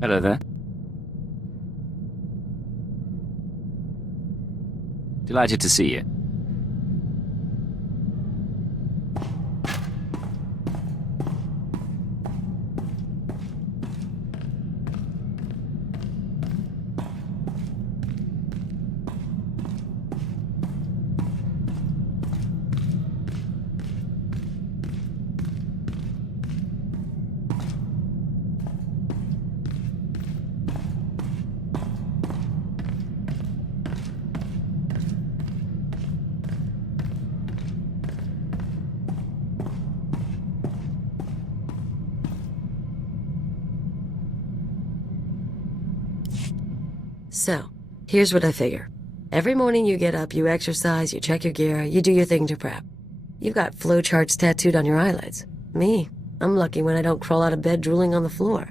Hello there. Delighted to see you. So, here's what I figure. Every morning you get up, you exercise, you check your gear, you do your thing to prep. You've got flowcharts tattooed on your eyelids. Me, I'm lucky when I don't crawl out of bed drooling on the floor.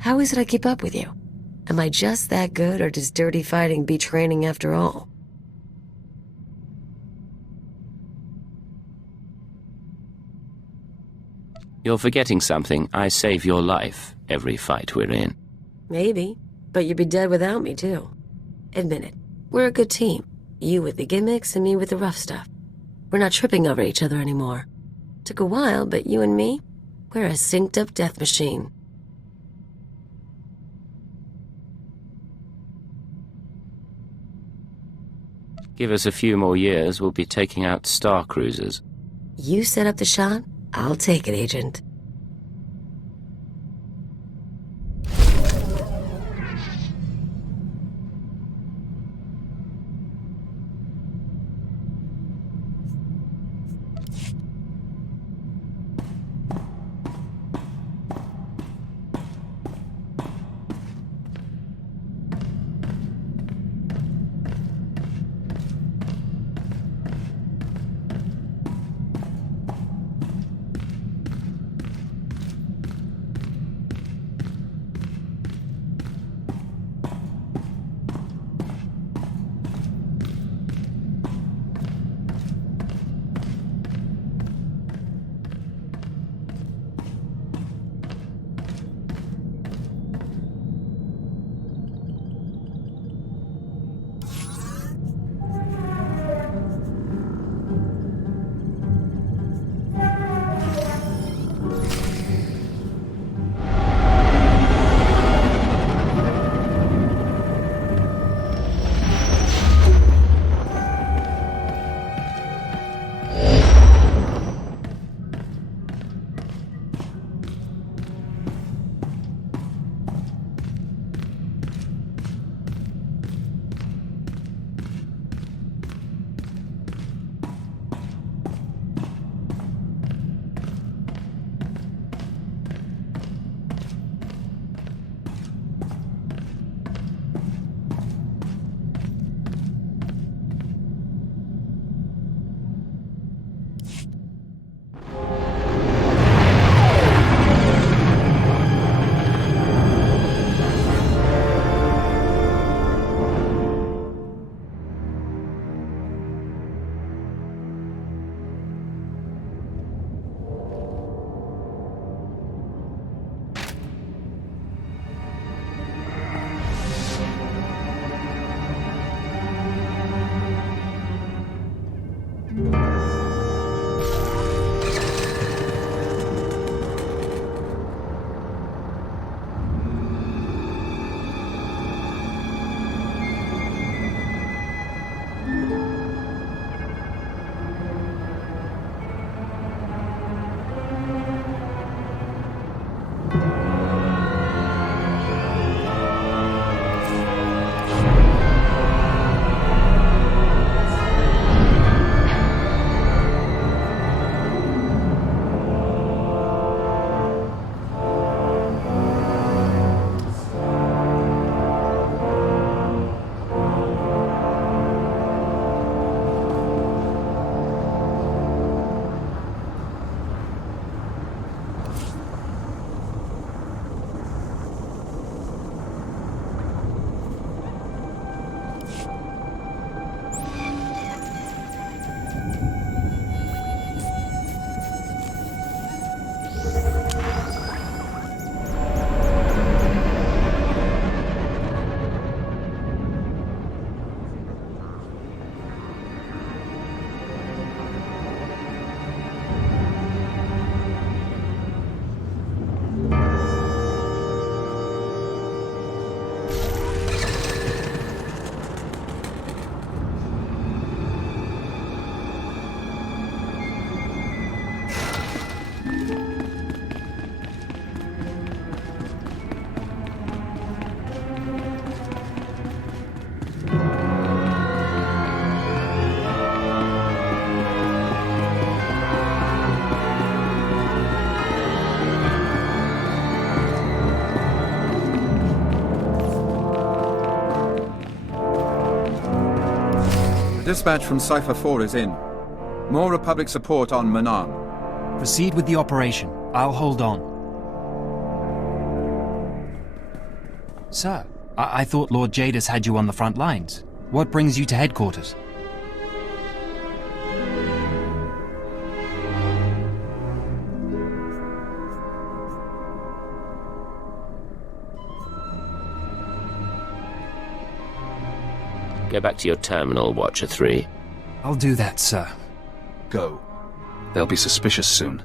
How is it I keep up with you? Am I just that good, or does dirty fighting beat training after all? You're forgetting something. I save your life every fight we're in. Maybe, but you'd be dead without me, too. Admit it, we're a good team. You with the gimmicks and me with the rough stuff. We're not tripping over each other anymore. Took a while, but you and me, we're a synced-up death machine. Give us a few more years, we'll be taking out star cruisers. You set up the shot, I'll take it, Agent. Dispatch from Cypher 4 is in. More Republic support on Manan. Proceed with the operation. I'll hold on. Sir, I thought Lord Jadis had you on the front lines. What brings you to headquarters? Go back to your terminal, Watcher 3. I'll do that, sir. Go. They'll be suspicious soon.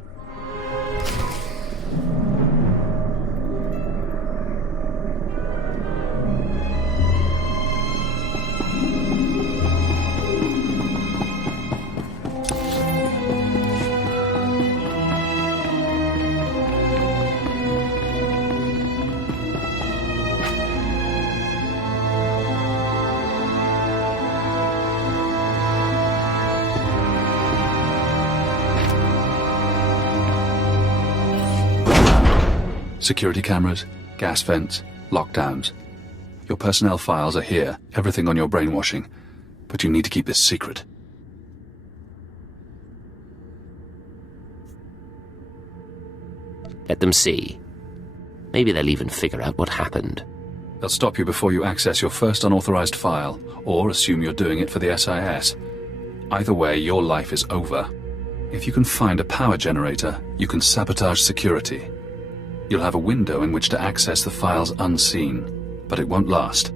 Security cameras, gas vents, lockdowns. Your personnel files are here, everything on your brainwashing. But you need to keep this secret. Let them see. Maybe they'll even figure out what happened. They'll stop you before you access your first unauthorized file, or assume you're doing it for the SIS. Either way, your life is over. If you can find a power generator, you can sabotage security. You'll have a window in which to access the files unseen, but it won't last.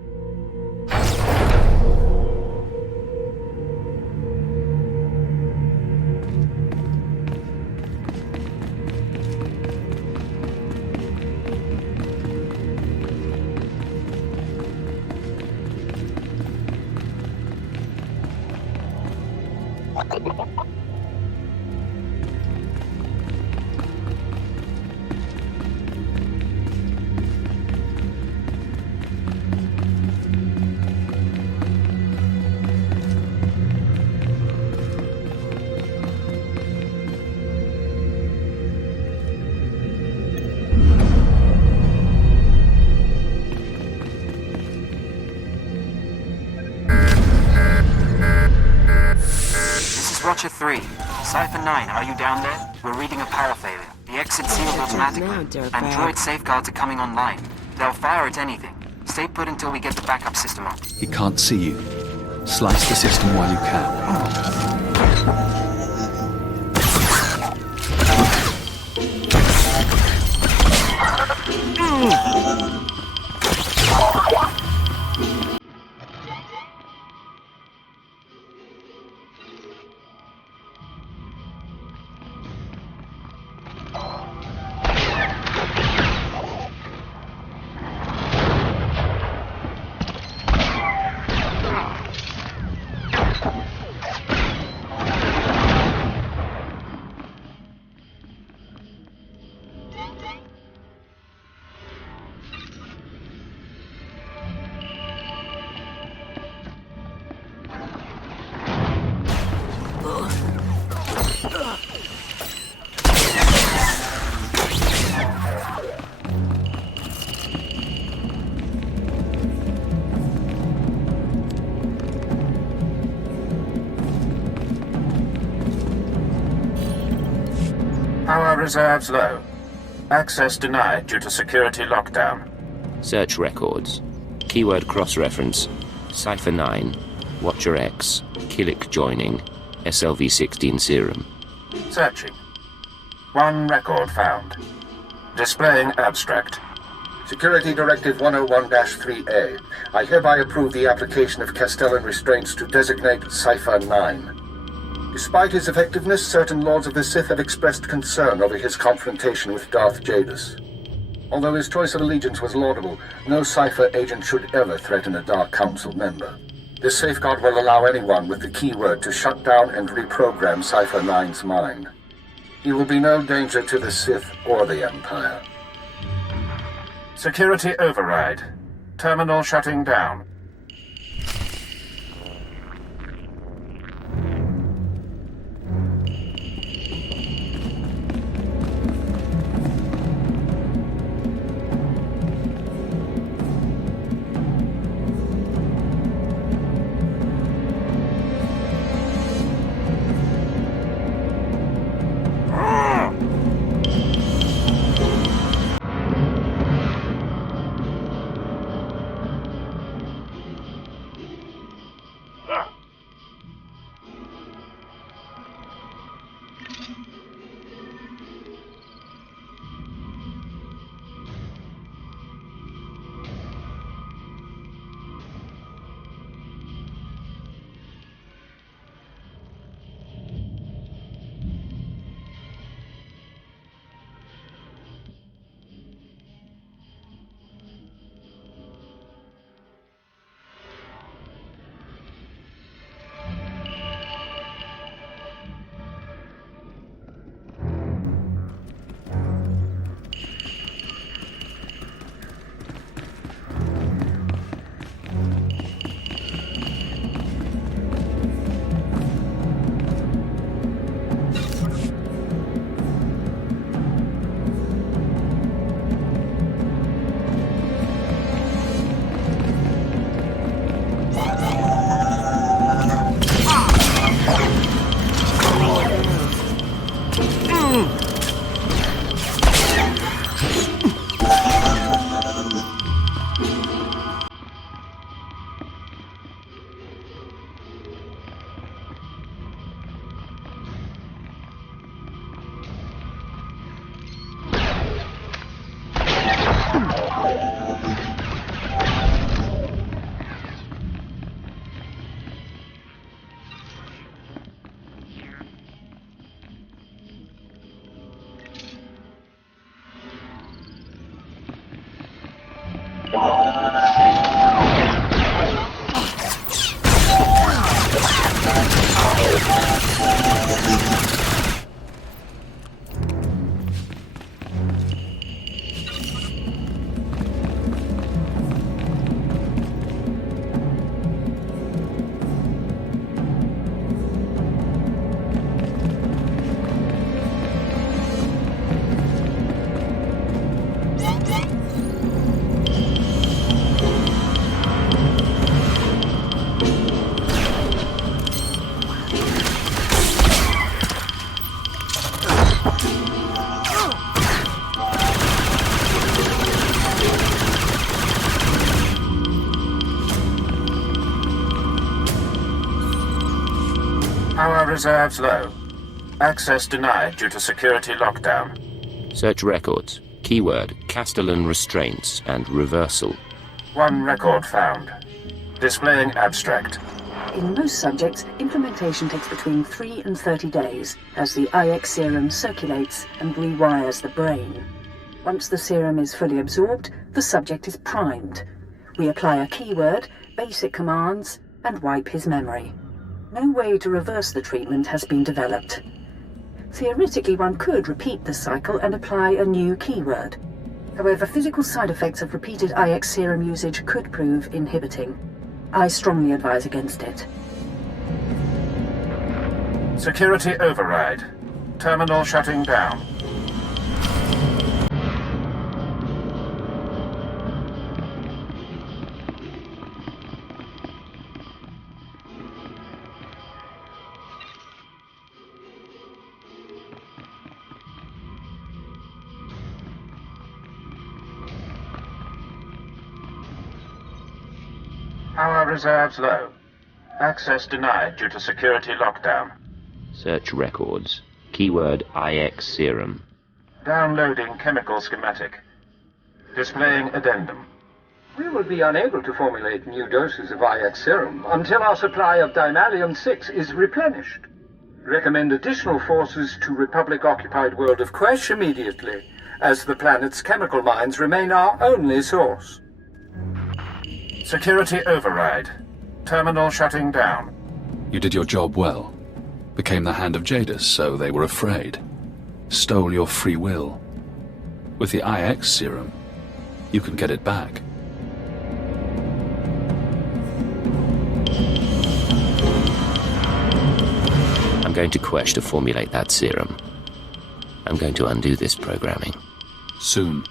Watcher 3. Cypher 9, are you down there? We're reading a power failure. The exit's sealed automatically, and droid safeguards are coming online. They'll fire at anything. Stay put until we get the backup system up. He can't see you. Slice the system while you can. Power reserves low. Access denied due to security lockdown. Search records. Keyword cross-reference. Cypher 9. Watcher X. Killick joining. SLV16 serum. Searching. One record found. Displaying abstract. Security Directive 101-3A. I hereby approve the application of Castellan restraints to designate Cypher 9. Despite his effectiveness, certain Lords of the Sith have expressed concern over his confrontation with Darth Jadis. Although his choice of allegiance was laudable, no Cypher agent should ever threaten a Dark Council member. This safeguard will allow anyone with the keyword to shut down and reprogram Cypher 9's mind. He will be no danger to the Sith or the Empire. Security override. Terminal shutting down. Power reserves low. Access denied due to security lockdown. Search records. Keyword, Castellan restraints and reversal. One record found. Displaying abstract. In most subjects, implementation takes between 3 and 30 days as the IX serum circulates and rewires the brain. Once the serum is fully absorbed, the subject is primed. We apply a keyword, basic commands, and wipe his memory. No way to reverse the treatment has been developed. Theoretically, one could repeat the cycle and apply a new keyword. However, physical side effects of repeated IX serum usage could prove inhibiting. I strongly advise against it. Security override. Terminal shutting down. Power reserves low. Access denied due to security lockdown. Search records. Keyword, IX serum. Downloading chemical schematic. Displaying addendum. We will be unable to formulate new doses of IX serum until our supply of Dimalium-6 is replenished. Recommend additional forces to Republic-occupied world of Quesh immediately, as the planet's chemical mines remain our only source. Security override. Terminal shutting down. You did your job well. Became the hand of Jadis, so they were afraid. Stole your free will. With the IX serum, you can get it back. I'm going to Quesh to formulate that serum. I'm going to undo this programming. Soon.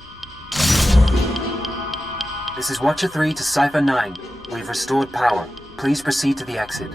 This is Watcher 3 to Cypher 9. We've restored power. Please proceed to the exit.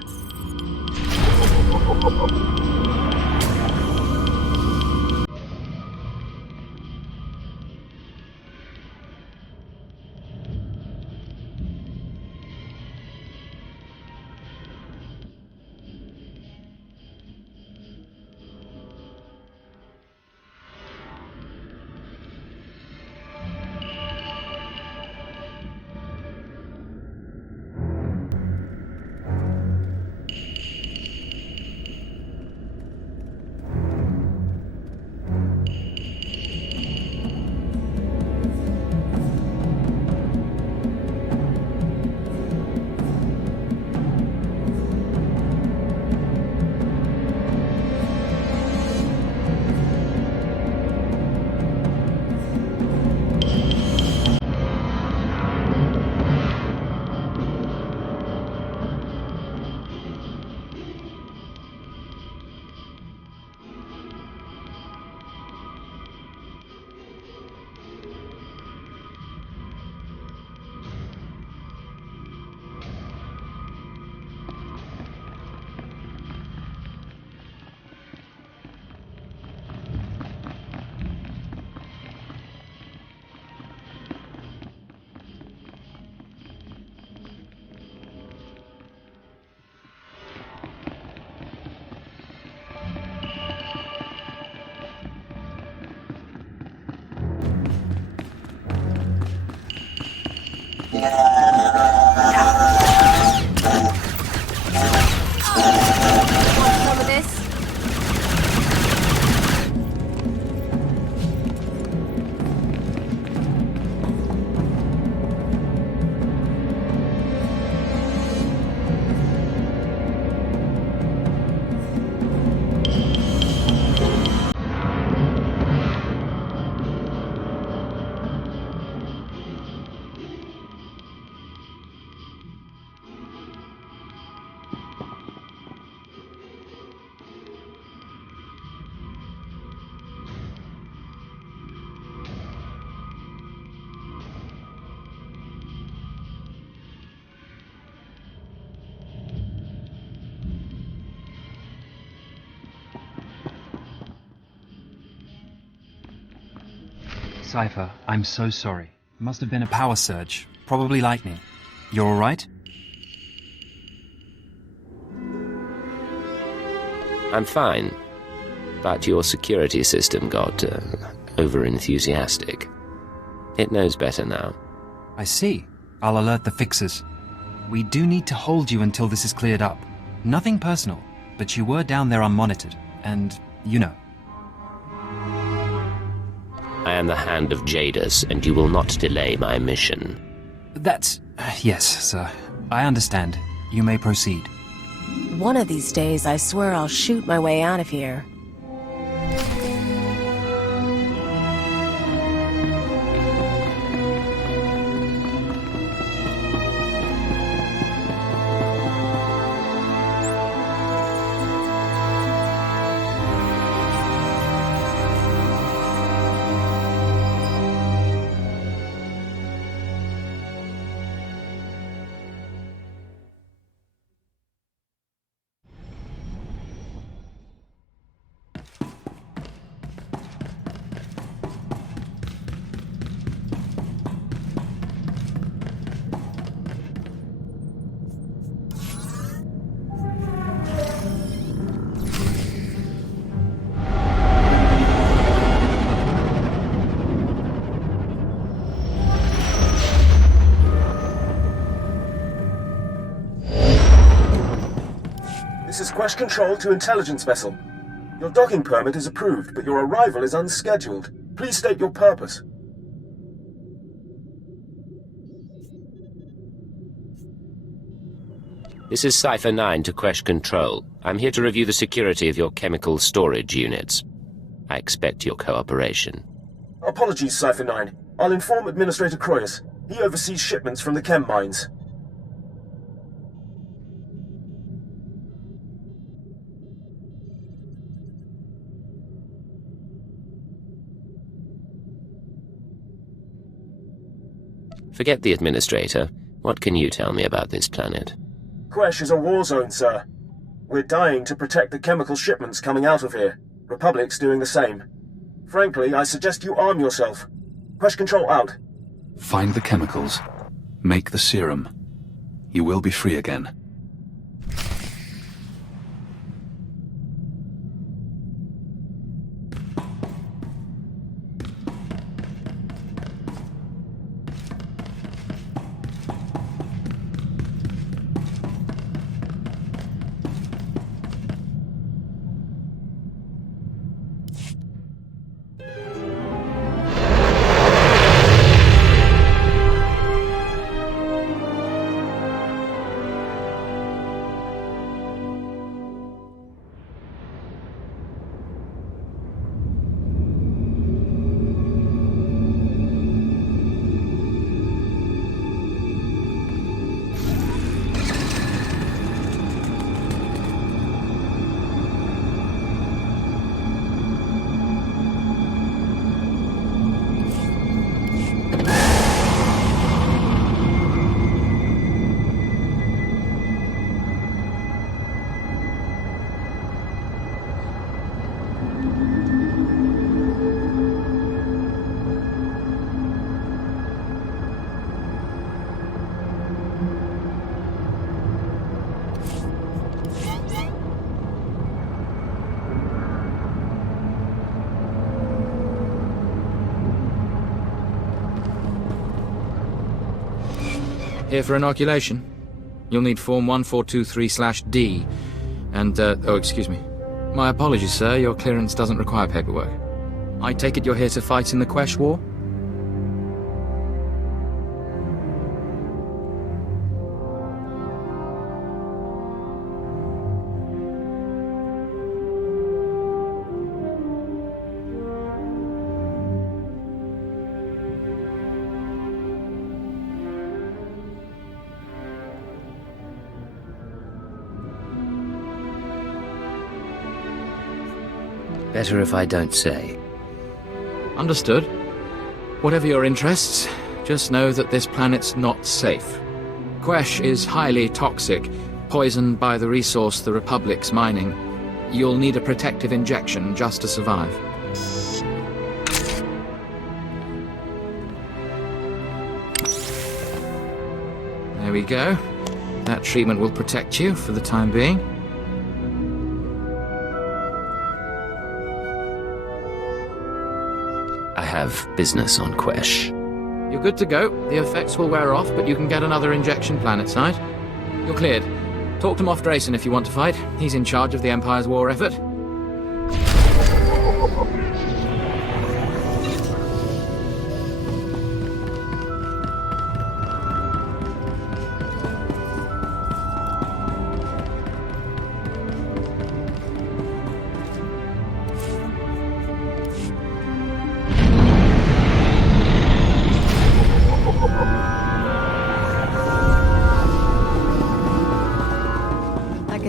Cypher, I'm so sorry. Must have been a power surge. Probably lightning. You're alright? I'm fine. But your security system got over-enthusiastic. It knows better now. I see. I'll alert the fixers. We do need to hold you until this is cleared up. Nothing personal, but you were down there unmonitored, and you know. I am the Hand of Jadus, and you will not delay my mission. That's... yes, sir. I understand. You may proceed. One of these days, I swear I'll shoot my way out of here. This is Quest Control to Intelligence Vessel. Your docking permit is approved, but your arrival is unscheduled. Please state your purpose. This is Cypher 9 to Quest Control. I'm here to review the security of your chemical storage units. I expect your cooperation. Apologies, Cypher 9. I'll inform Administrator Croyus. He oversees shipments from the chem mines. Forget the Administrator. What can you tell me about this planet? Quesh is a war zone, sir. We're dying to protect the chemical shipments coming out of here. Republic's doing the same. Frankly, I suggest you arm yourself. Quest Control out. Find the chemicals. Make the serum. You will be free again. Here for inoculation. You'll need Form 1423/D. And, oh, excuse me. My apologies, sir. Your clearance doesn't require paperwork. I take it you're here to fight in the Quesh War? Better if I don't say. Understood. Whatever your interests, just know that this planet's not safe. Quesh is highly toxic, poisoned by the resource the Republic's mining. You'll need a protective injection just to survive. we go. That treatment will protect you for the time being. I have business on Quesh. You're good to go. The effects will wear off, but you can get another injection planetside. You're cleared. Talk to Moff Drayson if you want to fight. He's in charge of the Empire's war effort.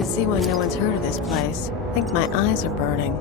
See why no one's heard of this place. I think my eyes are burning.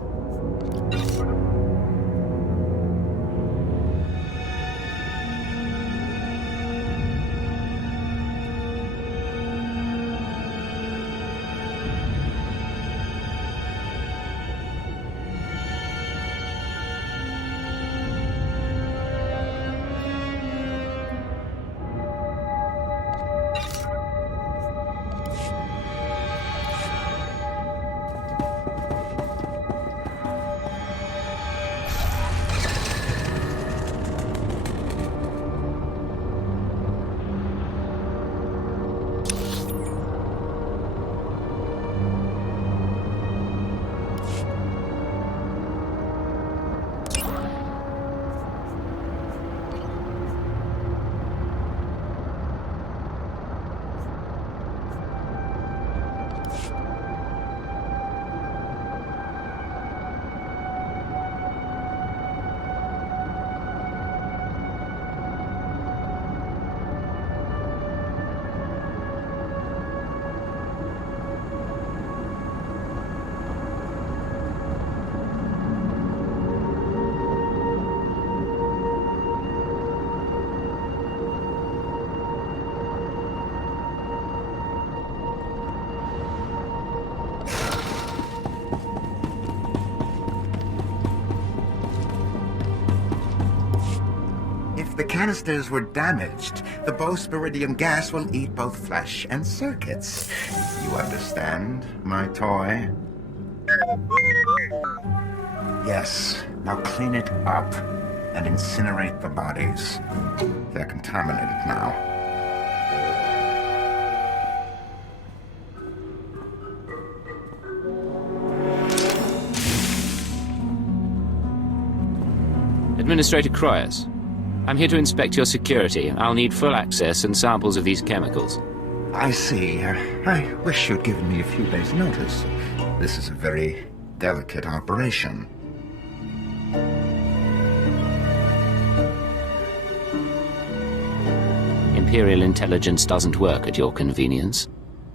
If the canisters were damaged, the Bosporidium gas will eat both flesh and circuits. You understand, my toy? Yes, now clean it up and incinerate the bodies. They're contaminated now. Administrator Croyers, I'm here to inspect your security. I'll need full access and samples of these chemicals. I see. I wish you'd given me a few days' notice. This is a very delicate operation. Imperial intelligence doesn't work at your convenience.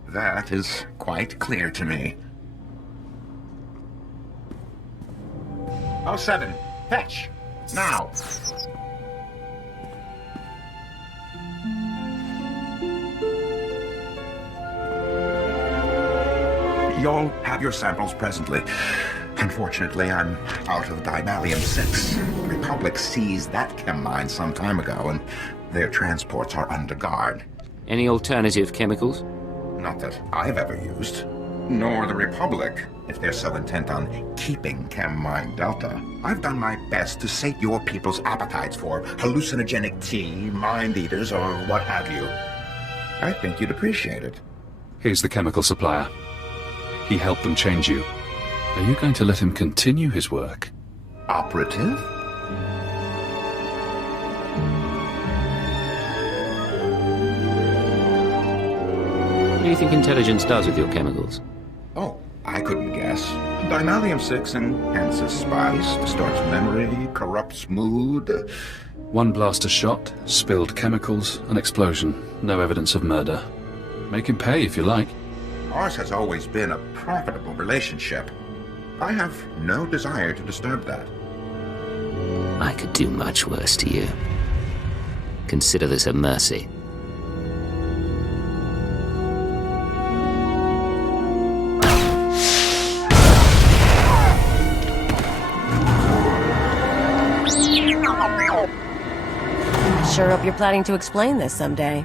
That is quite clear to me. 07, fetch! Now! You'll have your samples presently. Unfortunately, I'm out of Dynalium-6. The Republic seized that chem mine some time ago, and their transports are under guard. Any alternative chemicals? Not that I've ever used. Nor the Republic, if they're so intent on keeping Chem Mine Delta. I've done my best to sate your people's appetites for hallucinogenic tea, mind-eaters, or what have you. I think you'd appreciate it. Here's the chemical supplier. He helped them change you. Are you going to let him continue his work? Operative? What do you think intelligence does with your chemicals? Oh, I couldn't guess. Dynalium-6 enhances spice, distorts memory, corrupts mood. One blaster shot, spilled chemicals, an explosion. No evidence of murder. Make him pay if you like. Ours has always been a profitable relationship. I have no desire to disturb that. I could do much worse to you. Consider this a mercy. Sure hope you're planning to explain this someday.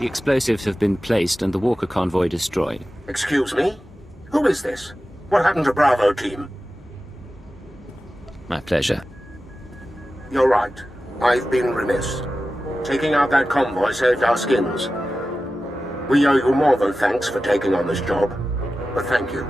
The explosives have been placed and the Walker convoy destroyed. Excuse me? Who is this? What happened to Bravo team? My pleasure. You're right. I've been remiss. Taking out that convoy saved our skins. We owe you more than thanks for taking on this job, but thank you.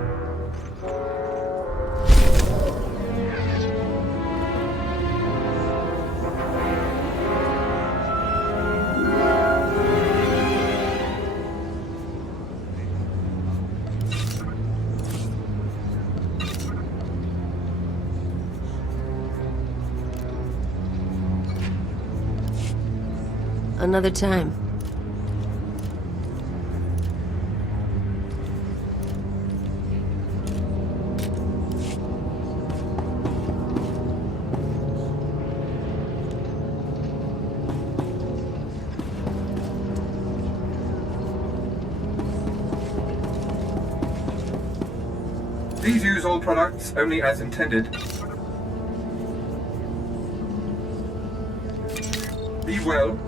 Another time. Please use all products only as intended. Be well.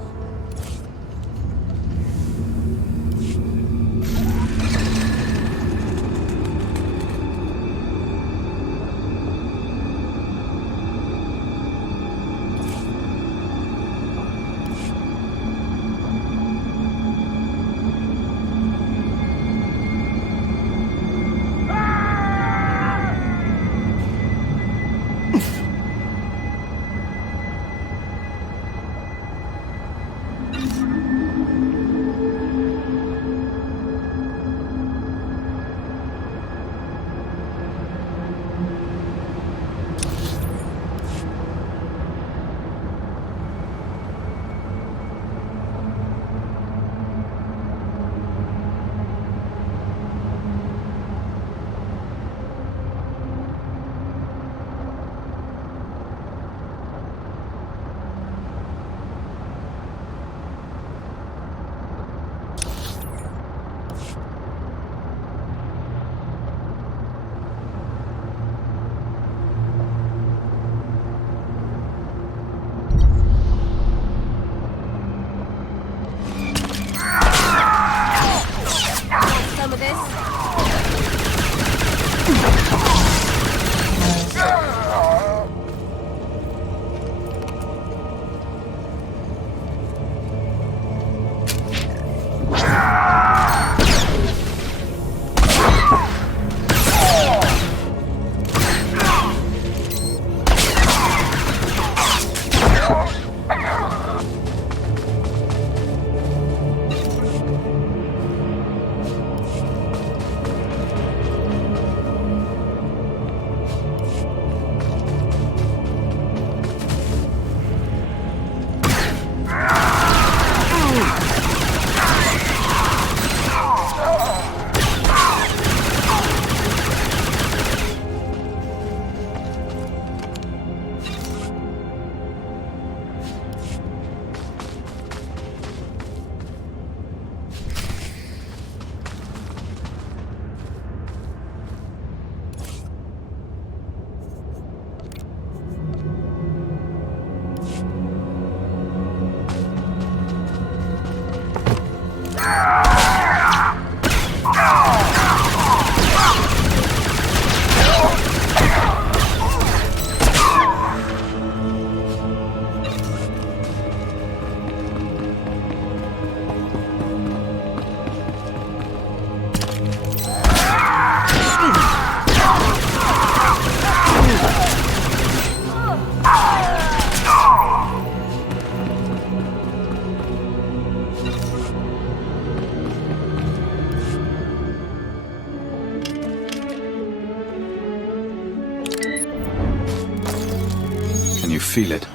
Feel it.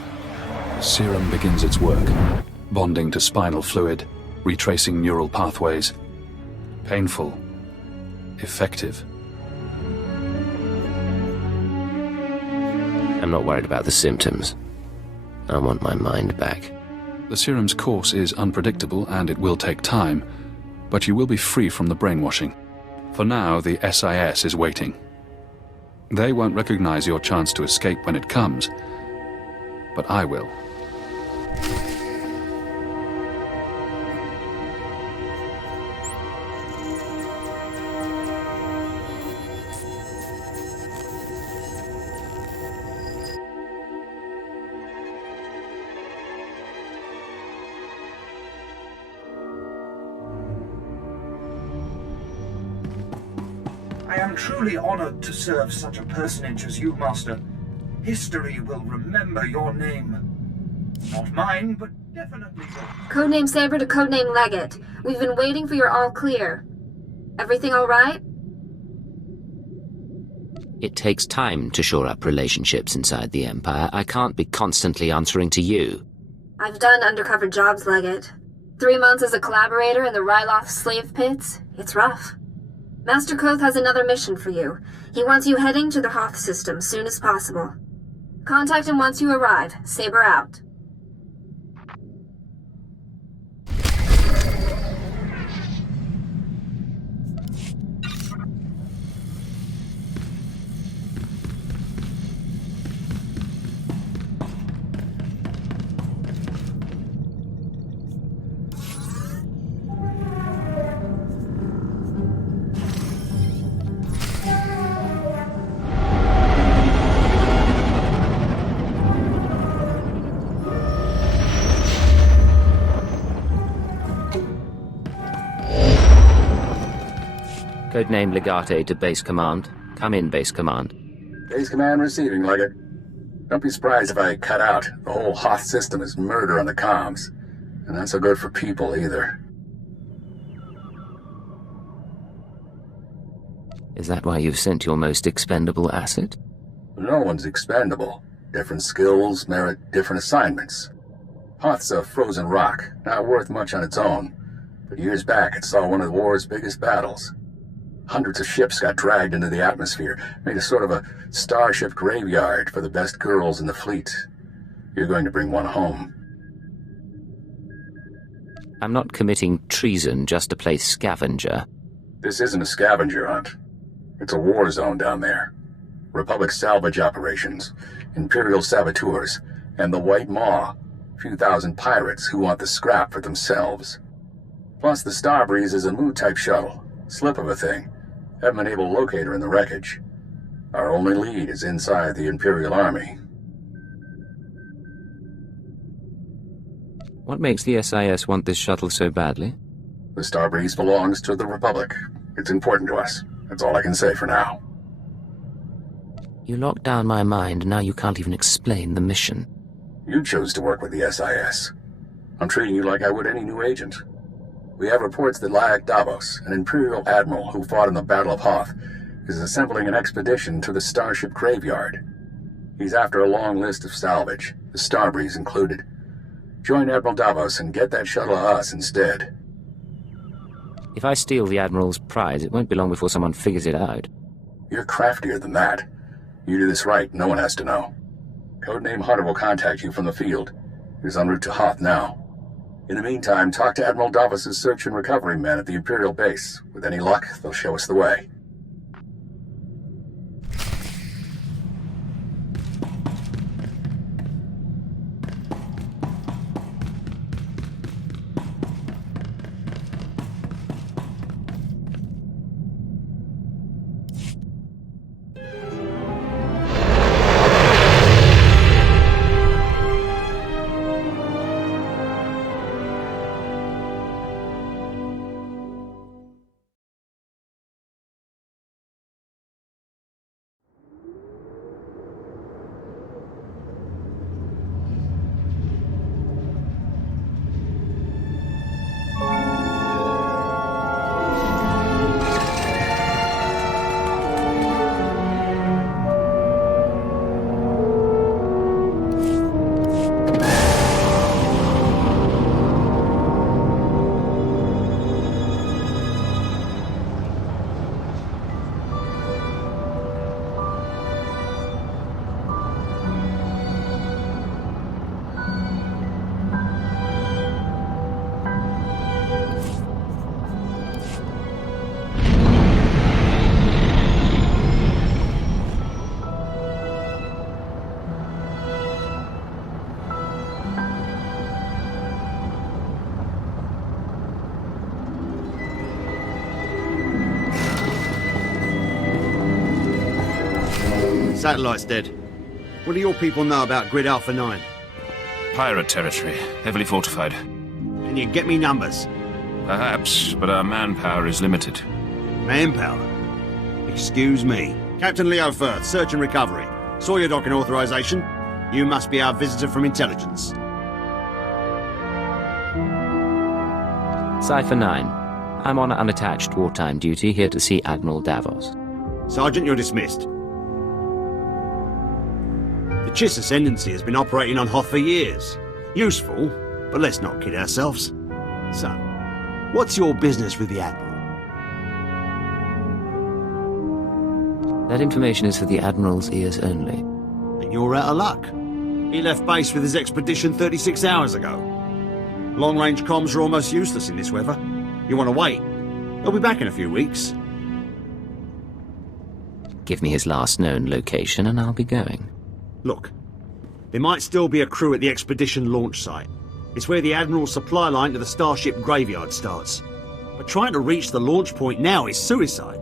Serum begins its work, bonding to spinal fluid, retracing neural pathways. Painful. Effective. I'm not worried about the symptoms. I want my mind back. The serum's course is unpredictable and it will take time, but you will be free from the brainwashing. For now, the SIS is waiting. They won't recognize your chance to escape when it comes, but I will. am truly honored to serve such a personage as you, Master. History will remember your name. Not mine, but definitely yours. Codename Saber to Codename Leggett. We've been waiting for your all clear. Everything all right? It takes time to shore up relationships inside the Empire. I can't be constantly answering to you. I've done undercover jobs, Leggett. 3 months as a collaborator in the Ryloth slave pits. It's rough. Master Koth has another mission for you. He wants you heading to the Hoth system soon as possible. Contact him once you arrive. Saber out. Codename Legate to Base Command. Come in, Base Command. Base Command receiving, Leggett. Don't be surprised if I cut out. The whole Hoth system is murder on the comms. And not so good for people, either. Is that why you've sent your most expendable asset? No one's expendable. Different skills merit different assignments. Hoth's a frozen rock, not worth much on its own. But years back, it saw one of the war's biggest battles. Hundreds of ships got dragged into the atmosphere, made a sort of a starship graveyard for the best girls in the fleet. You're going to bring one home. I'm not committing treason just to play scavenger. This isn't a scavenger hunt. It's a war zone down there. Republic salvage operations, Imperial saboteurs, and the White Maw, a few thousand pirates who want the scrap for themselves. Plus the Starbreeze is a Mu-type shuttle, slip of a thing. Haven't been able to locate her in the wreckage. Our only lead is inside the Imperial Army. What makes the SIS want this shuttle so badly? The Starbreeze belongs to the Republic. It's important to us. That's all I can say for now. You locked down my mind, and now you can't even explain the mission. You chose to work with the SIS. I'm treating you like I would any new agent. We have reports that Lyak Davos, an Imperial admiral who fought in the Battle of Hoth, is assembling an expedition to the Starship Graveyard. He's after a long list of salvage, the Starbreeze included. Join Admiral Davos and get that shuttle to us instead. If I steal the Admiral's prize, it won't be long before someone figures it out. You're craftier than that. You do this right, no one has to know. Codename Hunter will contact you from the field. He's en route to Hoth now. In the meantime, talk to Admiral Davos' search and recovery men at the Imperial base. With any luck, they'll show us the way. Satellite's dead. What do your people know about Grid Alpha 9? Pirate territory, heavily fortified. Can you get me numbers? Perhaps, but our manpower is limited. Manpower? Excuse me. Captain Leo Firth, Search and Recovery. Saw your docking authorization. You must be our visitor from intelligence. Cypher 9. I'm on unattached wartime duty, here to see Admiral Davos. Sergeant, you're dismissed. The Chiss Ascendancy has been operating on Hoth for years. Useful, but let's not kid ourselves. So, what's your business with the Admiral? That information is for the Admiral's ears only. And you're out of luck. He left base with his expedition 36 hours ago. Long-range comms are almost useless in this weather. You want to wait? He'll be back in a few weeks. Give me his last known location and I'll be going. Look, there might still be a crew at the expedition launch site. It's where the Admiral's supply line to the Starship graveyard starts. But trying to reach the launch point now is suicide.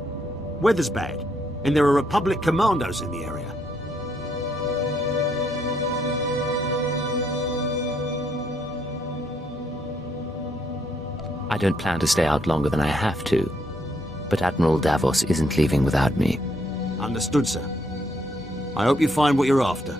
Weather's bad, and there are Republic commandos in the area. I don't plan to stay out longer than I have to, but Admiral Davos isn't leaving without me. Understood, sir. I hope you find what you're after.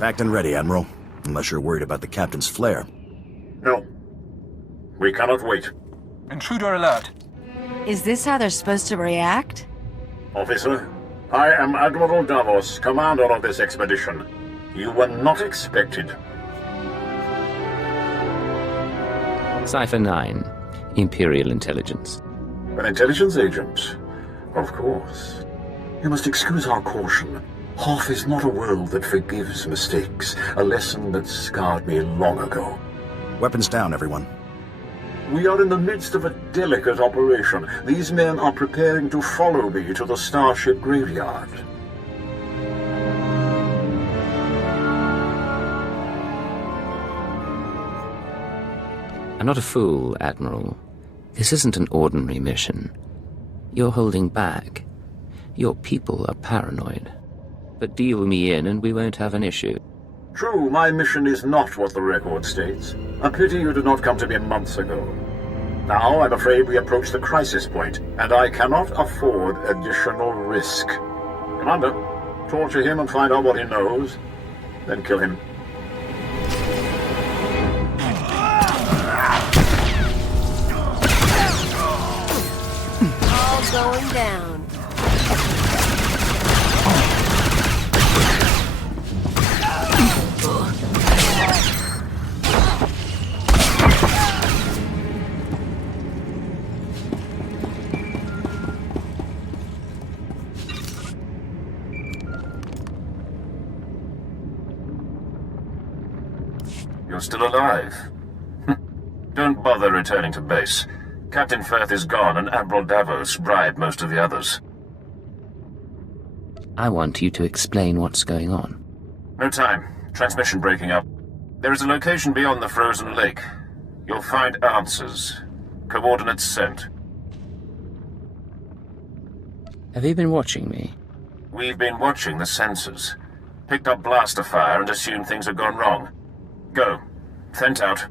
Packed and ready, Admiral. Unless you're worried about the captain's flare. No. We cannot wait. Intruder alert. Is this how they're supposed to react? Officer, I am Admiral Davos, commander of this expedition. You were not expected. Cypher 9. Imperial Intelligence. An intelligence agent? Of course. You must excuse our caution. Hoth is not a world that forgives mistakes, a lesson that scarred me long ago. Weapons down, everyone. We are in the midst of a delicate operation. These men are preparing to follow me to the Starship graveyard. I'm not a fool, Admiral. This isn't an ordinary mission. You're holding back. Your people are paranoid. But deal me in and we won't have an issue. True, my mission is not what the record states. A pity you did not come to me months ago. Now I'm afraid we approach the crisis point, and I cannot afford additional risk. Commander, torture him and find out what he knows, then kill him. All going down. You're still alive. Don't bother returning to base. Captain Firth is gone and Admiral Davos bribed most of the others. I want you to explain what's going on. No time. Transmission breaking up. There is a location beyond the frozen lake. You'll find answers. Coordinates sent. Have you been watching me? We've been watching the sensors. Picked up blaster fire and assumed things had gone wrong. Go. Sent out.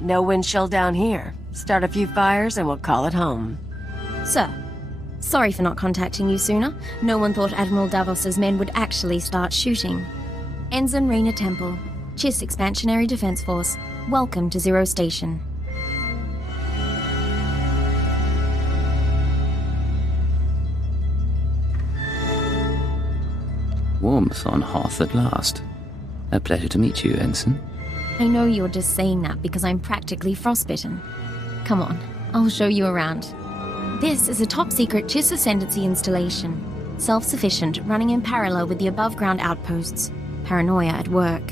No wind chill down here. Start a few fires and we'll call it home. Sir, sorry for not contacting you sooner. No one thought Admiral Davos's men would actually start shooting. Ensign Rena Temple, Chiss Expansionary Defense Force. Welcome to Zero Station. Warmth on Hoth at last. A pleasure to meet you, Ensign. I know you're just saying that because I'm practically frostbitten. Come on, I'll show you around. This is a top-secret Chiss Ascendancy installation. Self-sufficient, running in parallel with the above-ground outposts. Paranoia at work.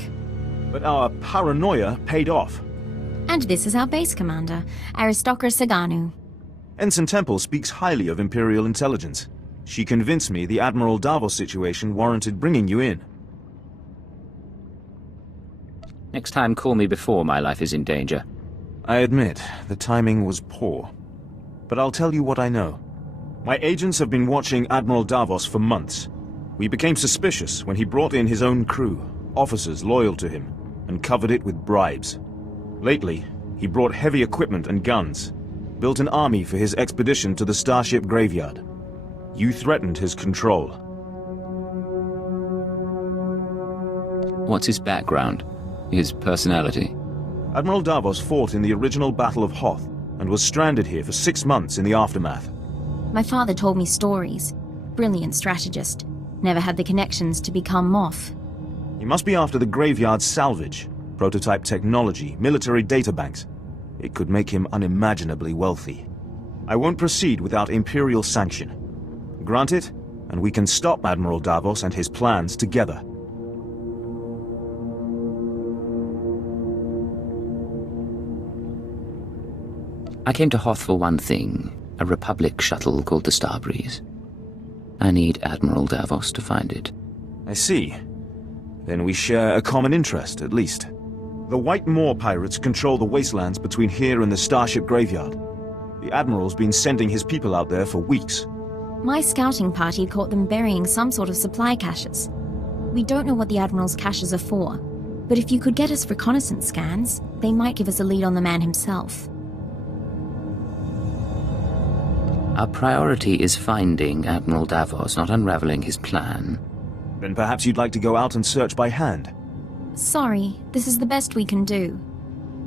But our paranoia paid off. And this is our base commander, Aristocra Saganu. Ensign Temple speaks highly of Imperial intelligence. She convinced me the Admiral Davos situation warranted bringing you in. Next time, call me before my life is in danger. I admit, the timing was poor. But I'll tell you what I know. My agents have been watching Admiral Davos for months. We became suspicious when he brought in his own crew, officers loyal to him, and covered it with bribes. Lately, he brought heavy equipment and guns, built an army for his expedition to the Starship Graveyard. You threatened his control. What's his background? His personality? Admiral Davos fought in the original Battle of Hoth. and was stranded here for 6 months in the aftermath. My father told me stories. Brilliant strategist. Never had the connections to become Moff. He must be after the graveyard's salvage, prototype technology, military databanks. It could make him unimaginably wealthy. I won't proceed without Imperial sanction. Grant it, and we can stop Admiral Davos and his plans together. I came to Hoth for one thing, a Republic shuttle called the Starbreeze. I need Admiral Davos to find it. I see. Then we share a common interest, at least. The White Moor pirates control the wastelands between here and the Starship Graveyard. The Admiral's been sending his people out there for weeks. My scouting party caught them burying some sort of supply caches. We don't know what the Admiral's caches are for, but if you could get us reconnaissance scans, they might give us a lead on the man himself. Our priority is finding Admiral Davos, not unraveling his plan. Then perhaps you'd like to go out and search by hand. Sorry, this is the best we can do.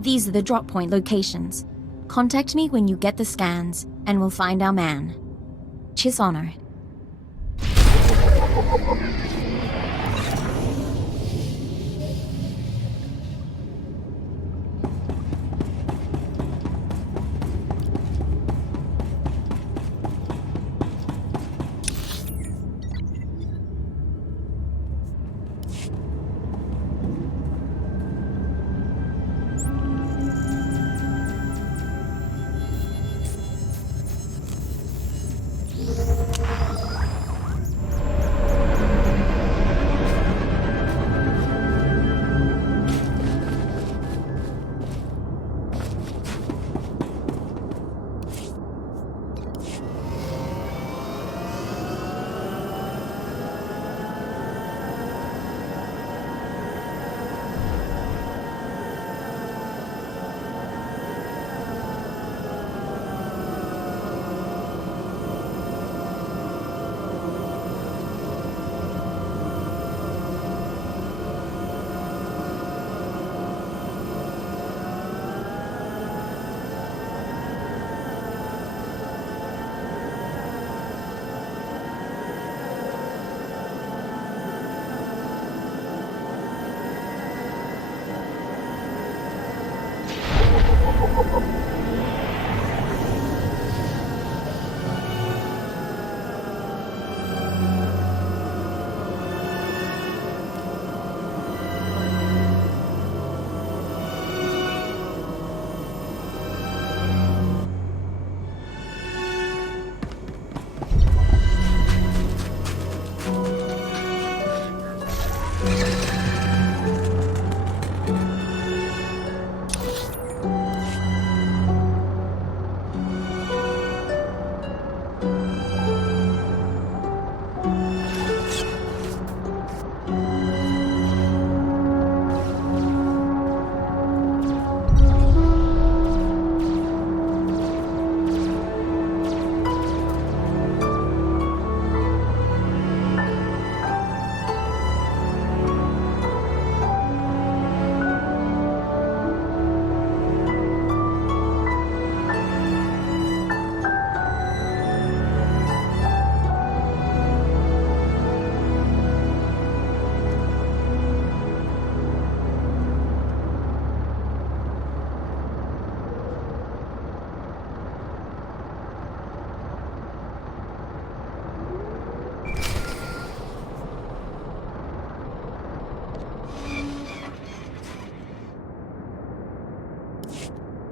These are the drop point locations. Contact me when you get the scans, and we'll find our man. Chiss honor.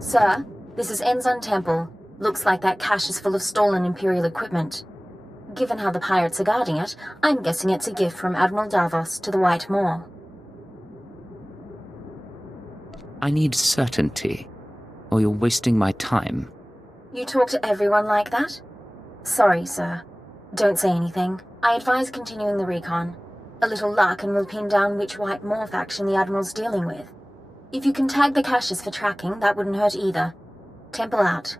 Sir, this is Enzon Temple. Looks like that cache is full of stolen Imperial equipment. Given how the pirates are guarding it, I'm guessing it's a gift from Admiral Davos to the White Moor. I need certainty, or you're wasting my time. You talk to everyone like that? Sorry, sir. Don't say anything. I advise continuing the recon. A little luck and we'll pin down which White Moor faction the Admiral's dealing with. If you can tag the caches for tracking, that wouldn't hurt either. Temple out.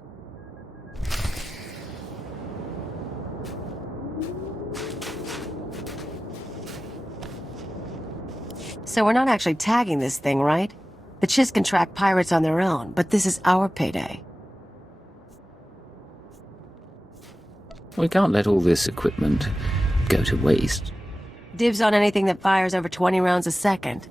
So we're not actually tagging this thing, right? The Chiss can track pirates on their own, but this is our payday. We can't let all this equipment go to waste. Dibs on anything that fires over 20 rounds a second.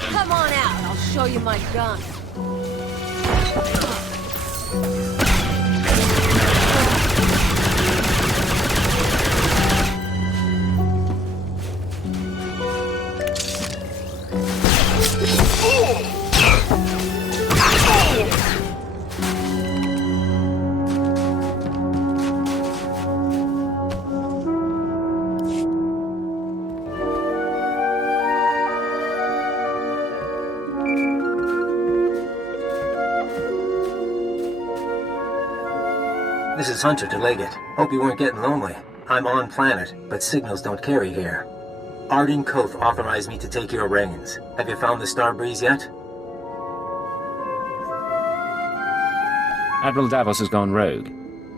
Come on out, I'll show you my gun. This is Hunter to Leggett. Hope you weren't getting lonely. I'm on planet, but signals don't carry here. Arden Koth authorized me to take your reins. Have you found the Starbreeze yet? Admiral Davos has gone rogue.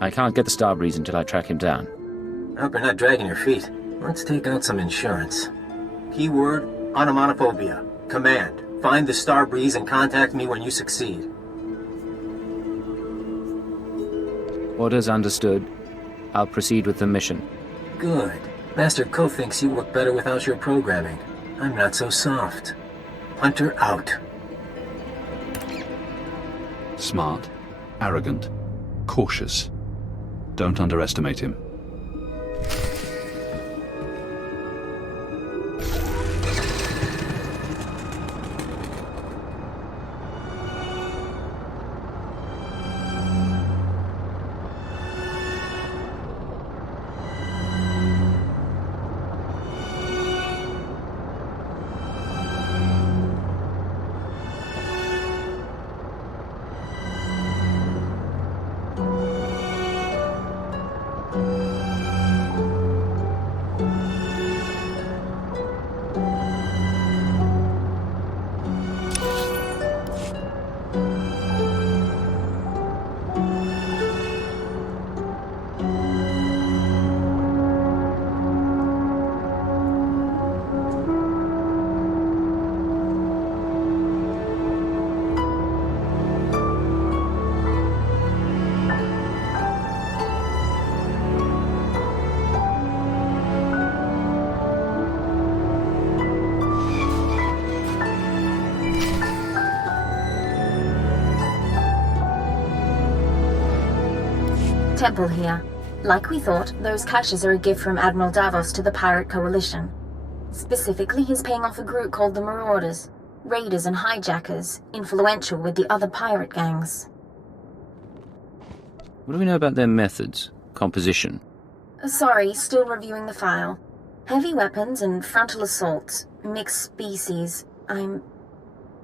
I can't get the Starbreeze until I track him down. I hope you're not dragging your feet. Let's take out some insurance. Keyword, onomatophobia. Command, find the Starbreeze and contact me when you succeed. Orders understood. I'll proceed with the mission. Good. Master Koth thinks you work better without your programming. I'm not so soft. Hunter out. Smart, arrogant, cautious. Don't underestimate him. Temple here. Like we thought, those caches are a gift from Admiral Davos to the Pirate Coalition. Specifically, he's paying off a group called the Marauders. Raiders and hijackers, influential with the other pirate gangs. What do we know about their methods? Composition? Sorry, still reviewing the file. Heavy weapons and frontal assaults. Mixed species. I'm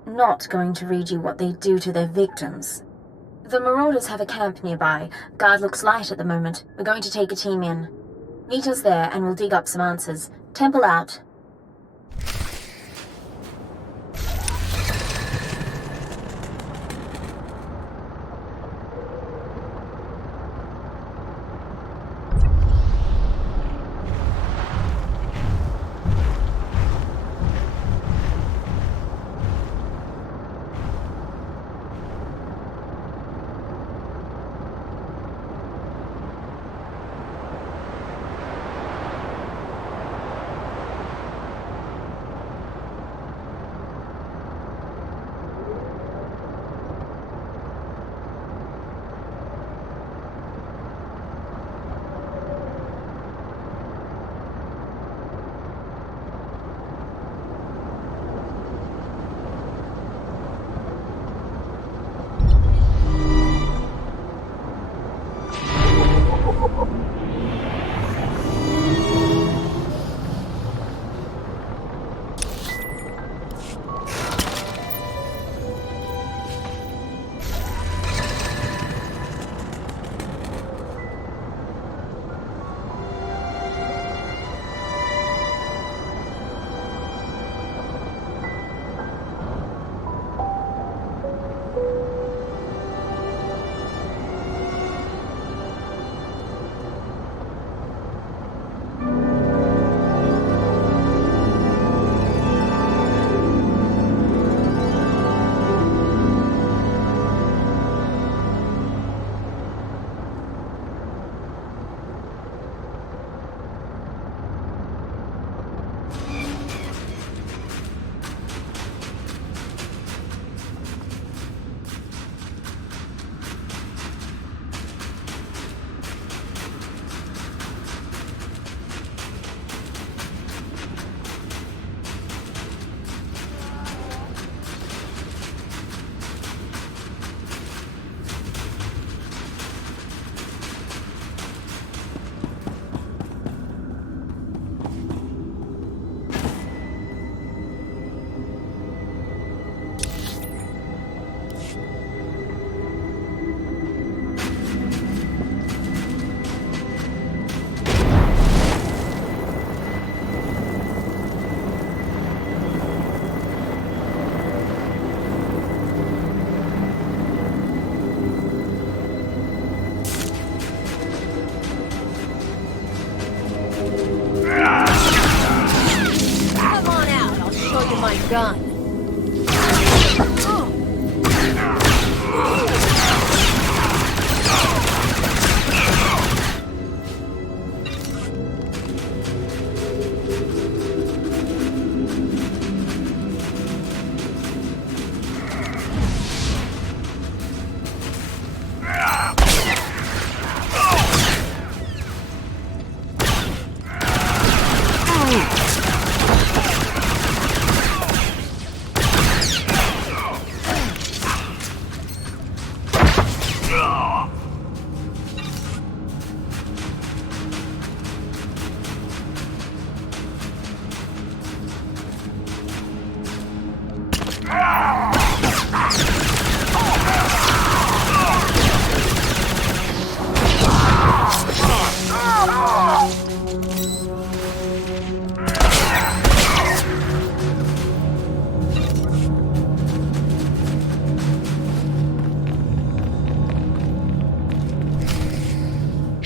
not going to read you what they do to their victims. The Marauders have a camp nearby. Guard looks light at the moment. We're going to take a team in. Meet us there and we'll dig up some answers. Temple out.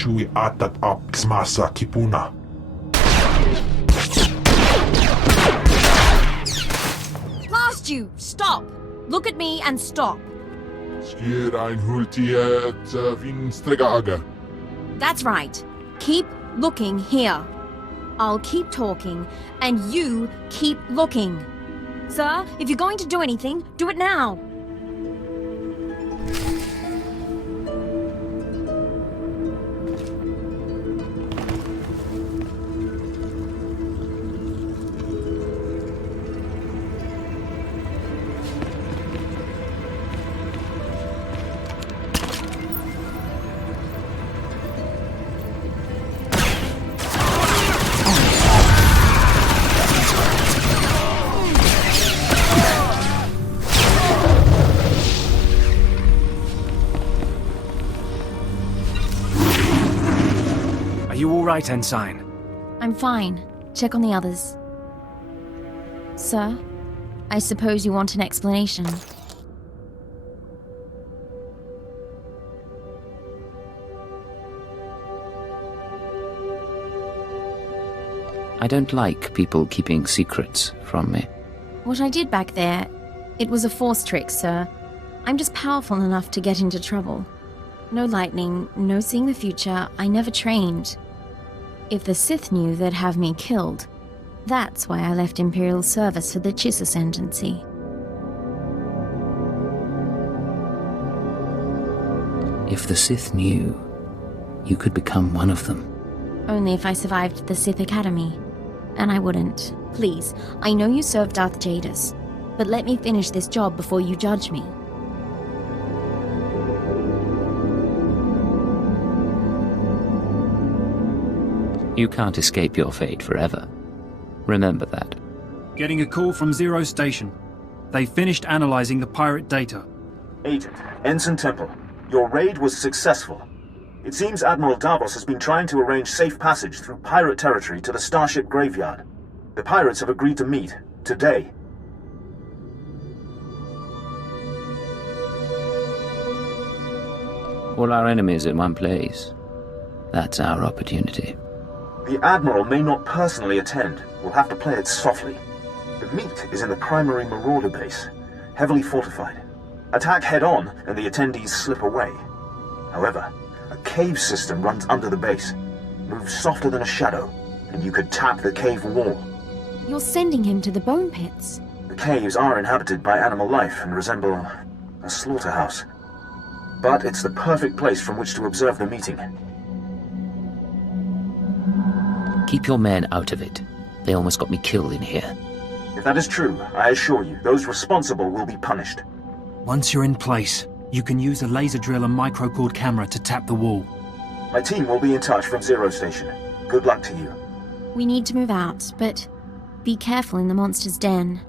chui atat up xmasa kipuna. Blast you! Stop! Look at me and stop. That's right. Keep looking here. I'll keep talking, and you keep looking. Sir, if you're going to do anything, do it now. Right, Ensign. I'm fine. Check on the others. Sir, I suppose you want an explanation. I don't like people keeping secrets from me. What I did back there, it was a force trick, sir. I'm just powerful enough to get into trouble. No lightning, no seeing the future, I never trained. If the Sith knew, they'd have me killed. That's why I left Imperial service for the Chiss Ascendancy. If the Sith knew, you could become one of them. Only if I survived the Sith Academy. And I wouldn't. Please, I know you served Darth Jadis, but let me finish this job before you judge me. You can't escape your fate forever. Remember that. Getting a call from Zero Station. They finished analyzing the pirate data. Agent, Ensign Temple, your raid was successful. It seems Admiral Davos has been trying to arrange safe passage through pirate territory to the Starship Graveyard. The pirates have agreed to meet, today. All our enemies in one place. That's our opportunity. The Admiral may not personally attend. We'll have to play it softly. The meet is in the primary Marauder base, heavily fortified. Attack head-on, and the attendees slip away. However, a cave system runs under the base. Moves softer than a shadow, and you could tap the cave wall. You're sending him to the bone pits. The caves are inhabited by animal life and resemble a slaughterhouse. But it's the perfect place from which to observe the meeting. Keep your men out of it. They almost got me killed in here. If that is true, I assure you, those responsible will be punished. Once you're in place, you can use a laser drill and microcord camera to tap the wall. My team will be in touch from Zero Station. Good luck to you. We need to move out, but be careful in the monster's den.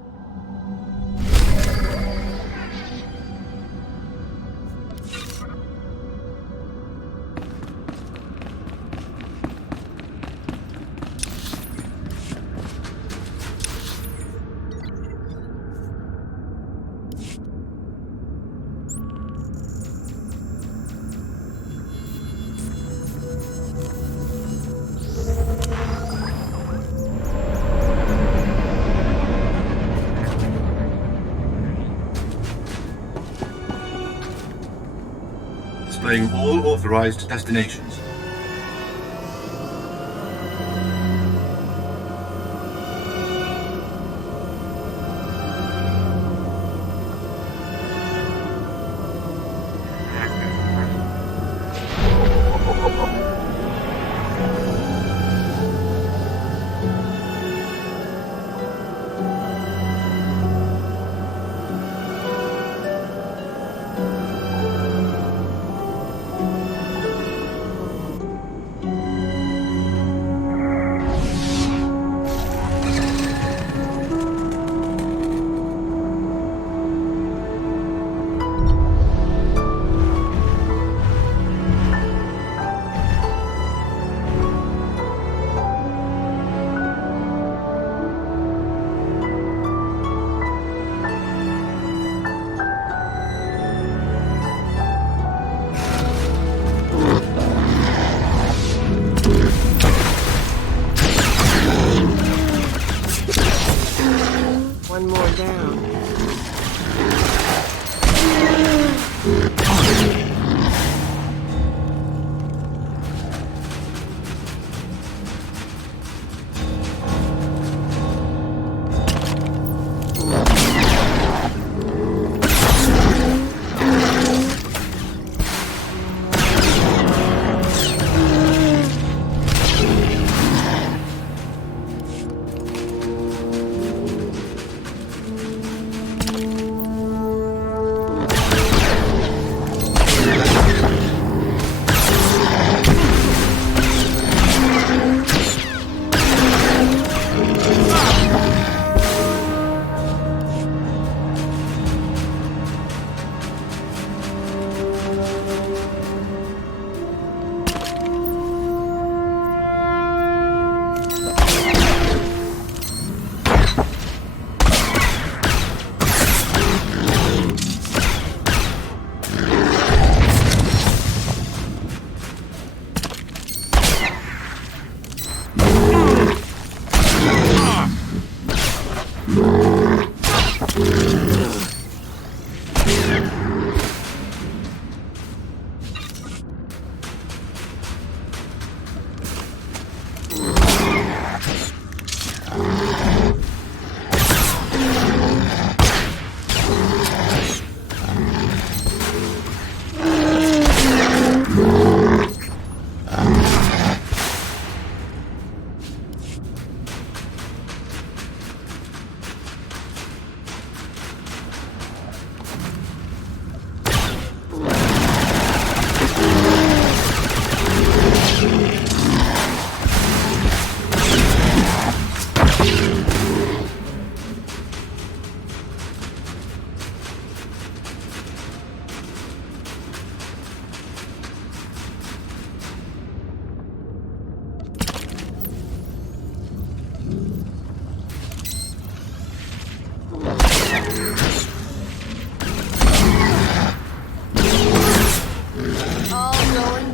Displaying all authorized destinations.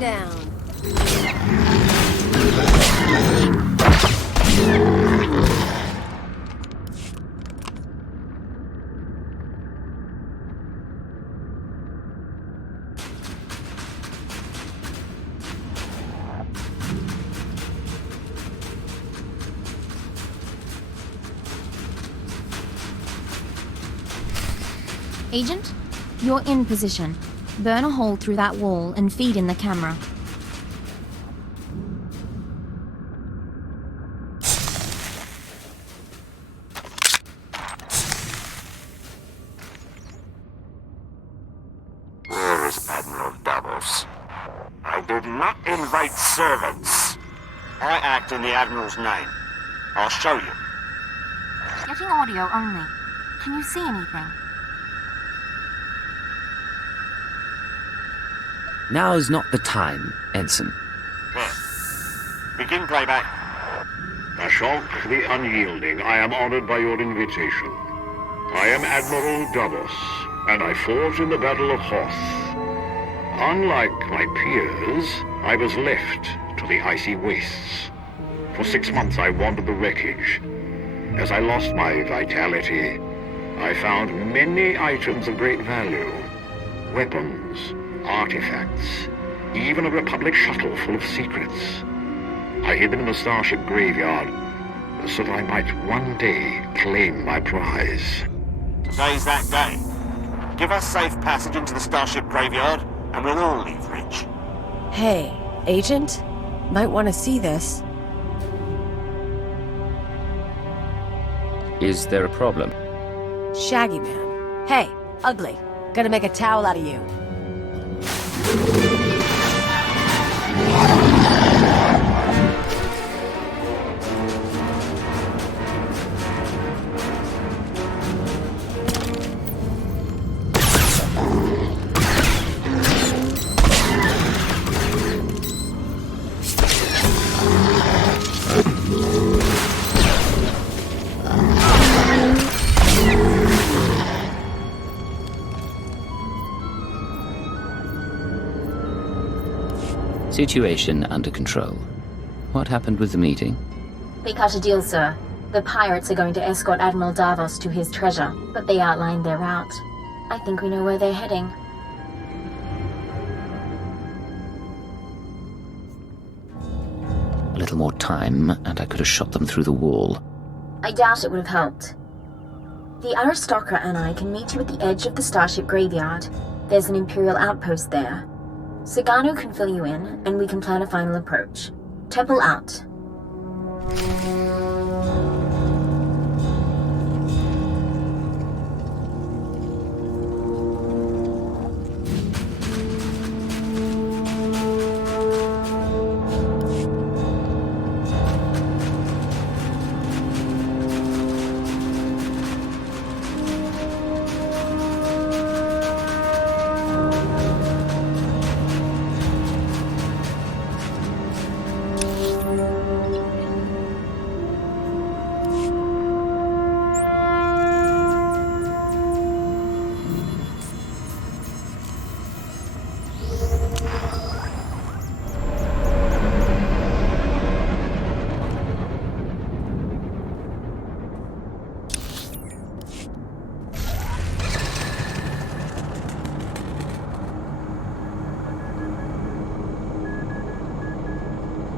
down. Agent, you're in position. Burn a hole through that wall and feed in the camera. Where is Admiral Davos? I did not invite servants. I act in the Admiral's name. I'll show you. Getting audio only. Can you see anything? Now's not the time, Ensign. There. Begin playback. Ashok the Unyielding, I am honored by your invitation. I am Admiral Davos, and I fought in the Battle of Hoth. Unlike my peers, I was left to the icy wastes. For 6 months I wandered the wreckage. As I lost my vitality, I found many items of great value. Weapons, artifacts, even a Republic shuttle full of secrets. I hid them in the Starship graveyard so that I might one day claim my prize. Today's that day. Give us safe passage into the Starship graveyard, and we'll all leave rich. Hey, Agent? Might want to see this. Is there a problem? Shaggy Man. Hey, Ugly. Gonna make a towel out of you. Situation under control. What happened with the meeting? They cut a deal, sir. The pirates are going to escort Admiral Davos to his treasure, but they outlined their route. I think we know where they're heading. A little more time, and I could have shot them through the wall. I doubt it would have helped. The aristocrat and I can meet you at the edge of the Starship graveyard. There's an Imperial outpost there. Sagano can fill you in, and we can plan a final approach. Temple out.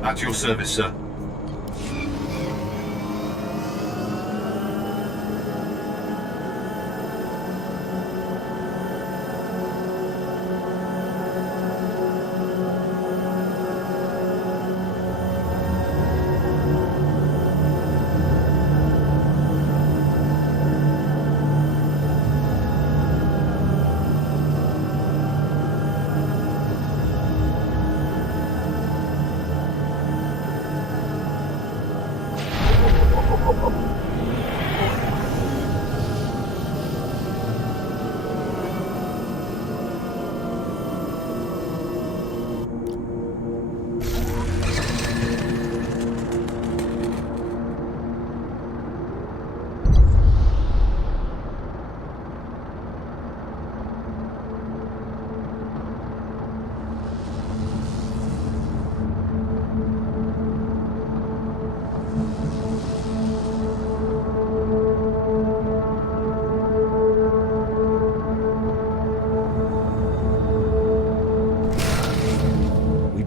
At your service, sir.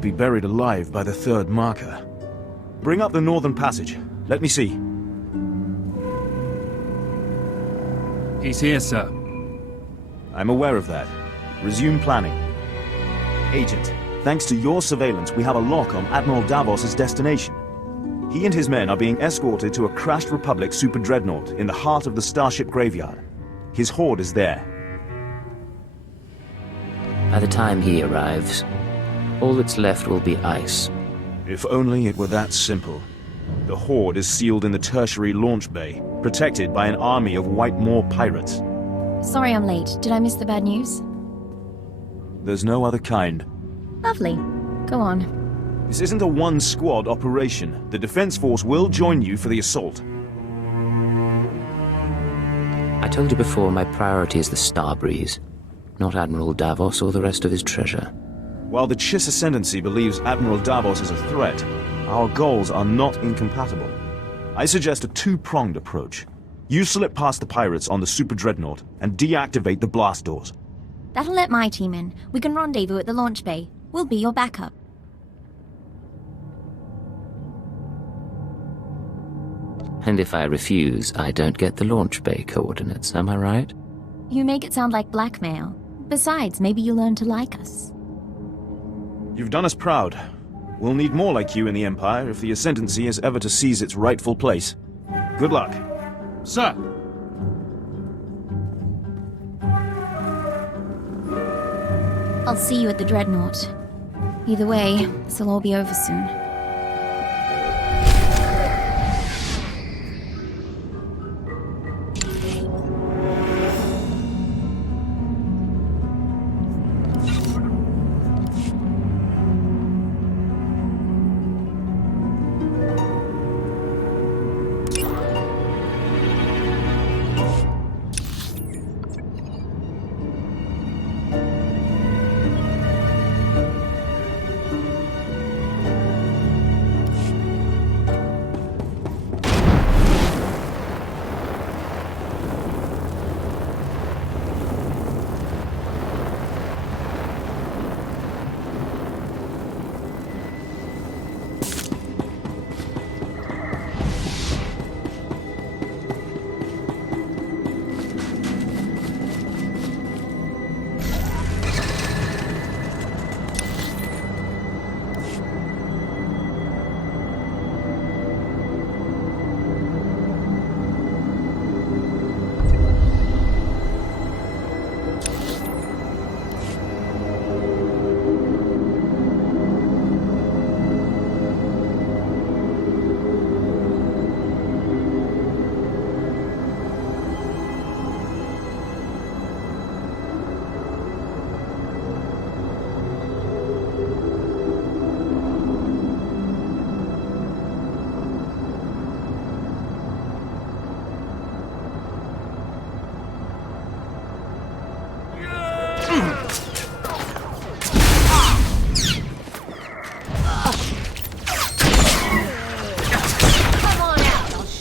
be buried alive by the third marker. Bring up the northern passage. Let me see. He's here, sir. I'm aware of that. Resume planning. Agent, thanks to your surveillance, we have a lock on Admiral Davos's destination. He and his men are being escorted to a crashed Republic super dreadnought in the heart of the Starship graveyard. His horde is there. By the time he arrives, all that's left will be ice. If only it were that simple. The horde is sealed in the tertiary launch bay, protected by an army of White-Moor pirates. Sorry I'm late. Did I miss the bad news? There's no other kind. Lovely. Go on. This isn't a one-squad operation. The Defense Force will join you for the assault. I told you before, my priority is the Starbreeze, not Admiral Davos or the rest of his treasure. While the Chiss Ascendancy believes Admiral Davos is a threat, our goals are not incompatible. I suggest a two-pronged approach. You slip past the pirates on the Super Dreadnought and deactivate the blast doors. That'll let my team in. We can rendezvous at the launch bay. We'll be your backup. And if I refuse, I don't get the launch bay coordinates, am I right? You make it sound like blackmail. Besides, maybe you'll learn to like us. You've done us proud. We'll need more like you in the Empire if the Ascendancy is ever to seize its rightful place. Good luck. Sir! I'll see you at the Dreadnought. Either way, this'll all be over soon.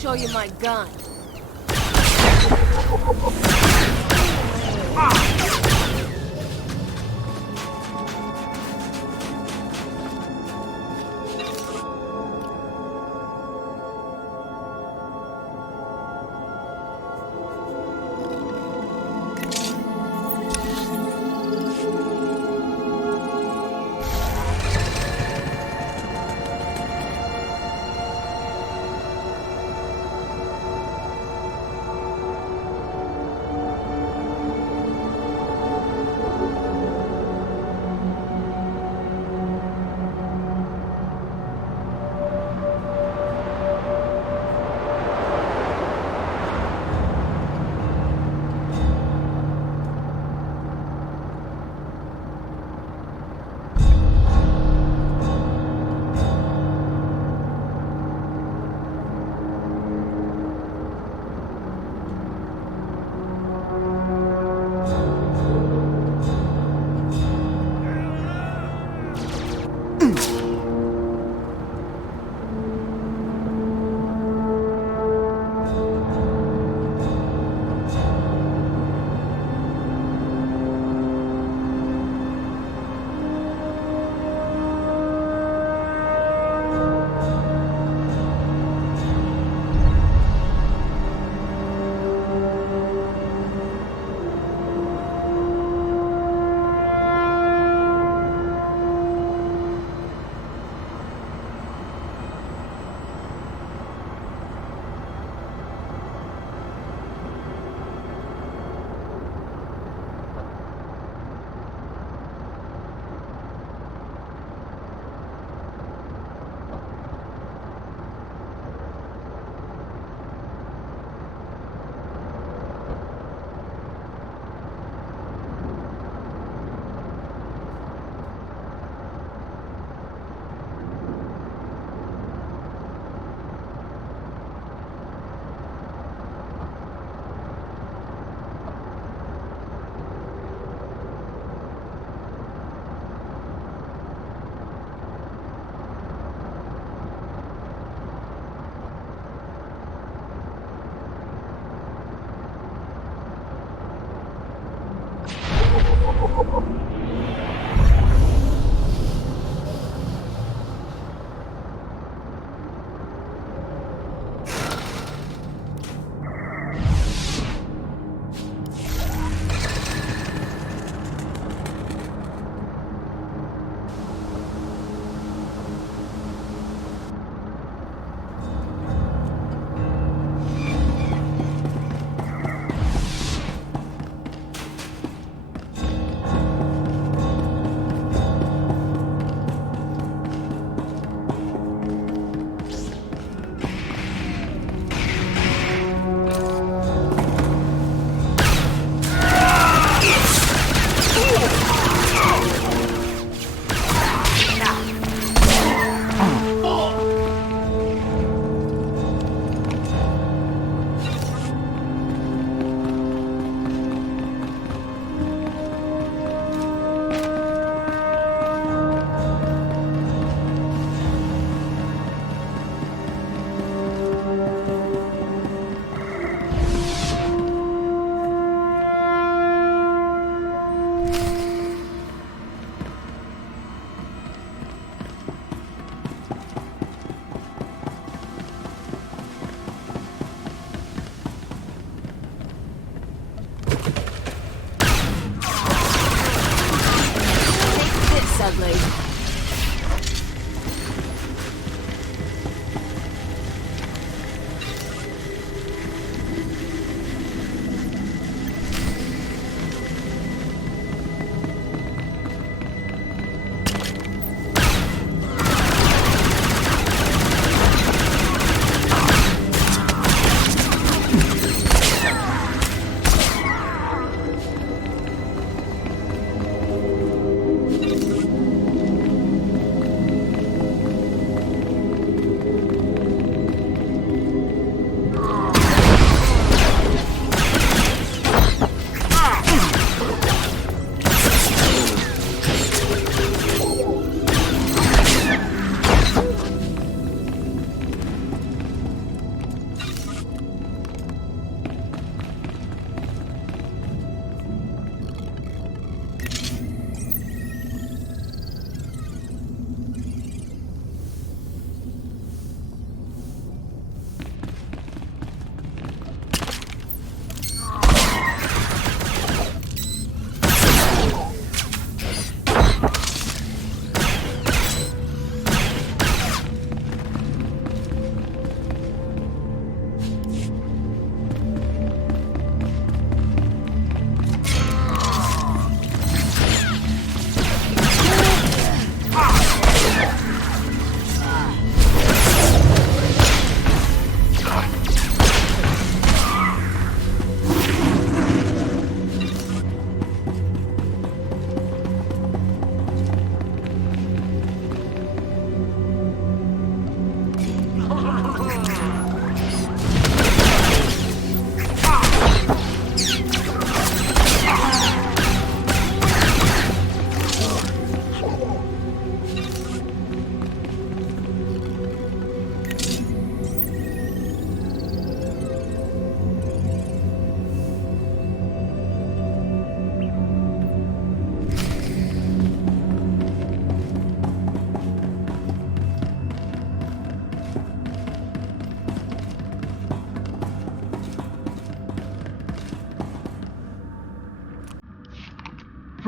Show you my gun.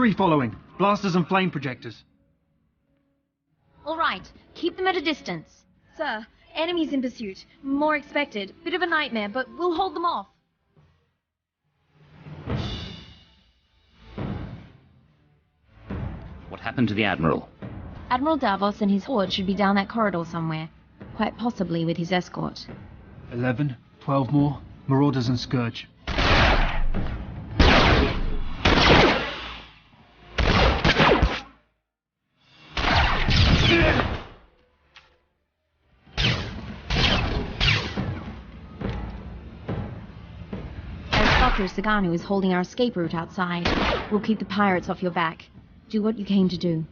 Free following. Blasters and flame projectors. All right, keep them at a distance. Sir, enemies in pursuit. More expected. Bit of a nightmare, but we'll hold them off. What happened to the Admiral? Admiral Davos and his horde should be down that corridor somewhere. Quite possibly with his escort. 11, 12 more. Marauders and Scourge. Dr. Saganu is holding our escape route outside. We'll keep the pirates off your back. Do what you came to do.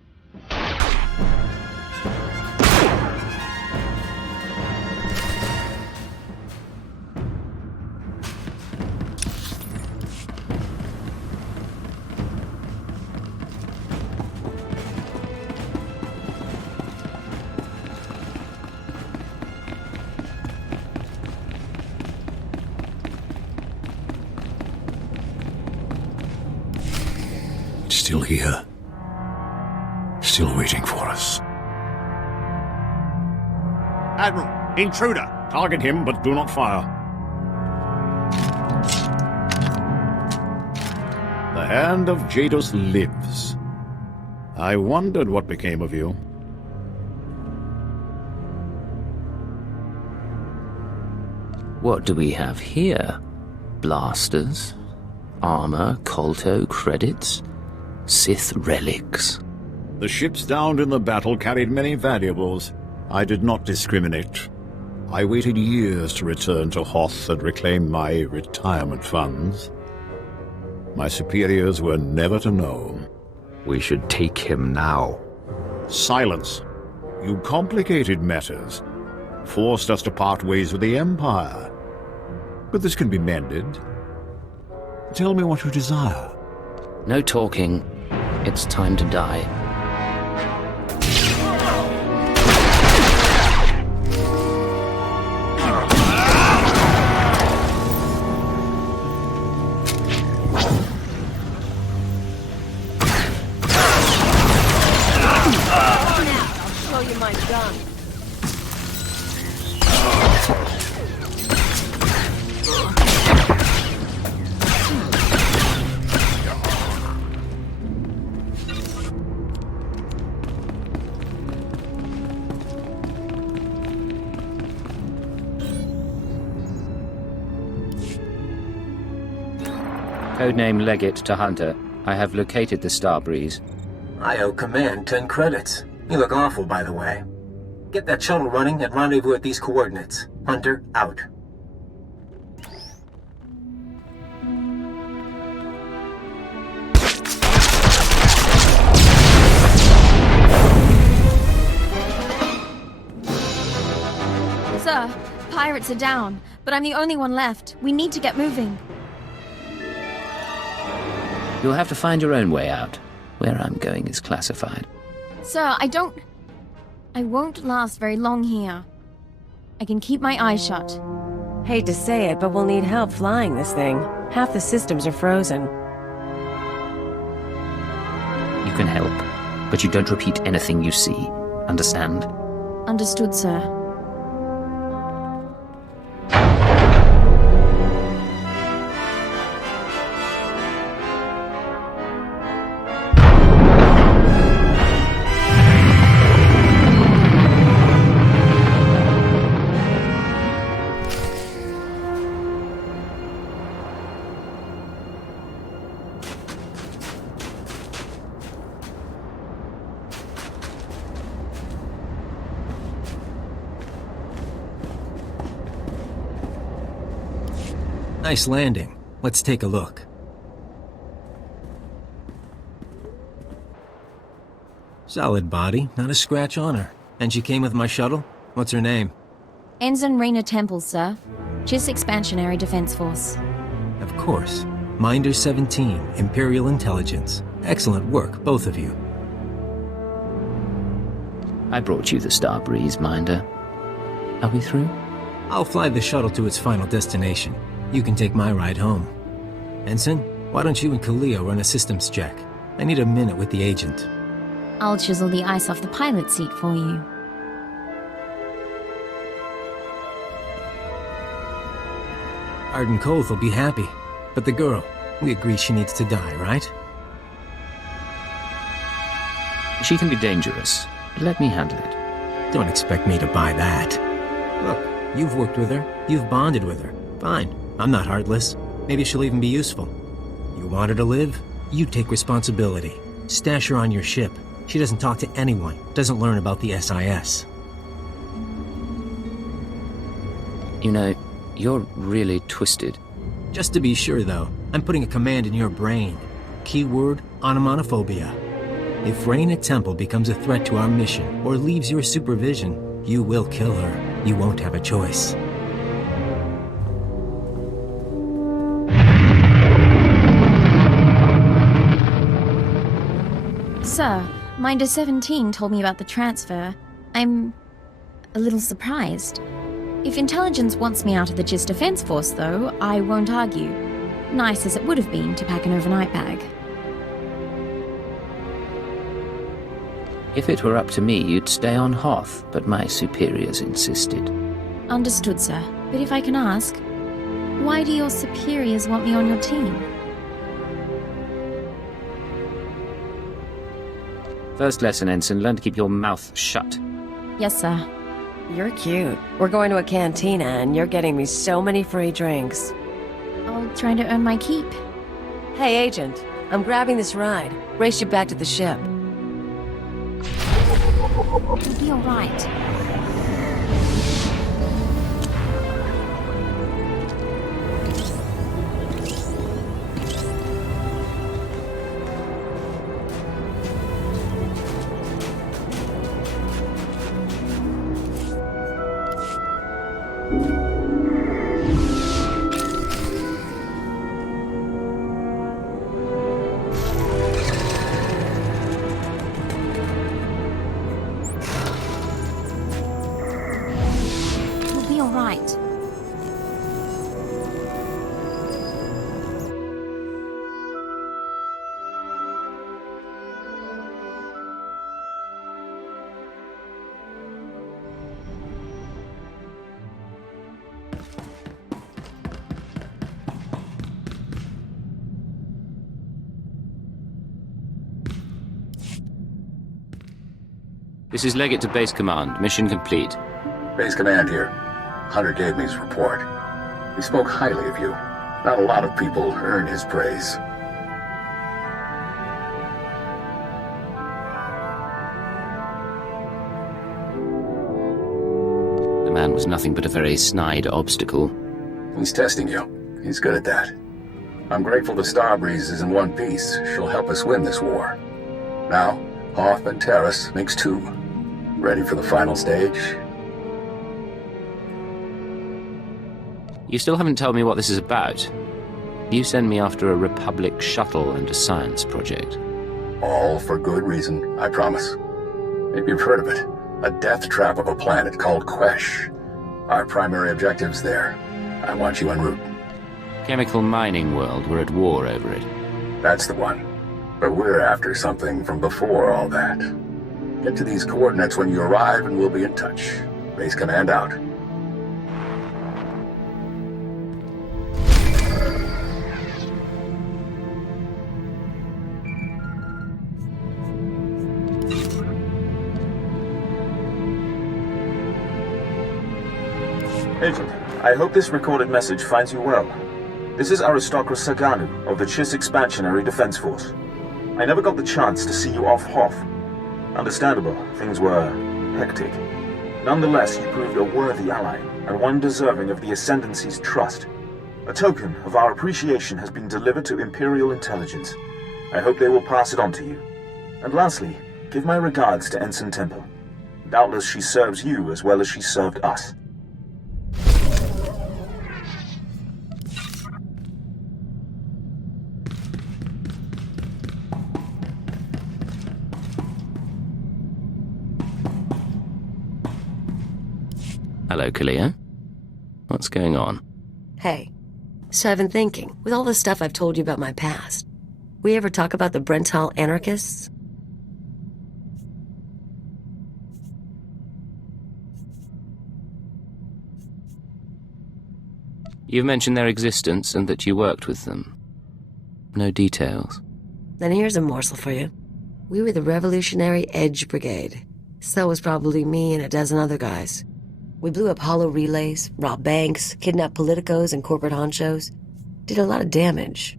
still here. Still waiting for us. Admiral, intruder! Target him, but do not fire. The hand of Jadus lives. I wondered what became of you. What do we have here? Blasters? Armor, Kolto, credits? Sith relics? The ships downed in the battle carried many valuables. I did not discriminate. I waited years to return to Hoth and reclaim my retirement funds. My superiors were never to know. We should take him now. Silence. You complicated matters. Forced us to part ways with the Empire. But this can be mended. Tell me what you desire. No talking. It's time to die. I'll show you my gun. Codename Legate to Hunter. I have located the Starbreeze. I owe Command 10 credits. You look awful, by the way. Get that shuttle running and rendezvous at these coordinates. Hunter, out. Sir, pirates are down, but I'm the only one left. We need to get moving. You'll have to find your own way out. Where I'm going is classified. Sir, I won't last very long here. I can keep my eyes shut. Hate to say it, but we'll need help flying this thing. Half the systems are frozen. You can help, but you don't repeat anything you see. Understand? Understood, sir. Nice landing. Let's take a look. Solid body, not a scratch on her. And she came with my shuttle? What's her name? Ensign Reyna Temple, sir. GIS Expansionary Defense Force. Of course. Minder 17, Imperial Intelligence. Excellent work, both of you. I brought you the Starbreeze, Minder. Are we through? I'll fly the shuttle to its final destination. You can take my ride home. Ensign, why don't you and Kalia run a systems check? I need a minute with the agent. I'll chisel the ice off the pilot seat for you. Arden Koth will be happy. But the girl, we agree she needs to die, right? She can be dangerous. Let me handle it. Don't expect me to buy that. Look, you've worked with her. You've bonded with her. Fine. I'm not heartless. Maybe she'll even be useful. You want her to live? You take responsibility. Stash her on your ship. She doesn't talk to anyone. Doesn't learn about the SIS. You know, you're really twisted. Just to be sure, though, I'm putting a command in your brain. Keyword, onomatophobia. If Reyna Temple becomes a threat to our mission or leaves your supervision, you will kill her. You won't have a choice. Sir, Minder 17 told me about the transfer. I'm a little surprised. If intelligence wants me out of the GIS Defense Force, though, I won't argue. Nice as it would have been to pack an overnight bag. If it were up to me, you'd stay on Hoth, but my superiors insisted. Understood, sir. But if I can ask, why do your superiors want me on your team? First lesson, Ensign. Learn to keep your mouth shut. Yes, sir. You're cute. We're going to a cantina, and you're getting me so many free drinks. I'll try to earn my keep. Hey, Agent. I'm grabbing this ride. Race you back to the ship. It'll be all right. This is Legate to Base Command. Mission complete. Base Command here. Hunter gave me his report. He spoke highly of you. Not a lot of people earn his praise. The man was nothing but a very snide obstacle. He's testing you. He's good at that. I'm grateful the Starbreeze is in one piece. She'll help us win this war. Now, Hoth and Terrace makes two. Ready for the final stage? You still haven't told me what this is about. You send me after a Republic shuttle and a science project. All for good reason, I promise. Maybe you've heard of it. A death trap of a planet called Quesh. Our primary objective's there. I want you en route. Chemical mining world. We're at war over it. That's the one. But we're after something from before all that. Get to these coordinates when you arrive and we'll be in touch. Base Command out. Agent, I hope this recorded message finds you well. This is Aristocrat Saganu of the Chiss Expansionary Defense Force. I never got the chance to see you off Hoth. Understandable, things were hectic. Nonetheless, you proved a worthy ally, and one deserving of the Ascendancy's trust. A token of our appreciation has been delivered to Imperial intelligence. I hope they will pass it on to you. And lastly, give my regards to Ensign Temple. Doubtless she serves you as well as she served us. Hello, Kalia. What's going on? Hey, so I've been thinking, with all the stuff I've told you about my past, we ever talk about the Brental anarchists? You've mentioned their existence and that you worked with them. No details. Then here's a morsel for you. We were the Revolutionary Edge Brigade. So was probably me and a dozen other guys. We blew up hollow relays, robbed banks, kidnapped politicos and corporate honchos. Did a lot of damage.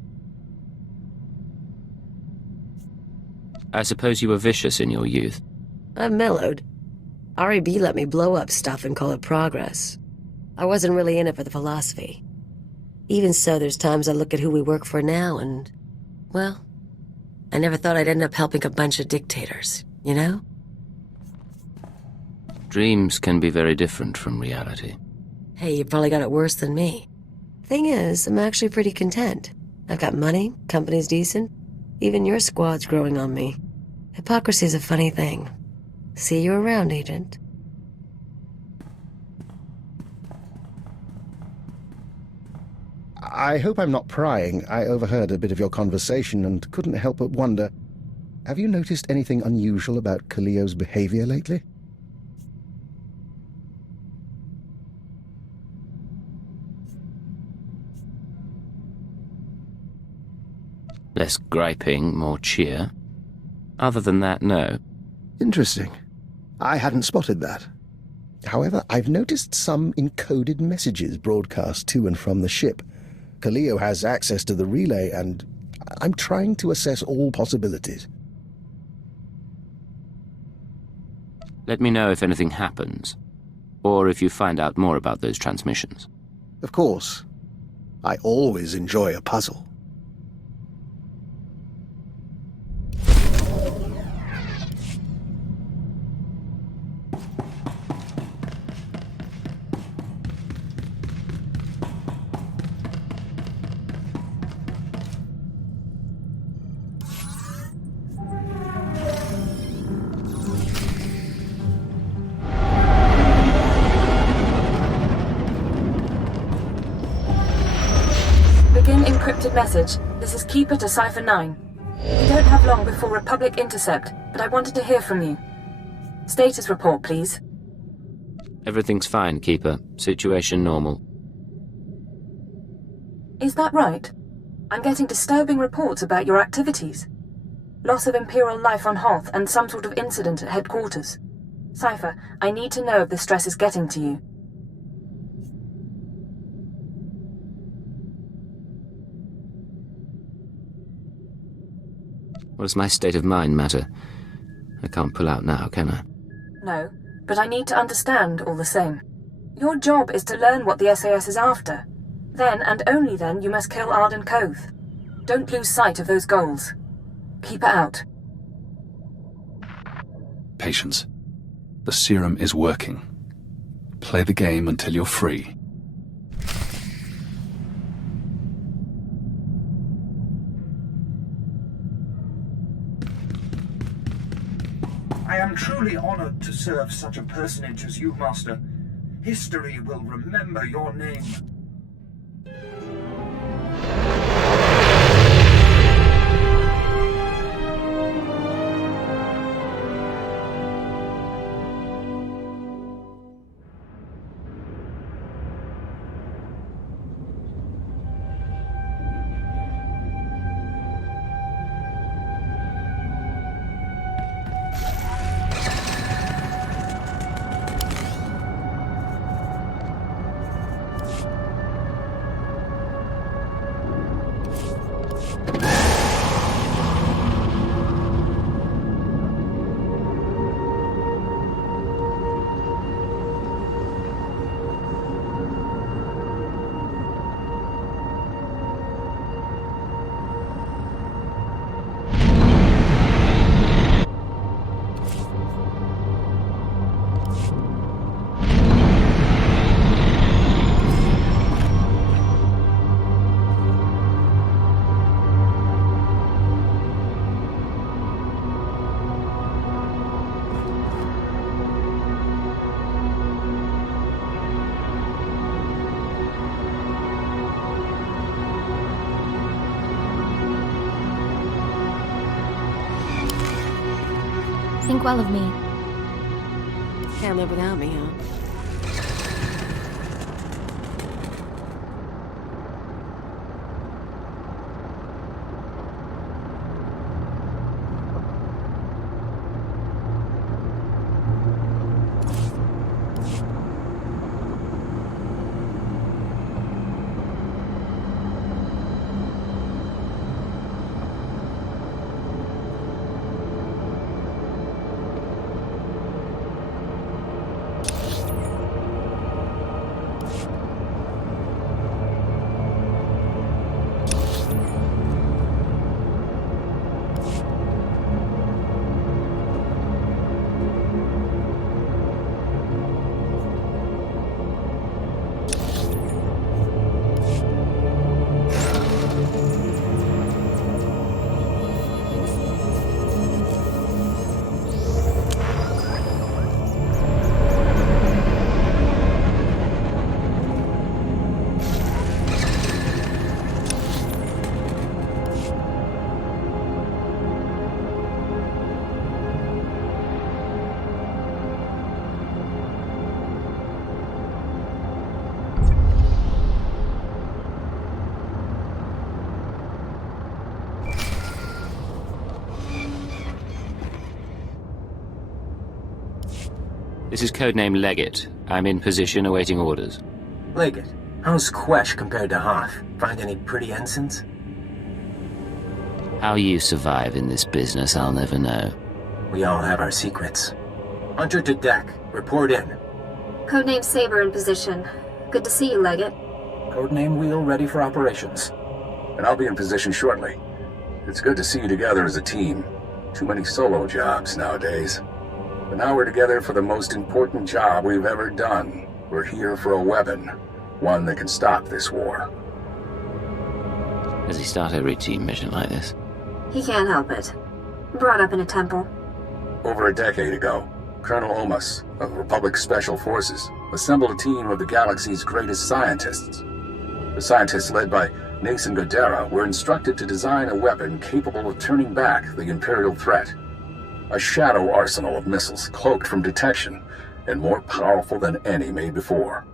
I suppose you were vicious in your youth. I've mellowed. RAB let me blow up stuff and call it progress. I wasn't really in it for the philosophy. Even so, there's times I look at who we work for now and, well, I never thought I'd end up helping a bunch of dictators, you know? Dreams can be very different from reality. Hey, you probably got it worse than me. Thing is, I'm actually pretty content. I've got money, company's decent. Even your squad's growing on me. Hypocrisy's a funny thing. See you around, Agent. I hope I'm not prying. I overheard a bit of your conversation and couldn't help but wonder. have you noticed anything unusual about Kaliyo's behavior lately? Less griping, more cheer. Other than that, no. Interesting. I hadn't spotted that. However, I've noticed some encoded messages broadcast to and from the ship. Kaliyo has access to the relay, and I'm trying to assess all possibilities. Let me know if anything happens, or if you find out more about those transmissions. Of course. I always enjoy a puzzle. Encrypted message. This is Keeper to Cipher 9. We don't have long before Republic intercept, but I wanted to hear from you. Status report, please. Everything's fine, Keeper. Situation normal. Is that right? I'm getting disturbing reports about your activities. Loss of Imperial life on Hoth and some sort of incident at headquarters. Cipher, I need to know if the stress is getting to you. What does my state of mind matter? I can't pull out now, can I? No, but I need to understand all the same. Your job is to learn what the SAS is after. Then, and only then, you must kill Arden Koth. Don't lose sight of those goals. Keep it out. Patience. The serum is working. Play the game until you're free. I am truly honored to serve such a personage as you, Master. History will remember your name. Think well of me. Can't live without me, huh? This is codename Legate. I'm in position awaiting orders. Legate, how's Quesh compared to Hoth? Find any pretty ensigns? How you survive in this business, I'll never know. We all have our secrets. Hunter to deck. Report in. Codename Saber in position. Good to see you, Legate. Codename Wheel ready for operations. And I'll be in position shortly. It's good to see you together as a team. Too many solo jobs nowadays. But now we're together for the most important job we've ever done. We're here for a weapon. One that can stop this war. Does he start every team mission like this? He can't help it. Brought up in a temple. Over a decade ago, Colonel Omas of Republic Special Forces assembled a team of the galaxy's greatest scientists. The scientists, led by Nason Godera, were instructed to design a weapon capable of turning back the Imperial threat. A shadow arsenal of missiles cloaked from detection and more powerful than any made before.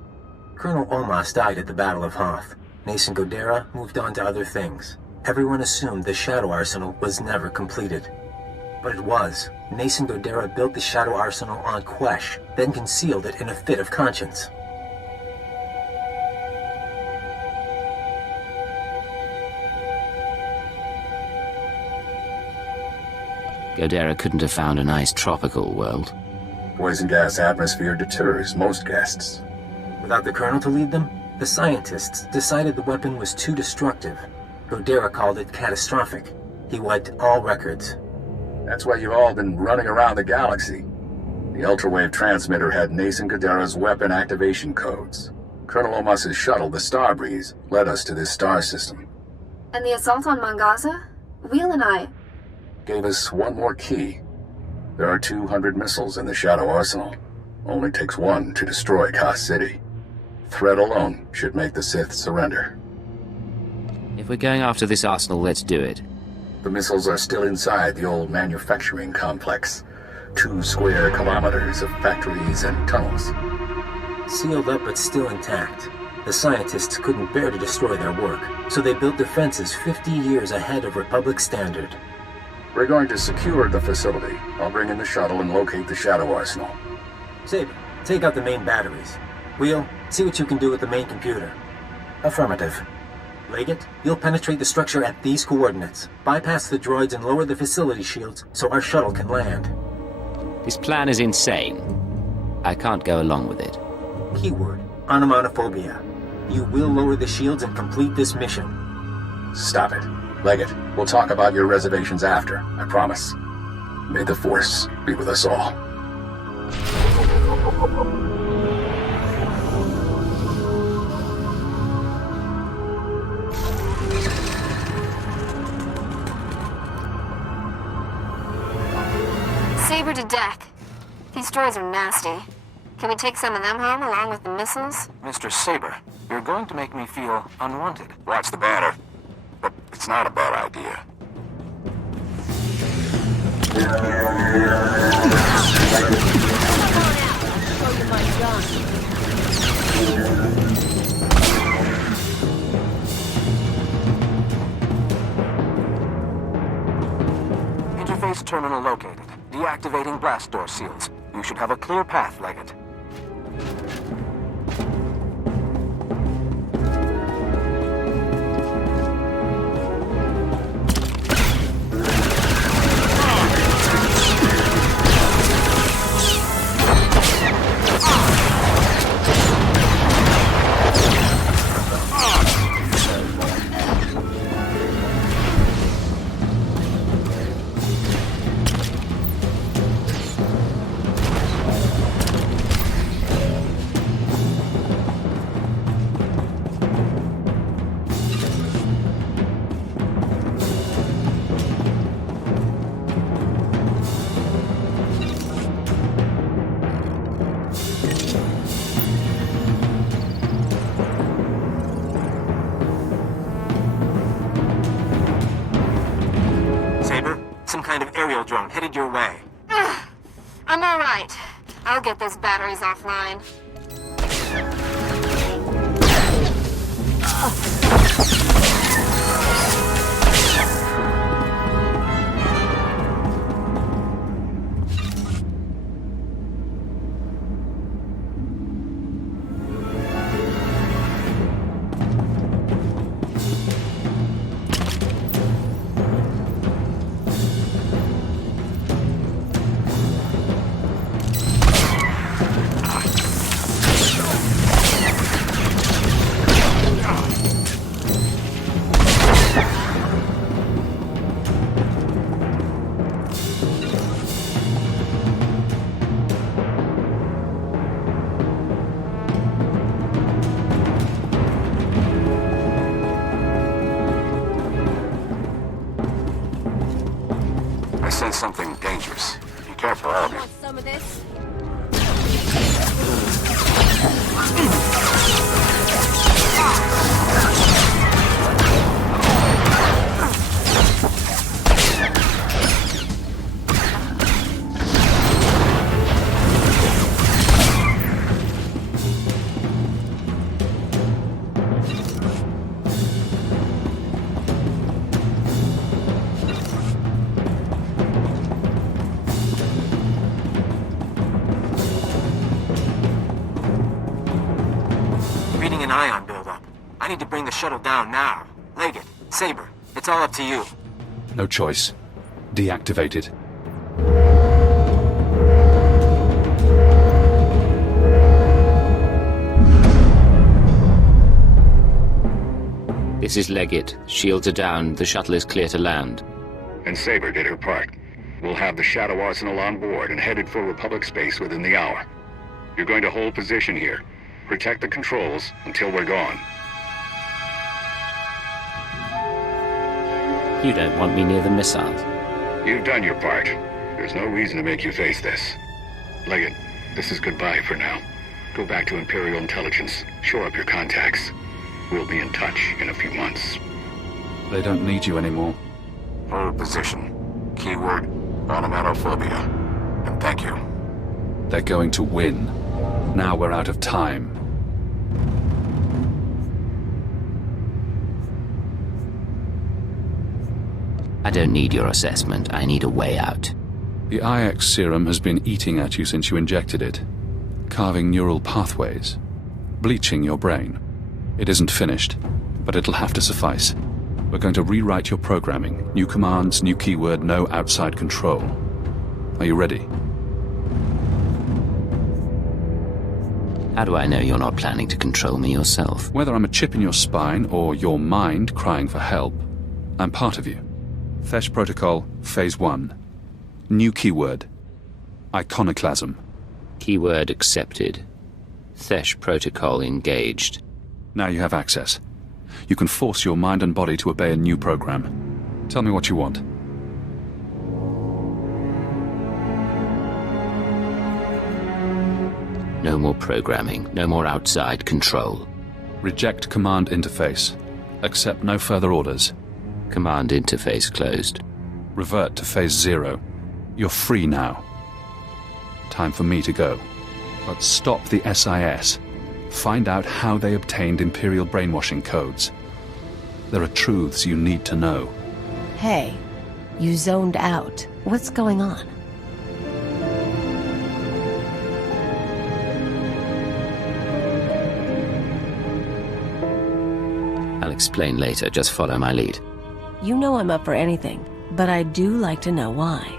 Colonel Omas died at the Battle of Hoth. Nason Godera moved on to other things. Everyone assumed the shadow arsenal was never completed. But it was. Nason Godera built the shadow arsenal on Quesh, then concealed it in a fit of conscience. Godera couldn't have found a nice tropical world. Poison gas atmosphere deters most guests. Without the Colonel to lead them, the scientists decided the weapon was too destructive. Godera called it catastrophic. He wiped all records. That's why you've all been running around the galaxy. The ultrawave transmitter had Nason Godera's weapon activation codes. Colonel Omas's shuttle, the Starbreeze, led us to this star system. And the assault on Mangaza? Wheel and I... Gave us one more key. There are 200 missiles in the Shadow Arsenal. Only takes one to destroy Kos City. Threat alone should make the Sith surrender. If we're going after this arsenal, let's do it. The missiles are still inside the old manufacturing complex. 2 square kilometers of factories and tunnels. Sealed up but still intact. The scientists couldn't bear to destroy their work, so they built defenses 50 years ahead of Republic standard. We're going to secure the facility. I'll bring in the shuttle and locate the Shadow Arsenal. Saber, take out the main batteries. Wheel, see what you can do with the main computer. Affirmative. Legate, you'll penetrate the structure at these coordinates. Bypass the droids and lower the facility shields so our shuttle can land. This plan is insane. I can't go along with it. Keyword, onomatophobia. You will lower the shields and complete this mission. Stop it. Legate, we'll talk about your reservations after, I promise. May the Force be with us all. Saber to deck. These droids are nasty. Can we take some of them home along with the missiles? Mr. Saber, you're going to make me feel unwanted. Watch the banner. But it's not a bad idea. Interface terminal located. Deactivating blast door seals. You should have a clear path, Legate. Headed your way. I'm all right. I'll get those batteries offline. Thanks. Be careful, all of you. Want some of this? An ion buildup. I need to bring the shuttle down now. Leggett, Saber, it's all up to you. No choice. Deactivated. This is Leggett. Shields are down. The shuttle is clear to land. And Saber did her part. We'll have the Shadow Arsenal on board and headed for Republic space within the hour. You're going to hold position here. Protect the controls until we're gone. You don't want me near the missiles. You've done your part. There's no reason to make you face this. Leggett, this is goodbye for now. Go back to Imperial Intelligence. Shore up your contacts. We'll be in touch in a few months. They don't need you anymore. Hold position. Keyword, onomatophobia. And thank you. They're going to win. Now we're out of time. I don't need your assessment. I need a way out. The IX serum has been eating at you since you injected it, carving neural pathways, bleaching your brain. It isn't finished, but it'll have to suffice. We're going to rewrite your programming. New commands, new keyword, no outside control. Are you ready? How do I know you're not planning to control me yourself? Whether I'm a chip in your spine or your mind crying for help, I'm part of you. Fesh Protocol, Phase 1. New keyword. Iconoclasm. Keyword accepted. Fesh Protocol engaged. Now you have access. You can force your mind and body to obey a new program. Tell me what you want. No more programming, no more outside control. Reject command interface. Accept no further orders. Command interface closed. Revert to Phase 0. You're free now. Time for me to go. But stop the SIS. Find out how they obtained Imperial brainwashing codes. There are truths you need to know. Hey, you zoned out. What's going on? I'll explain later. Just follow my lead. You know I'm up for anything, but I do like to know why.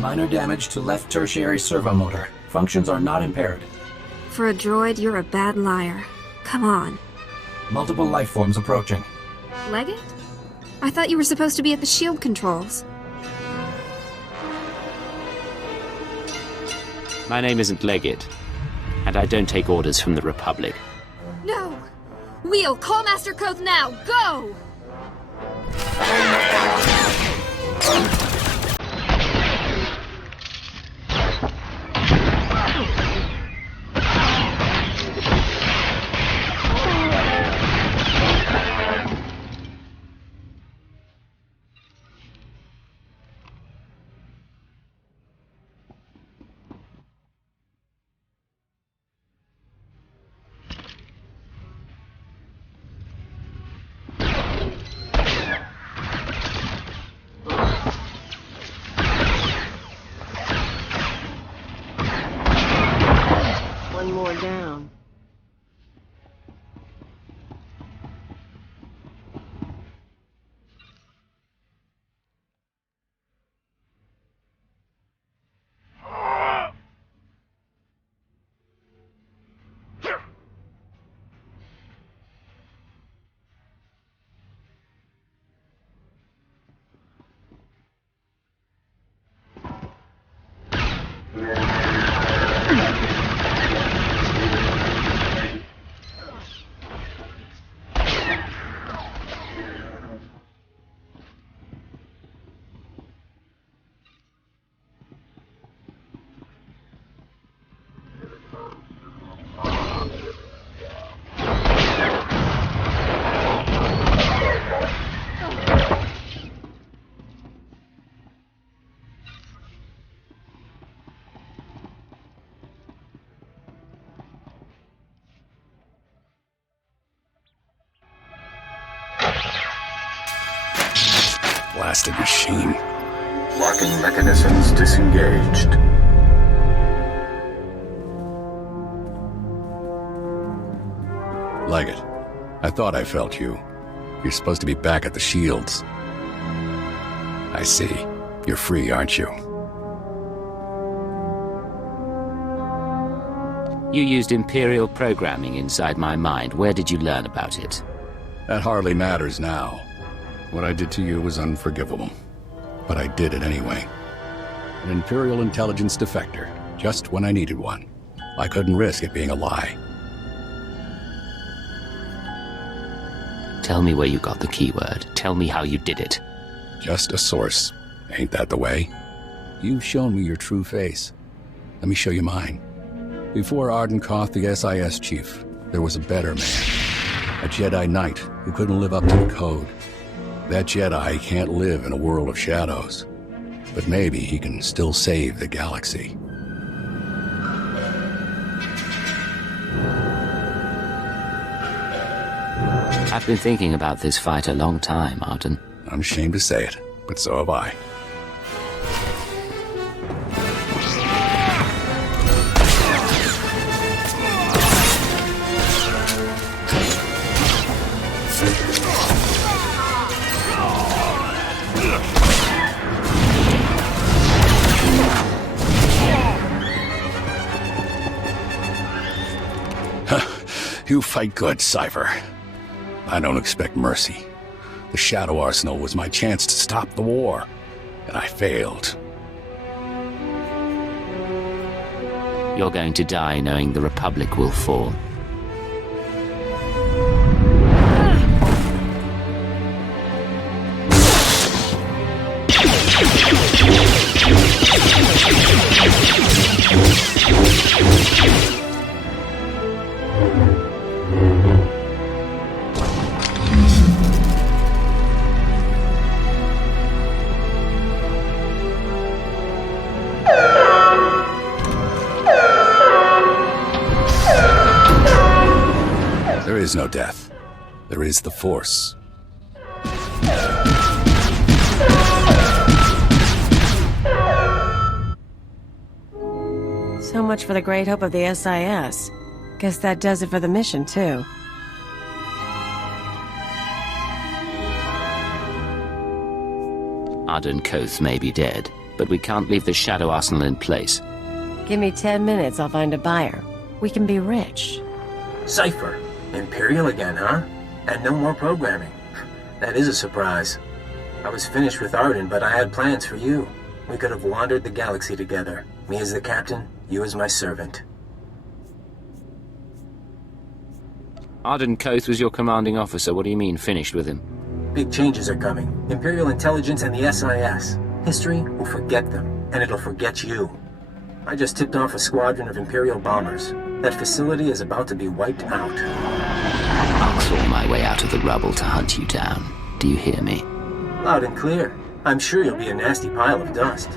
Minor damage to left tertiary servo motor. Functions are not impaired. For a droid, you're a bad liar. Come on. Multiple life forms approaching. Leggett? I thought you were supposed to be at the shield controls. My name isn't Leggett, and I don't take orders from the Republic. No! Wheel, call Master Koth now! Go! One more down. Blasted machine. Locking mechanisms disengaged. Leggett, I thought I felt you. You're supposed to be back at the shields. I see. You're free, aren't you? You used Imperial programming inside my mind. Where did you learn about it? That hardly matters now. What I did to you was unforgivable. But I did it anyway. An Imperial intelligence defector, just when I needed one. I couldn't risk it being a lie. Tell me where you got the keyword. Tell me how you did it. Just a source. Ain't that the way? You've shown me your true face. Let me show you mine. Before Arden Koth, the SIS chief, there was a better man. A Jedi Knight who couldn't live up to the code. That Jedi can't live in a world of shadows. But maybe he can still save the galaxy. I've been thinking about this fight a long time, Arden. I'm ashamed to say it, but so have I. You fight good, Cypher. I don't expect mercy. The Shadow Arsenal was my chance to stop the war, and I failed. You're going to die knowing the Republic will fall. There is no death. There is the Force. So much for the great hope of the SIS. Guess that does it for the mission, too. Arden Koth may be dead, but we can't leave the Shadow Arsenal in place. Give me 10 minutes, I'll find a buyer. We can be rich. Cypher. Imperial again, huh? And no more programming. That is a surprise. I was finished with Arden, but I had plans for you. We could have wandered the galaxy together. Me as the captain, you as my servant. Arden Koth was your commanding officer. What do you mean, finished with him? Big changes are coming. Imperial intelligence and the SIS. History will forget them, and it'll forget you. I just tipped off a squadron of Imperial bombers. That facility is about to be wiped out. I'll claw my way out of the rubble to hunt you down. Do you hear me? Loud and clear. I'm sure you'll be a nasty pile of dust.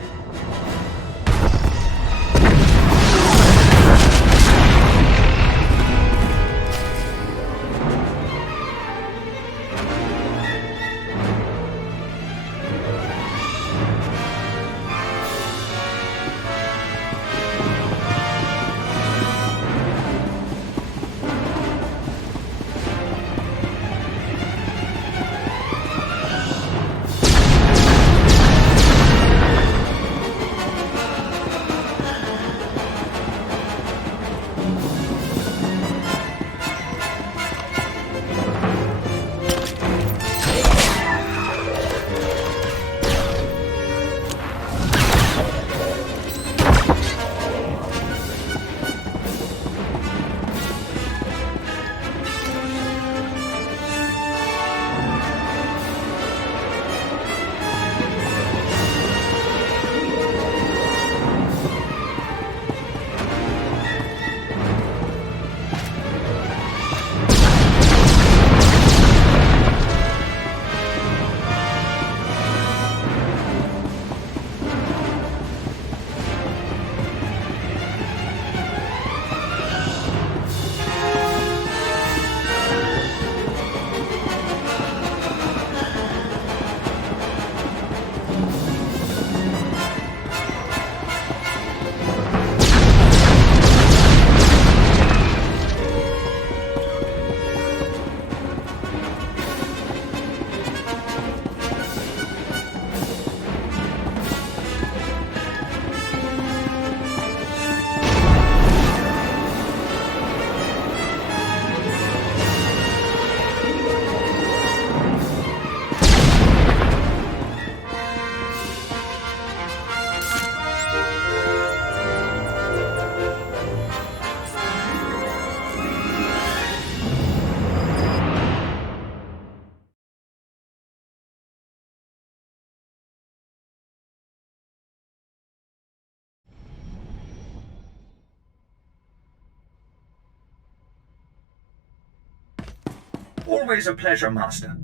Always a pleasure, Master.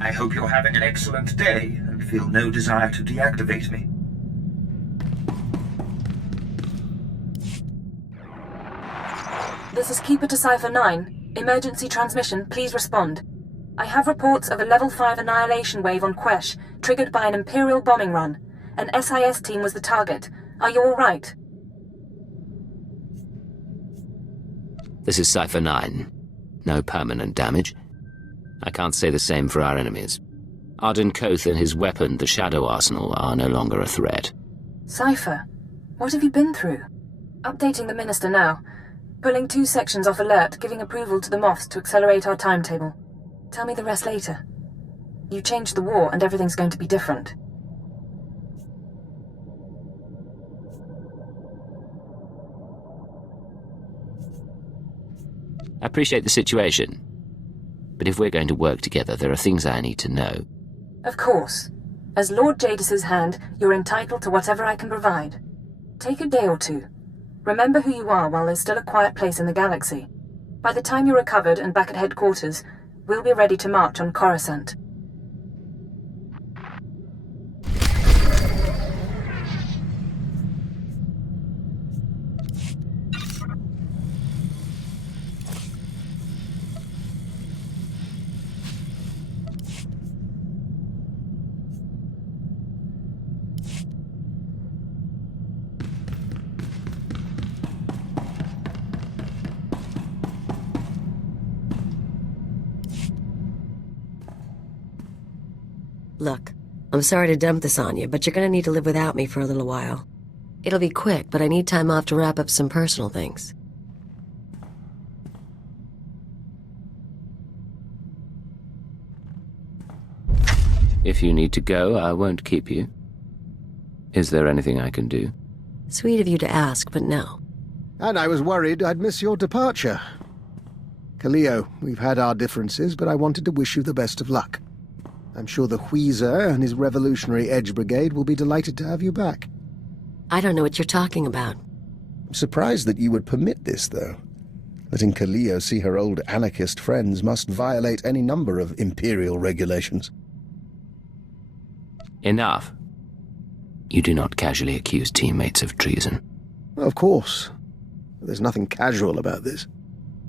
I hope you're having an excellent day and feel no desire to deactivate me. This is Keeper to Cipher 9. Emergency transmission, please respond. I have reports of a Level 5 annihilation wave on Quesh, triggered by an Imperial bombing run. An SIS team was the target. Are you all right? This is Cipher 9. No permanent damage. I can't say the same for our enemies. Arden Koth and his weapon, the Shadow Arsenal, are no longer a threat. Cipher, what have you been through? Updating the Minister now. Pulling 2 sections off alert, giving approval to the Moffs to accelerate our timetable. Tell me the rest later. You changed the war and everything's going to be different. I appreciate the situation, but if we're going to work together, there are things I need to know. Of course. As Lord Jadis's hand, you're entitled to whatever I can provide. Take a day or two. Remember who you are while there's still a quiet place in the galaxy. By the time you're recovered and back at headquarters, we'll be ready to march on Coruscant. Look, I'm sorry to dump this on you, but you're gonna need to live without me for a little while. It'll be quick, but I need time off to wrap up some personal things. If you need to go, I won't keep you. Is there anything I can do? Sweet of you to ask, but no. And I was worried I'd miss your departure. Khalil, we've had our differences, but I wanted to wish you the best of luck. I'm sure the Wheezer and his Revolutionary Edge Brigade will be delighted to have you back. I don't know what you're talking about. I'm surprised that you would permit this, though. Letting Khalil see her old anarchist friends must violate any number of Imperial regulations. Enough. You do not casually accuse teammates of treason. Of course. There's nothing casual about this.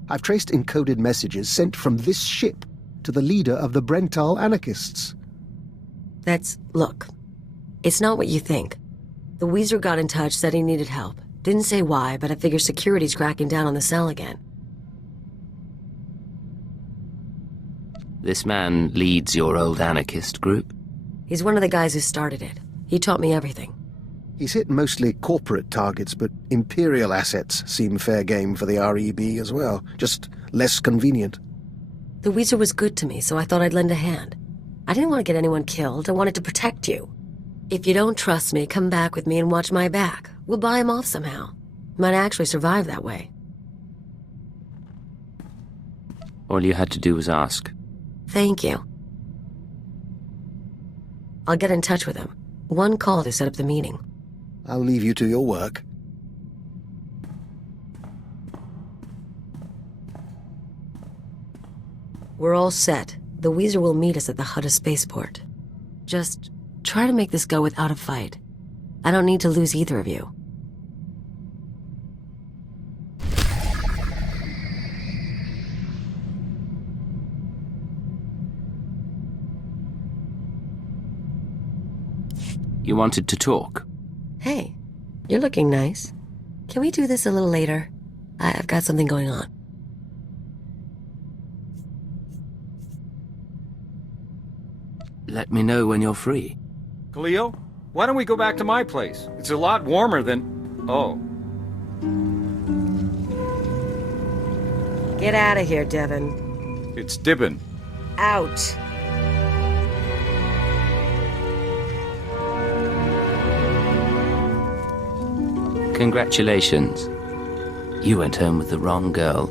I've traced encoded messages sent from this ship to the leader of the Brental anarchists. Look, it's not what you think. The Wheezer got in touch, said he needed help. Didn't say why, but I figure security's cracking down on the cell again. This man leads your old anarchist group? He's one of the guys who started it. He taught me everything. He's hit mostly corporate targets, but Imperial assets seem fair game for the REB as well, just less convenient. The Wheezer was good to me, so I thought I'd lend a hand. I didn't want to get anyone killed, I wanted to protect you. If you don't trust me, come back with me and watch my back. We'll buy him off somehow. Might actually survive that way. All you had to do was ask. Thank you. I'll get in touch with him. One call to set up the meeting. I'll leave you to your work. We're all set. The Wheezer will meet us at the Hutta spaceport. Just try to make this go without a fight. I don't need to lose either of you. You wanted to talk? Hey, you're looking nice. Can we do this a little later? I've got something going on. Let me know when you're free. Khalil, why don't we go back to my place? It's a lot warmer than... Oh. Get out of here, Devin. It's Dibbin. Out. Congratulations. You went home with the wrong girl.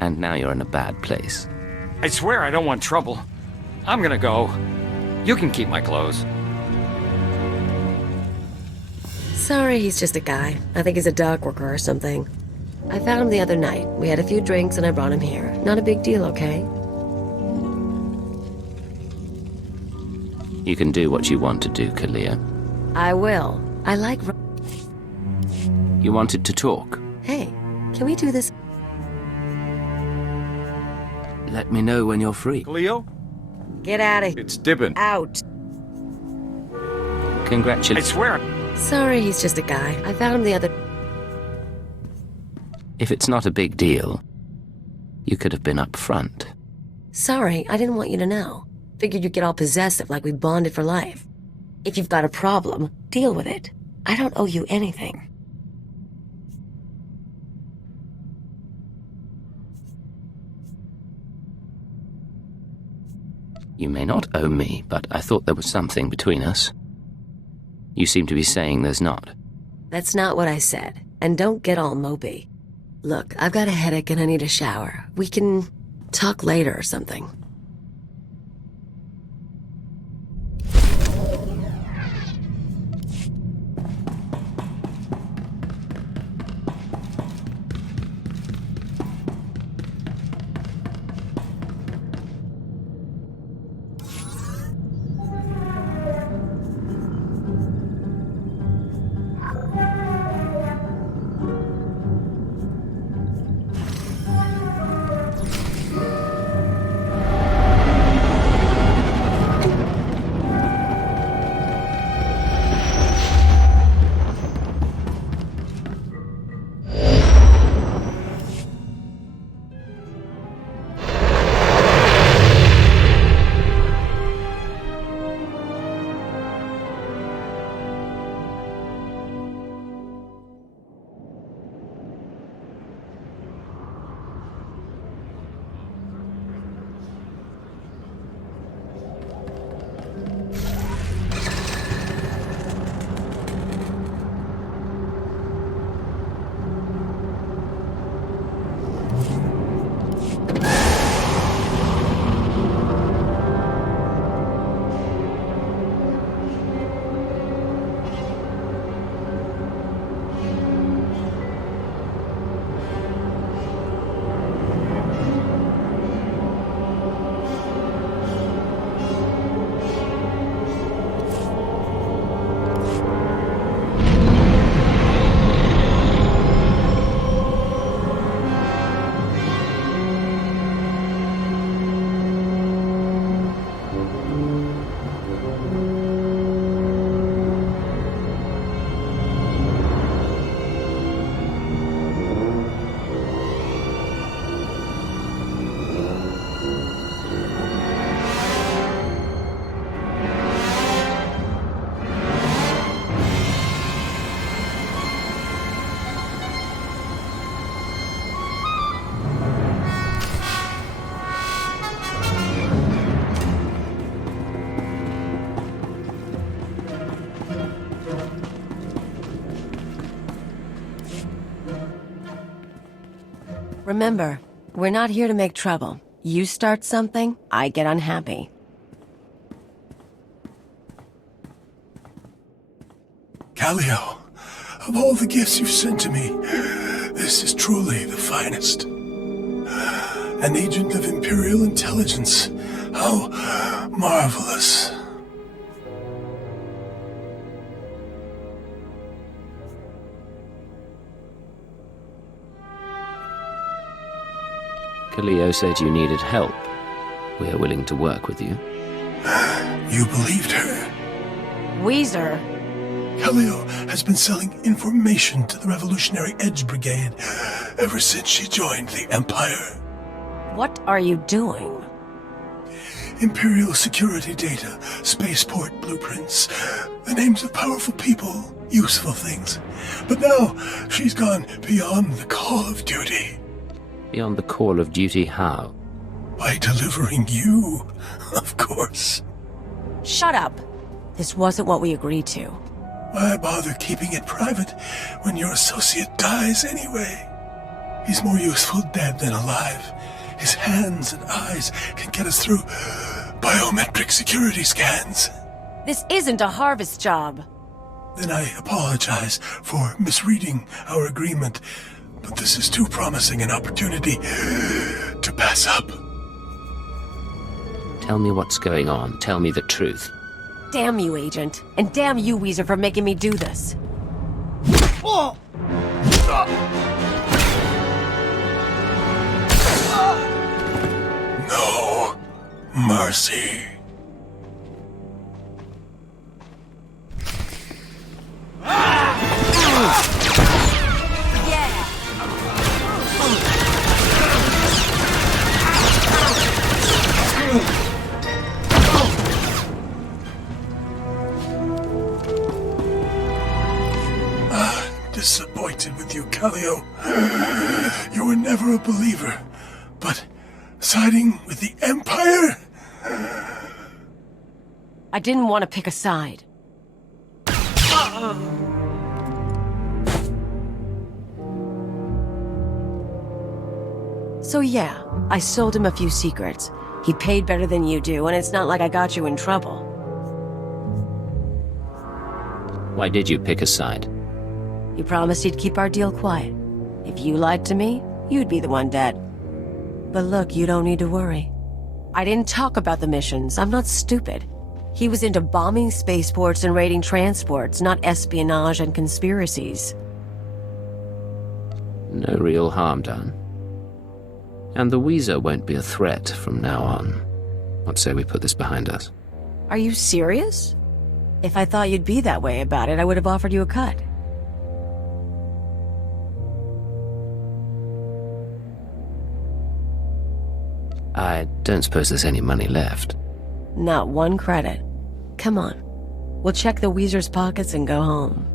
And now you're in a bad place. I swear I don't want trouble. I'm gonna go. You can keep my clothes. Sorry, he's just a guy. I think he's a dock worker or something. I found him the other night. We had a few drinks and I brought him here. Not a big deal, okay? You can do what you want to do, Kalia. I will. I like... You wanted to talk? Hey, can we do this? Let me know when you're free. Khalil? Get out of here. It's Dibbin. Out. Congratulations. I swear. Sorry, he's just a guy. I found him the other... If it's not a big deal, you could have been up front. Sorry, I didn't want you to know. Figured you'd get all possessive like we bonded for life. If you've got a problem, deal with it. I don't owe you anything. You may not owe me, but I thought there was something between us. You seem to be saying there's not. That's not what I said. And don't get all mopey. Look, I've got a headache and I need a shower. We can talk later or something. Remember, we're not here to make trouble. You start something, I get unhappy. Callio, of all the gifts you've sent to me, this is truly the finest. An agent of Imperial intelligence. How marvelous. Callio said you needed help. We are willing to work with you. You believed her? Weezer. Callio has been selling information to the Revolutionary Edge Brigade ever since she joined the Empire. What are you doing? Imperial security data, spaceport blueprints, the names of powerful people, useful things. But now, she's gone beyond the call of duty. Beyond the call of duty how? By delivering you, of course. Shut up. This wasn't what we agreed to. Why bother keeping it private when your associate dies anyway? He's more useful dead than alive. His hands and eyes can get us through biometric security scans. This isn't a harvest job. Then I apologize for misreading our agreement, but this is too promising an opportunity to pass up. Tell me what's going on. Tell me the truth. Damn you, Agent. And damn you, Weezer, for making me do this. Oh! No mercy. Disappointed with you, Callio. You were never a believer, but siding with the Empire? I didn't want to pick a side. So yeah, I sold him a few secrets. He paid better than you do, and it's not like I got you in trouble. Why did you pick a side? You promised he'd keep our deal quiet. If you lied to me, you'd be the one dead. But look, you don't need to worry. I didn't talk about the missions. I'm not stupid. He was into bombing spaceports and raiding transports, not espionage and conspiracies. No real harm done. And the Weezer won't be a threat from now on. What say we put this behind us? Are you serious? If I thought you'd be that way about it, I would have offered you a cut. I don't suppose there's any money left. Not one credit. Come on. We'll check the Weezer's pockets and go home.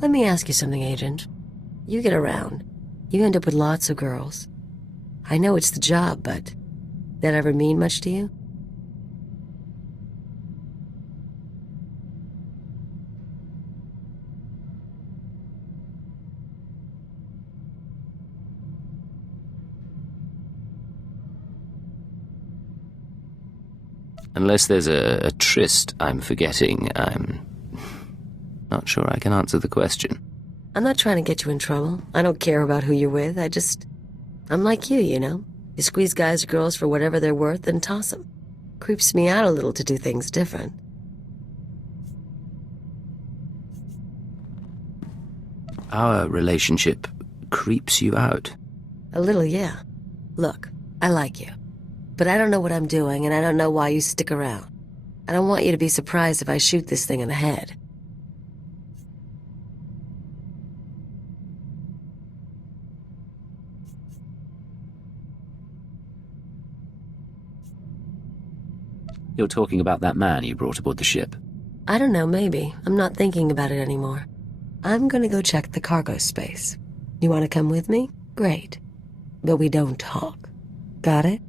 Let me ask you something, Agent. You get around. You end up with lots of girls. I know it's the job, but that ever mean much to you? Unless there's a tryst I'm forgetting, I'm not sure I can answer the question. I'm not trying to get you in trouble. I don't care about who you're with. I'm like you know? You squeeze guys or girls for whatever they're worth, then toss them. Creeps me out a little to do things different. Our relationship creeps you out. A little, yeah. Look, I like you. But I don't know what I'm doing, and I don't know why you stick around. I don't want you to be surprised if I shoot this thing in the head. You're talking about that man you brought aboard the ship. I don't know, maybe. I'm not thinking about it anymore. I'm gonna go check the cargo space. You wanna come with me? Great. But we don't talk. Got it?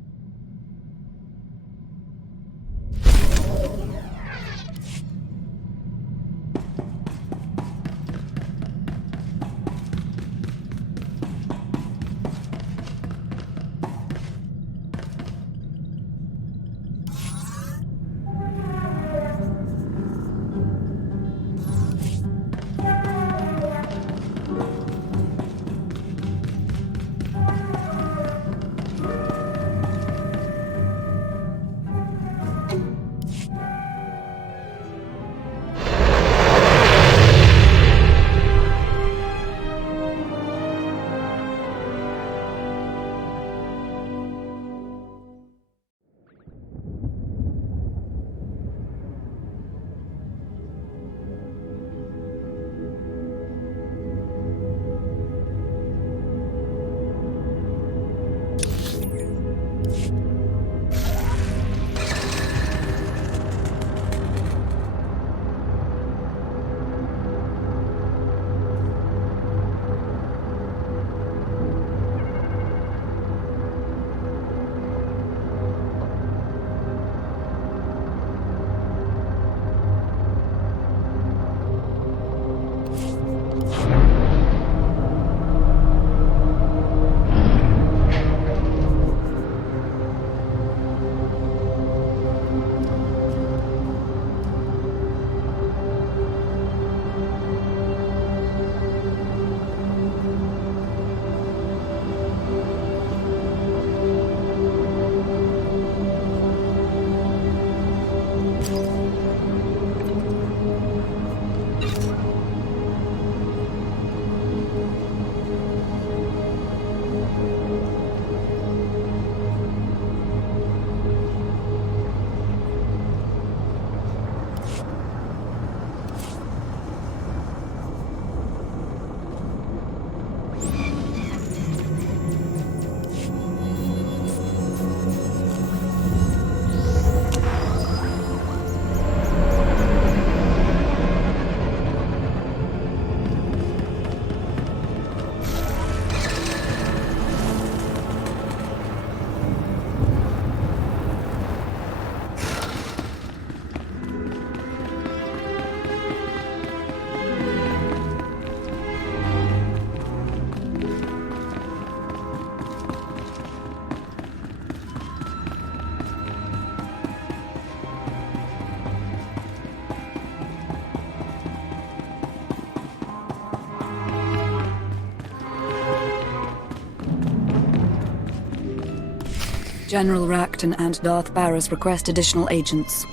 General Racton and Darth Barras request additional agents.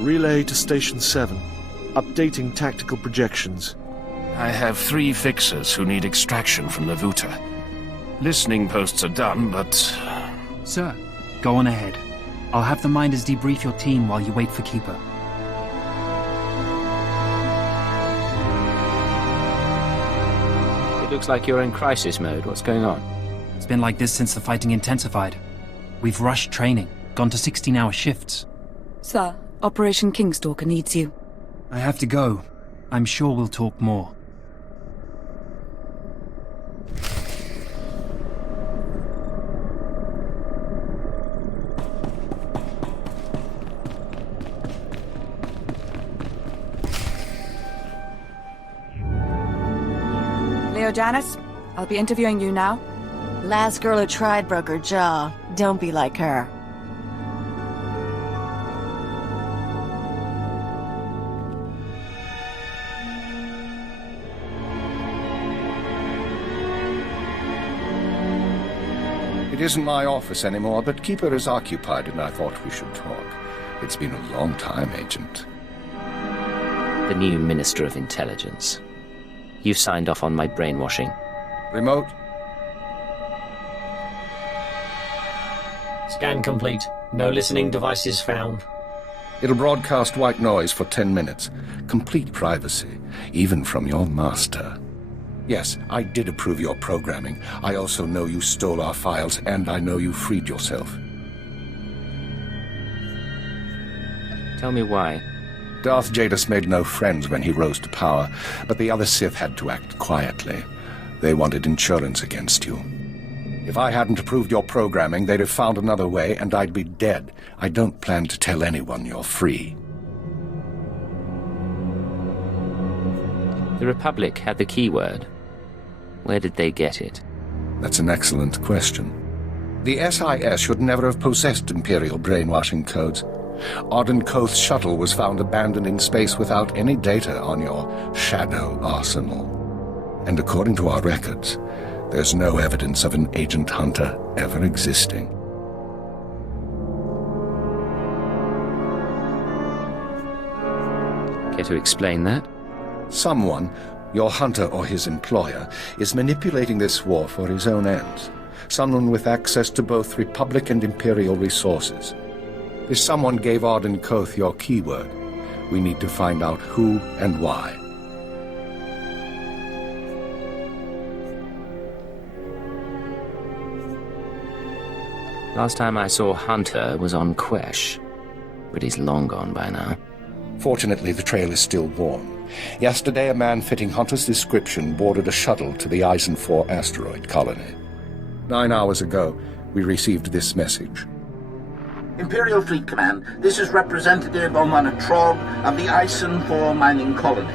Relay to Station 7. Updating tactical projections. I have 3 fixers who need extraction from the Vveaver. Listening posts are done, but... Sir, go on ahead. I'll have the Minders debrief your team while you wait for Keeper. It looks like you're in crisis mode. What's going on? It's been like this since the fighting intensified. We've rushed training, gone to 16-hour shifts. Sir, Operation Kingstalker needs you. I have to go. I'm sure we'll talk more. Leo Janice, I'll be interviewing you now. Last girl who tried broke her jaw. Don't be like her. It isn't my office anymore, but Keeper is occupied and I thought we should talk. It's been a long time, Agent. The new Minister of Intelligence. You signed off on my brainwashing. Remote? Scan complete. No listening devices found. It'll broadcast white noise for 10 minutes. Complete privacy, even from your master. Yes, I did approve your programming. I also know you stole our files, and I know you freed yourself. Tell me why. Darth Jadis made no friends when he rose to power, but the other Sith had to act quietly. They wanted insurance against you. If I hadn't approved your programming, they'd have found another way, and I'd be dead. I don't plan to tell anyone you're free. The Republic had the keyword. Where did they get it? That's an excellent question. The SIS should never have possessed Imperial brainwashing codes. Arden Koth's shuttle was found abandoned in space without any data on your shadow arsenal. And according to our records, there's no evidence of an Agent Hunter ever existing. Care to explain that? Someone, your hunter or his employer, is manipulating this war for his own ends. Someone with access to both Republic and Imperial resources. If someone gave Arden Koth your keyword, we need to find out who and why. Last time I saw Hunter was on Quesh, but he's long gone by now. Fortunately, the trail is still warm. Yesterday, a man fitting Hunter's description boarded a shuttle to the Eisen 4 asteroid colony. 9 hours ago, we received this message. Imperial Fleet Command, this is Representative Omana Trog of the Eisen 4 mining colony.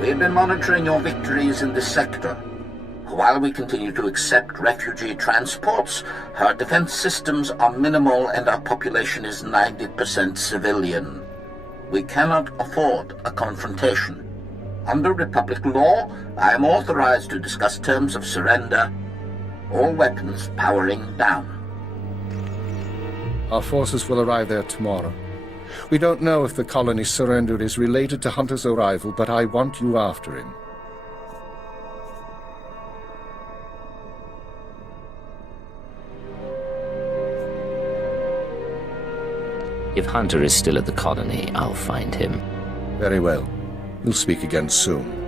We have been monitoring your victories in this sector. While we continue to accept refugee transports, our defense systems are minimal and our population is 90% civilian. We cannot afford a confrontation. Under Republic law, I am authorized to discuss terms of surrender. All weapons powering down. Our forces will arrive there tomorrow. We don't know if the colony's surrender is related to Hunter's arrival, but I want you after him. If Hunter is still at the colony, I'll find him. Very well. We'll speak again soon.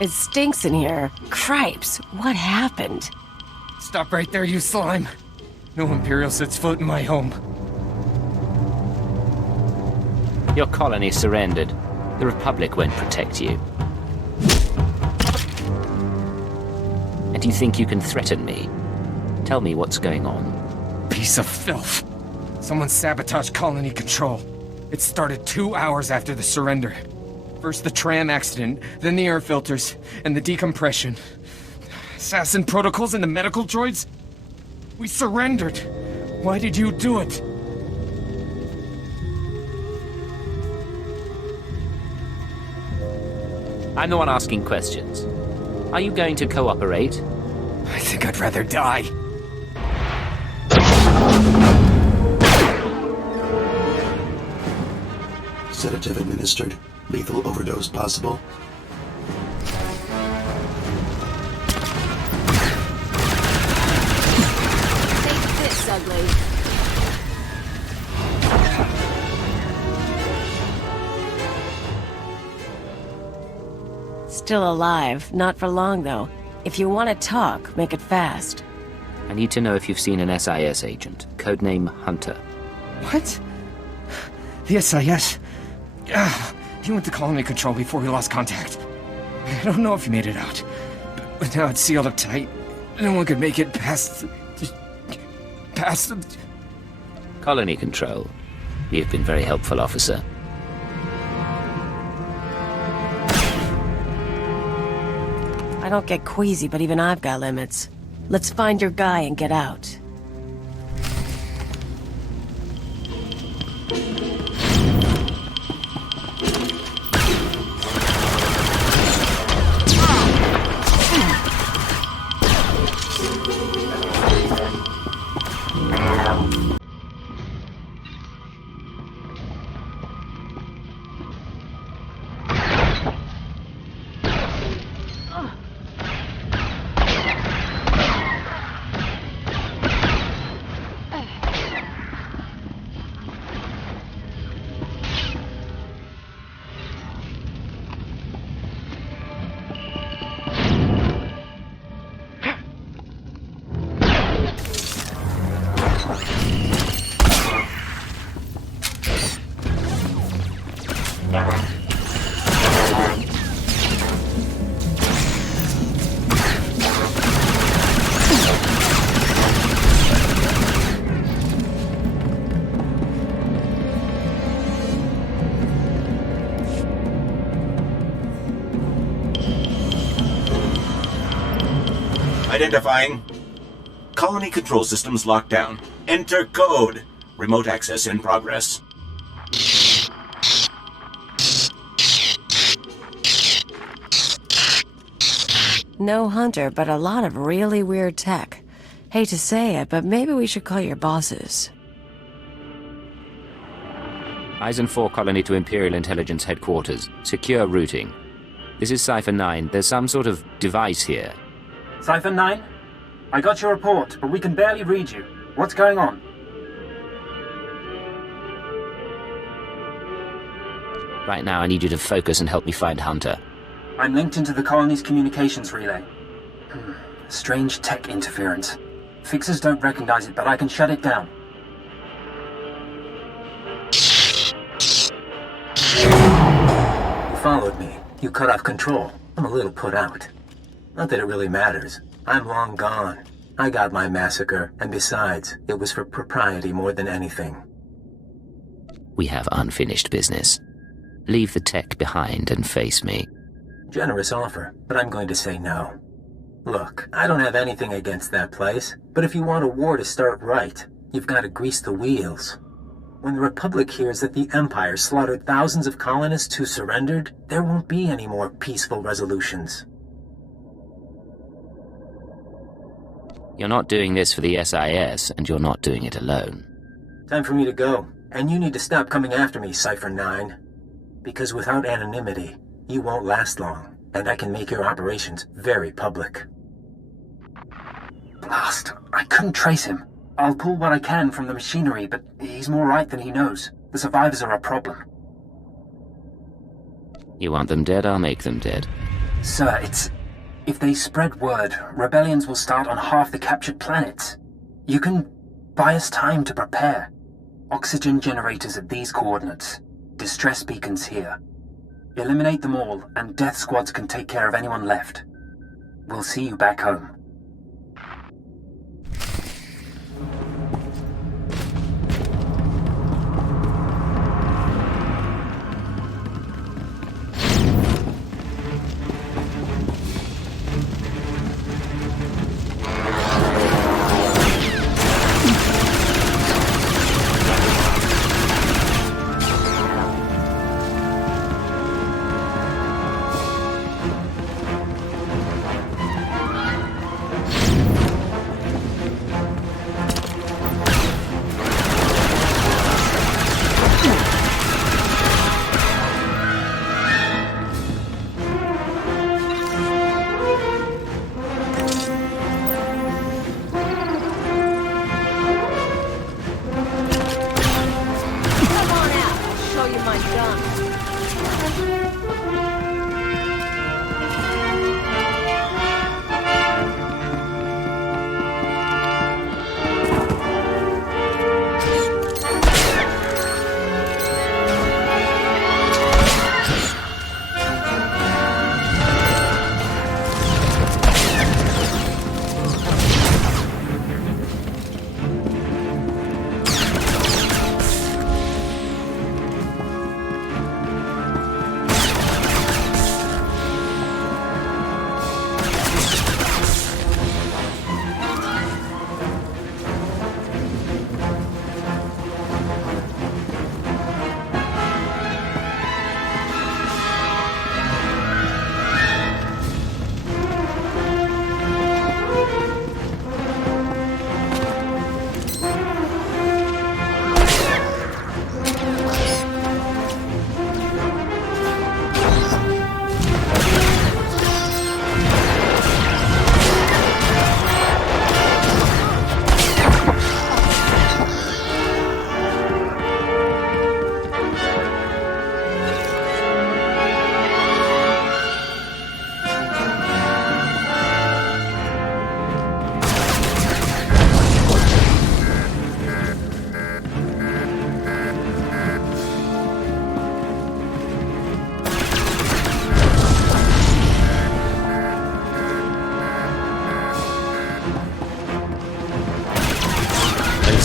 It stinks in here. Cripes, what happened? Stop right there, you slime. No Imperial sets foot in my home. Your colony surrendered. The Republic won't protect you. And you think you can threaten me? Tell me what's going on. Piece of filth. Someone sabotaged colony control. It started 2 hours after the surrender. First the tram accident, then the air filters, and the decompression. Assassin protocols and the medical droids? We surrendered. Why did you do it? I'm the one asking questions. Are you going to cooperate? I think I'd rather die. Sedative administered. Lethal overdose possible. Take this, ugly. Still alive. Not for long, though. If you want to talk, make it fast. I need to know if you've seen an SIS agent. Codename Hunter. What? The SIS? He went to colony control before we lost contact. I don't know if he made it out. But now it's sealed up tight. No one could make it past the... Colony control. You've been very helpful, officer. I don't get queasy, but even I've got limits. Let's find your guy and get out. Identifying. Colony control systems locked down. Enter code. Remote access in progress. No Hunter, but a lot of really weird tech. Hate to say it, but maybe we should call your bosses. Eisen 4 colony to Imperial Intelligence Headquarters. Secure routing. This is Cypher 9. There's some sort of device here. Cypher 9? I got your report, but we can barely read you. What's going on? Right now, I need you to focus and help me find Hunter. I'm linked into the colony's communications relay. Strange tech interference. Fixers don't recognize it, but I can shut it down. You followed me. You cut off control. I'm a little put out. Not that it really matters. I'm long gone. I got my massacre, and besides, it was for propriety more than anything. We have unfinished business. Leave the tech behind and face me. Generous offer, but I'm going to say no. Look, I don't have anything against that place, but if you want a war to start right, you've got to grease the wheels. When the Republic hears that the Empire slaughtered thousands of colonists who surrendered, there won't be any more peaceful resolutions. You're not doing this for the SIS, and you're not doing it alone. Time for me to go, and you need to stop coming after me, Cypher 9. Because without anonymity, you won't last long, and I can make your operations very public. Blast! I couldn't trace him. I'll pull what I can from the machinery, but he's more right than he knows. The survivors are a problem. You want them dead, I'll make them dead. Sir, if they spread word, rebellions will start on half the captured planets. You can buy us time to prepare. Oxygen generators at these coordinates. Distress beacons here. Eliminate them all, and death squads can take care of anyone left. We'll see you back home.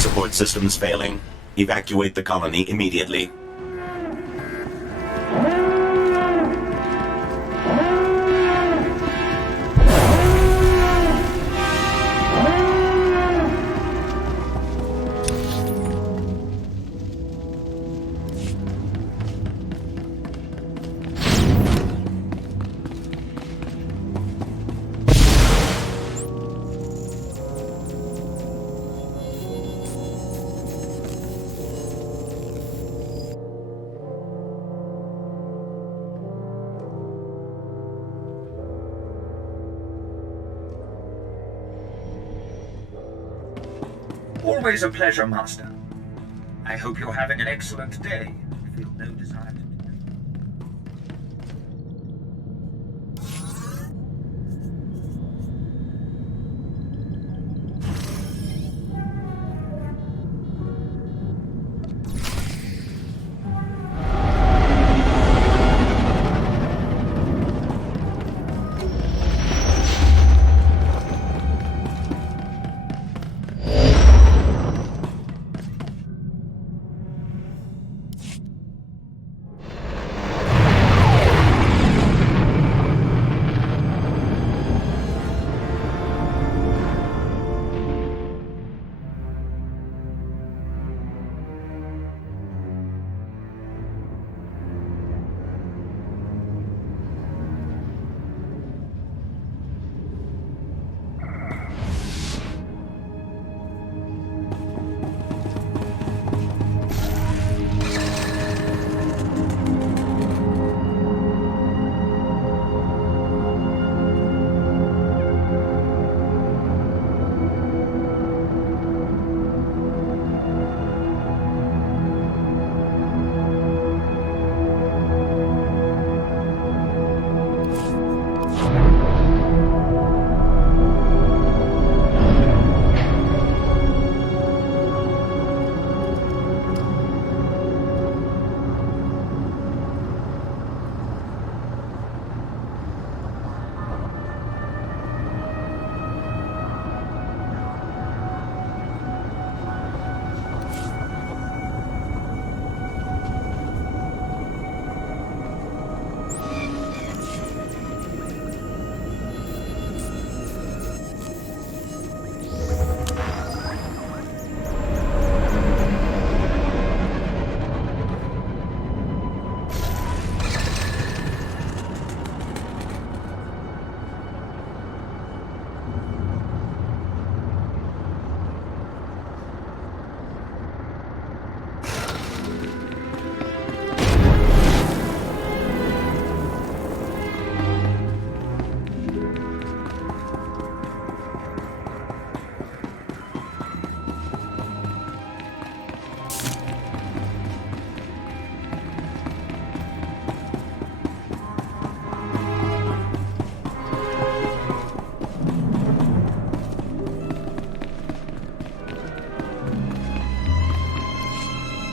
support systems failing. Evacuate the colony immediately. Always a pleasure, Master. I hope you're having an excellent day. I feel no desire to...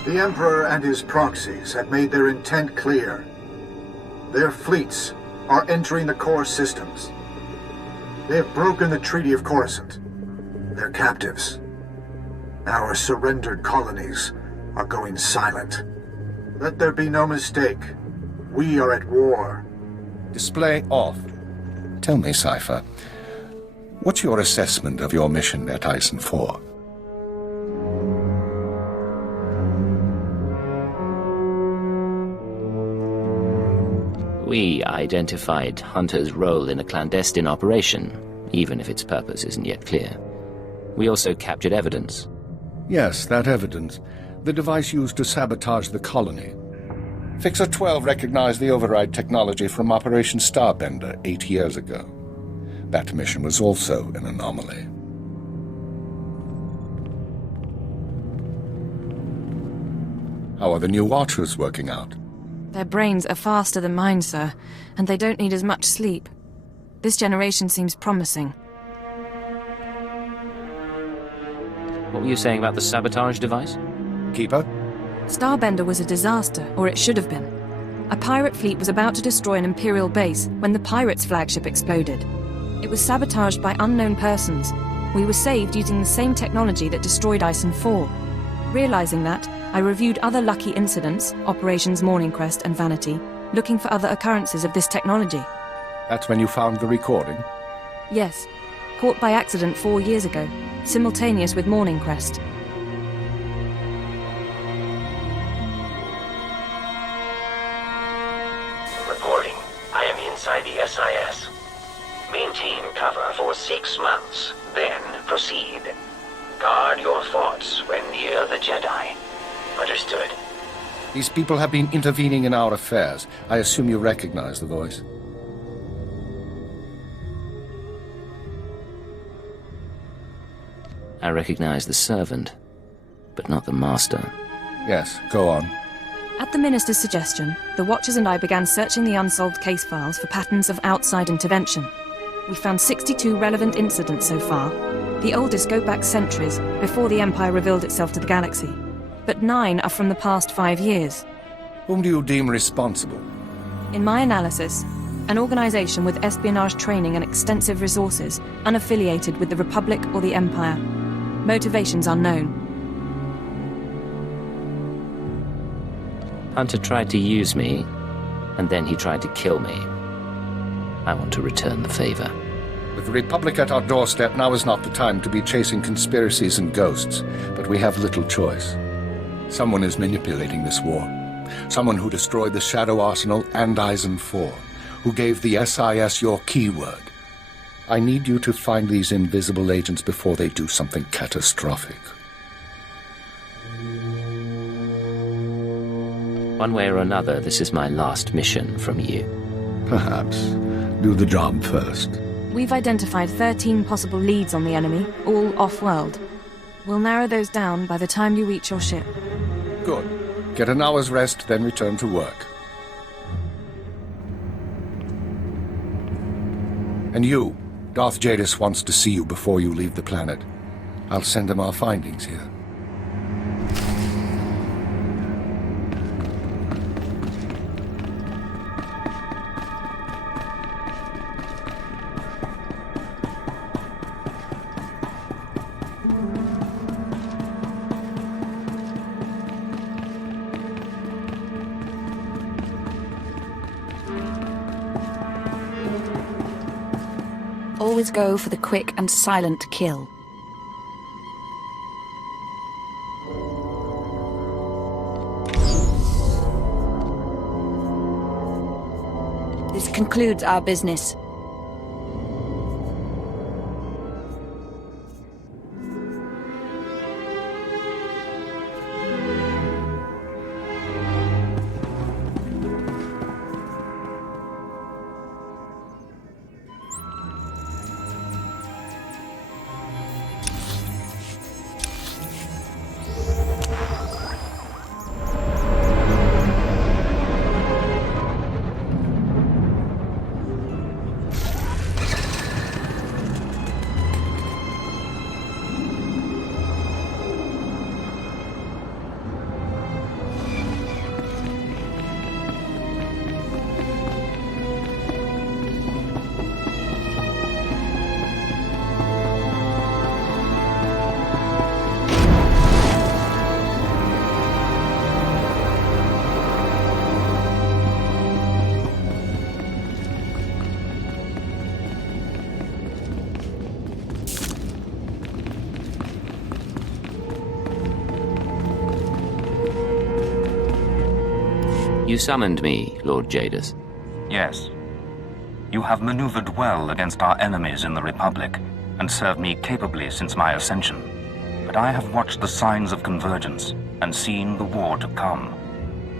The Emperor and his proxies have made their intent clear. Their fleets are entering the core systems. They have broken the Treaty of Coruscant. They're captives. Our surrendered colonies are going silent. Let there be no mistake. We are at war. Display off. Tell me, Cypher, what's your assessment of your mission at Ison 4? We identified Hunter's role in a clandestine operation, even if its purpose isn't yet clear. We also captured evidence. Yes, that evidence. The device used to sabotage the colony. Fixer 12 recognized the override technology from Operation Starbender 8 years ago. That mission was also an anomaly. How are the new Watchers working out? Their brains are faster than mine, sir, and they don't need as much sleep. This generation seems promising. What were you saying about the sabotage device? Keeper? Starbender was a disaster, or it should have been. A pirate fleet was about to destroy an Imperial base when the pirates' flagship exploded. It was sabotaged by unknown persons. We were saved using the same technology that destroyed Ison 4. Realizing that, I reviewed other lucky incidents, Operations Morning Crest and Vanity, looking for other occurrences of this technology. That's when you found the recording? Yes. Caught by accident 4 years ago, simultaneous with Morning Crest. Reporting. I am inside the SIS. Maintain cover for 6 months, then proceed. Guard your thoughts when near the Jedi. Understood. These people have been intervening in our affairs. I assume you recognize the voice. I recognize the servant, but not the master. Yes, go on. At the Minister's suggestion, the Watchers and I began searching the unsolved case files for patterns of outside intervention. We found 62 relevant incidents so far. The oldest go back centuries, before the Empire revealed itself to the galaxy. But 9 are from the past 5 years. Whom do you deem responsible? In my analysis, an organization with espionage training and extensive resources, unaffiliated with the Republic or the Empire. Motivations unknown. Hunter tried to use me, and then he tried to kill me. I want to return the favor. With the Republic at our doorstep, now is not the time to be chasing conspiracies and ghosts, but we have little choice. Someone is manipulating this war. Someone who destroyed the Shadow Arsenal and Ison 4, who gave the SIS your keyword. I need you to find these invisible agents before they do something catastrophic. One way or another, this is my last mission from you. Perhaps. Do the job first. We've identified 13 possible leads on the enemy, all off-world. We'll narrow those down by the time you reach your ship. Good. Get an hour's rest, then return to work. And you, Darth Jadis wants to see you before you leave the planet. I'll send him our findings here. Always go for the quick and silent kill. This concludes our business. You summoned me, Lord Jadis. Yes. You have maneuvered well against our enemies in the Republic, and served me capably since my ascension. But I have watched the signs of convergence, and seen the war to come.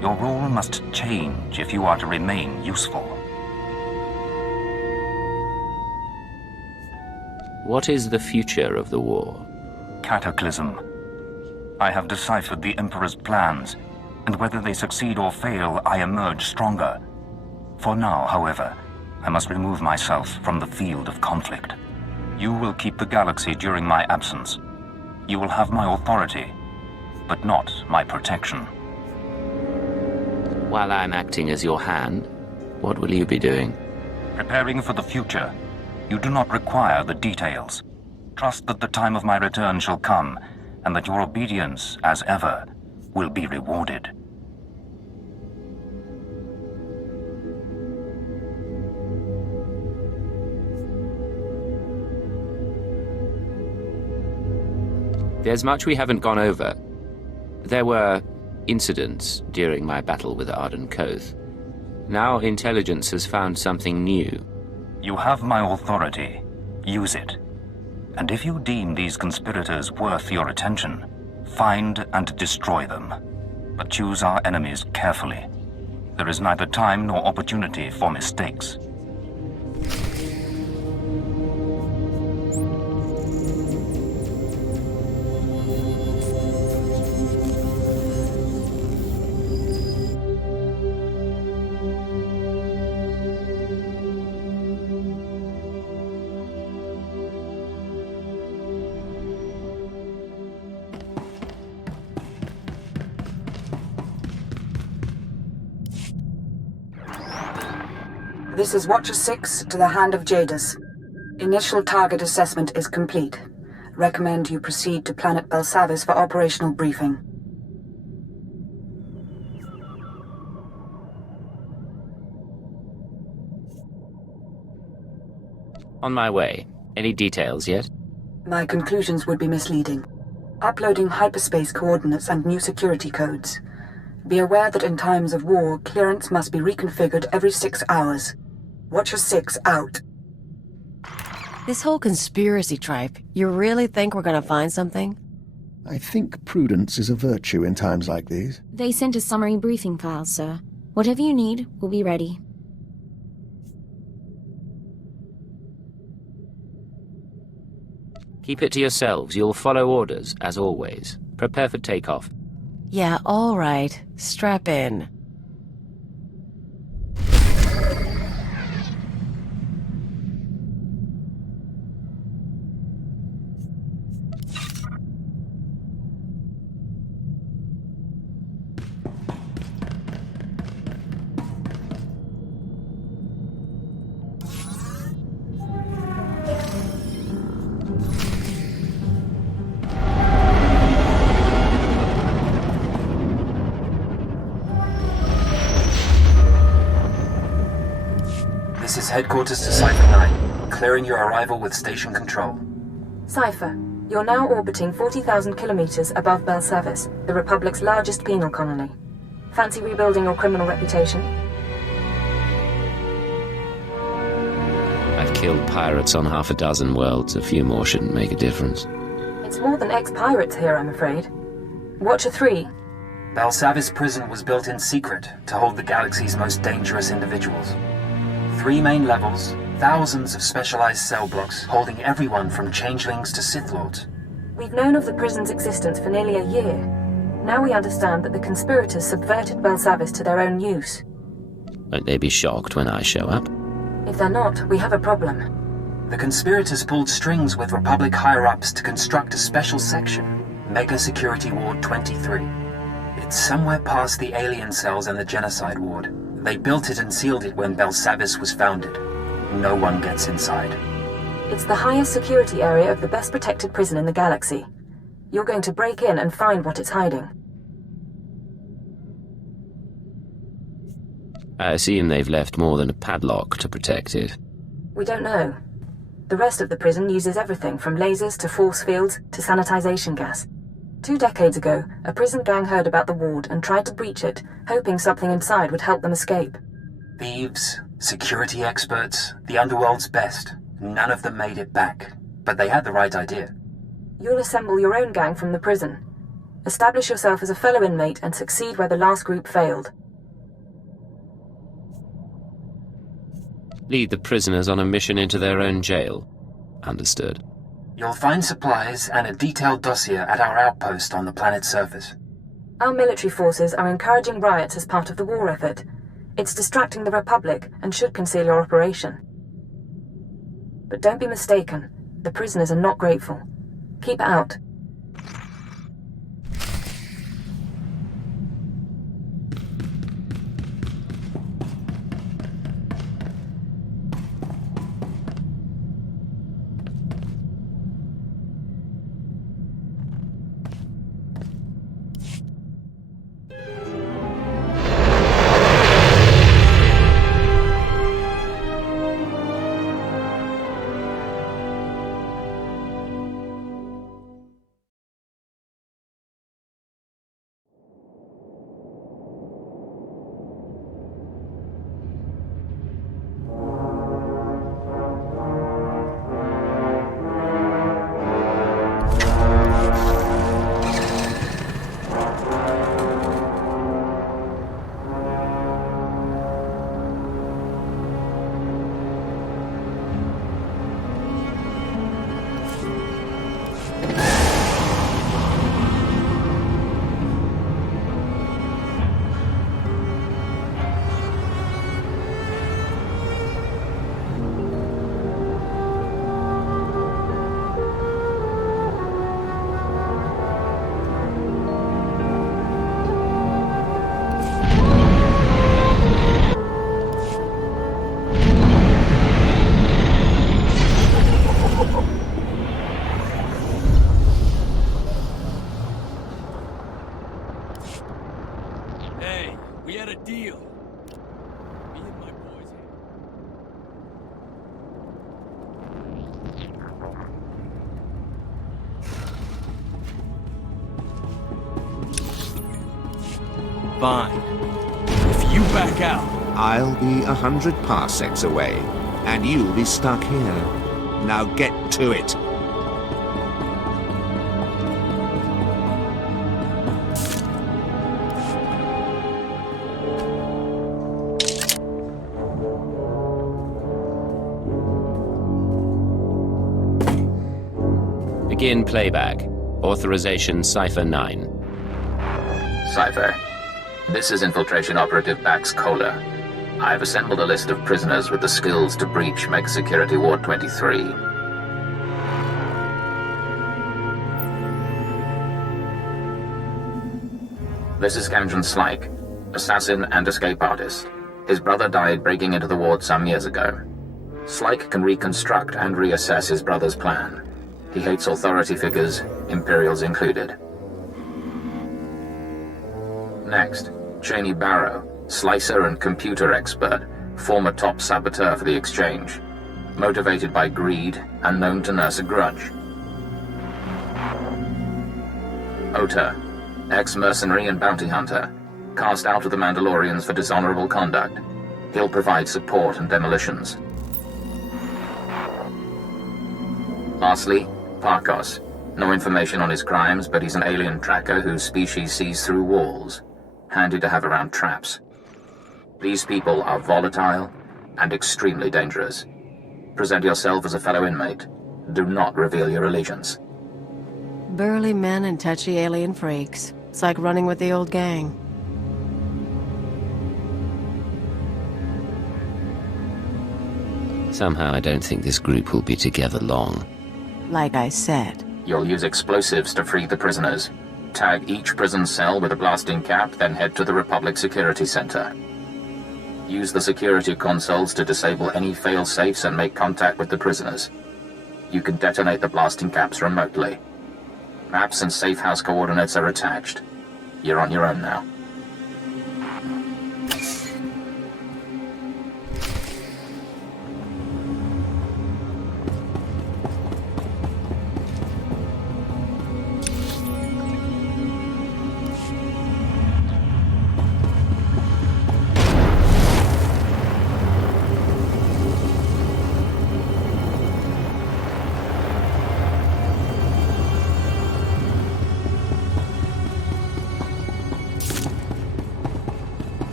Your role must change if you are to remain useful. What is the future of the war? Cataclysm. I have deciphered the Emperor's plans, and whether they succeed or fail, I emerge stronger. For now, however, I must remove myself from the field of conflict. You will keep the galaxy during my absence. You will have my authority, but not my protection. While I'm acting as your hand, what will you be doing? Preparing for the future. You do not require the details. Trust that the time of my return shall come, and that your obedience, as ever, will be rewarded. There's much we haven't gone over. There were incidents during my battle with Arden Koth. Now intelligence has found something new. You have my authority. Use it. And if you deem these conspirators worth your attention, find and destroy them. But choose our enemies carefully. There is neither time nor opportunity for mistakes. This is Watcher 6 to the Hand of Jadis. Initial target assessment is complete. Recommend you proceed to planet Belsavis for operational briefing. On my way. Any details yet? My conclusions would be misleading. Uploading hyperspace coordinates and new security codes. Be aware that in times of war, clearance must be reconfigured every 6 hours. Watcher 6 out. This whole conspiracy tripe, you really think we're gonna find something? I think prudence is a virtue in times like these. They sent a summary briefing file, sir. Whatever you need, we'll be ready. Keep it to yourselves. You'll follow orders, as always. Prepare for takeoff. Yeah, all right. Strap in. This is headquarters to Cypher 9, clearing your arrival with station control. Cypher, you're now orbiting 40,000 kilometers above Belsavis, the Republic's largest penal colony. Fancy rebuilding your criminal reputation? I've killed pirates on half a dozen worlds. A few more shouldn't make a difference. It's more than ex-pirates here, I'm afraid. Watcher 3. Belsavis prison was built in secret to hold the galaxy's most dangerous individuals. 3 main levels, thousands of specialized cell blocks holding everyone from changelings to Sith Lords. We've known of the prison's existence for nearly a year. Now we understand that the conspirators subverted Belsavis to their own use. Won't they be shocked when I show up? If they're not, we have a problem. The conspirators pulled strings with Republic higher-ups to construct a special section, Mega Security Ward 23. It's somewhere past the alien cells and the genocide ward. They built it and sealed it when Belsavis was founded. No one gets inside. It's the highest security area of the best protected prison in the galaxy. You're going to break in and find what it's hiding. I assume they've left more than a padlock to protect it. We don't know. The rest of the prison uses everything from lasers to force fields to sanitization gas. 2 decades ago, a prison gang heard about the ward and tried to breach it, hoping something inside would help them escape. Thieves, security experts, the underworld's best. None of them made it back, but they had the right idea. You'll assemble your own gang from the prison. Establish yourself as a fellow inmate and succeed where the last group failed. Lead the prisoners on a mission into their own jail. Understood. You'll find supplies and a detailed dossier at our outpost on the planet's surface. Our military forces are encouraging riots as part of the war effort. It's distracting the Republic and should conceal your operation. But don't be mistaken. The prisoners are not grateful. Keep out. fine. If you back out... I'll be 100 parsecs away, and you'll be stuck here. Now get to it. Begin playback. Authorization Cipher 9. Cipher, this is Infiltration Operative Bax Kohler. I've assembled a list of prisoners with the skills to breach Mega Security Ward 23. This is Camden Slyke, assassin and escape artist. His brother died breaking into the ward some years ago. Slyke can reconstruct and reassess his brother's plan. He hates authority figures, Imperials included. Next, Cheney Barrow, slicer and computer expert, former top saboteur for the Exchange. Motivated by greed and known to nurse a grudge. Ota, ex-mercenary and bounty hunter, cast out of the Mandalorians for dishonorable conduct. He'll provide support and demolitions. Lastly, Parkos. No information on his crimes, but he's an alien tracker whose species sees through walls. Handy to have around traps. These people are volatile and extremely dangerous. Present yourself as a fellow inmate. Do not reveal your allegiance. Burly men and touchy alien freaks. It's like running with the old gang. Somehow I don't think this group will be together long. Like I said. You'll use explosives to free the prisoners. Tag each prison cell with a blasting cap, then head to the Republic Security Center. Use the security consoles to disable any fail-safes and make contact with the prisoners. You can detonate the blasting caps remotely. Maps and safe house coordinates are attached. You're on your own now.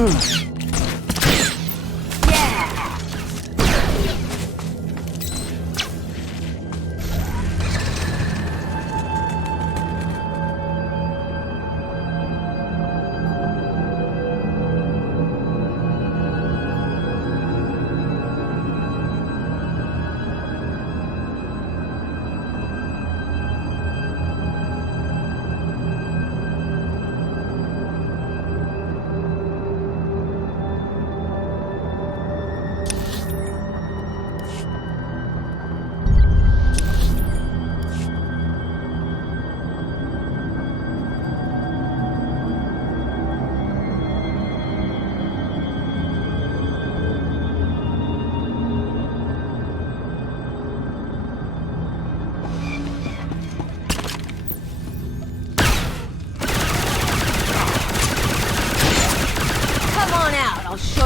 Show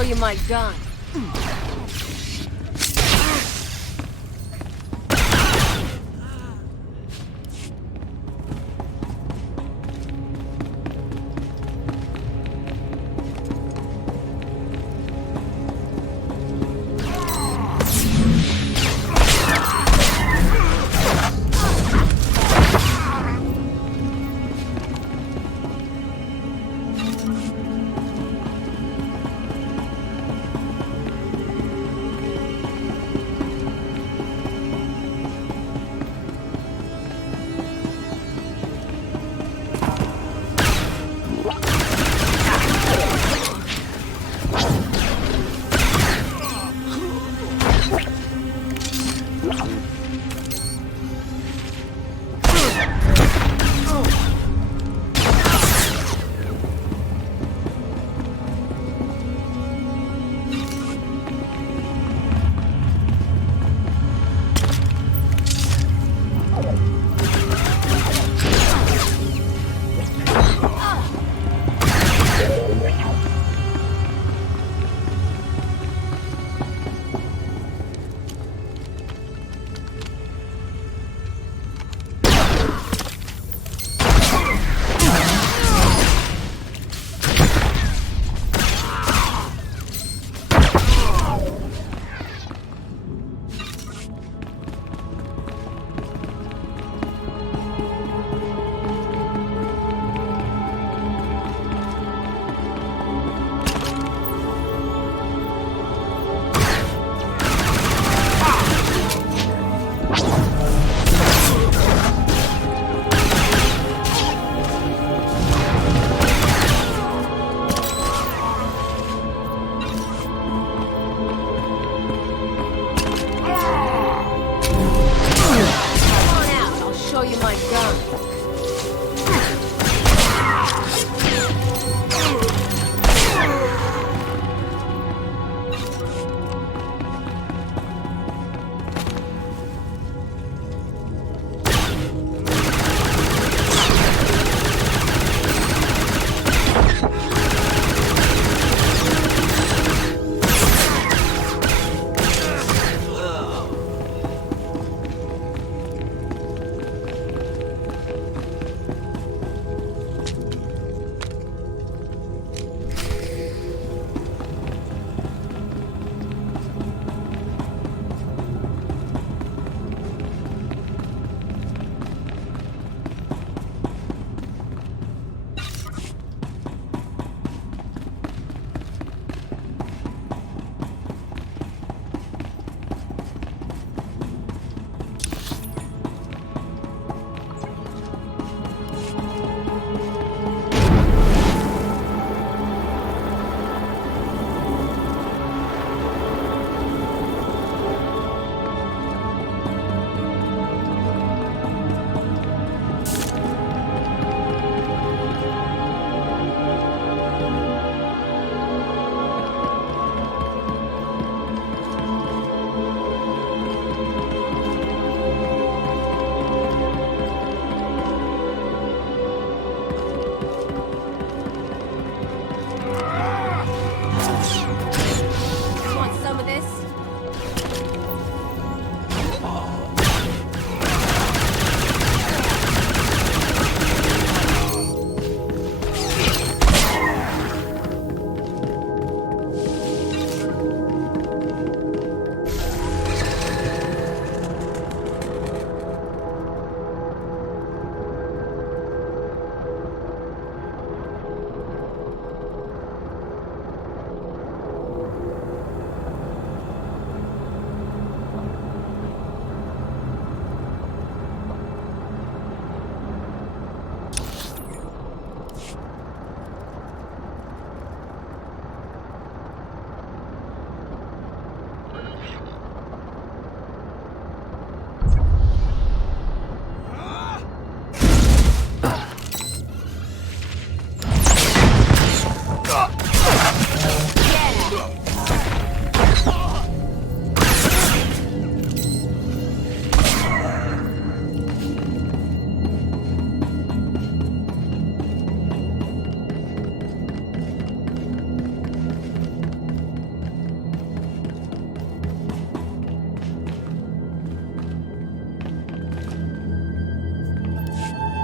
you my gun.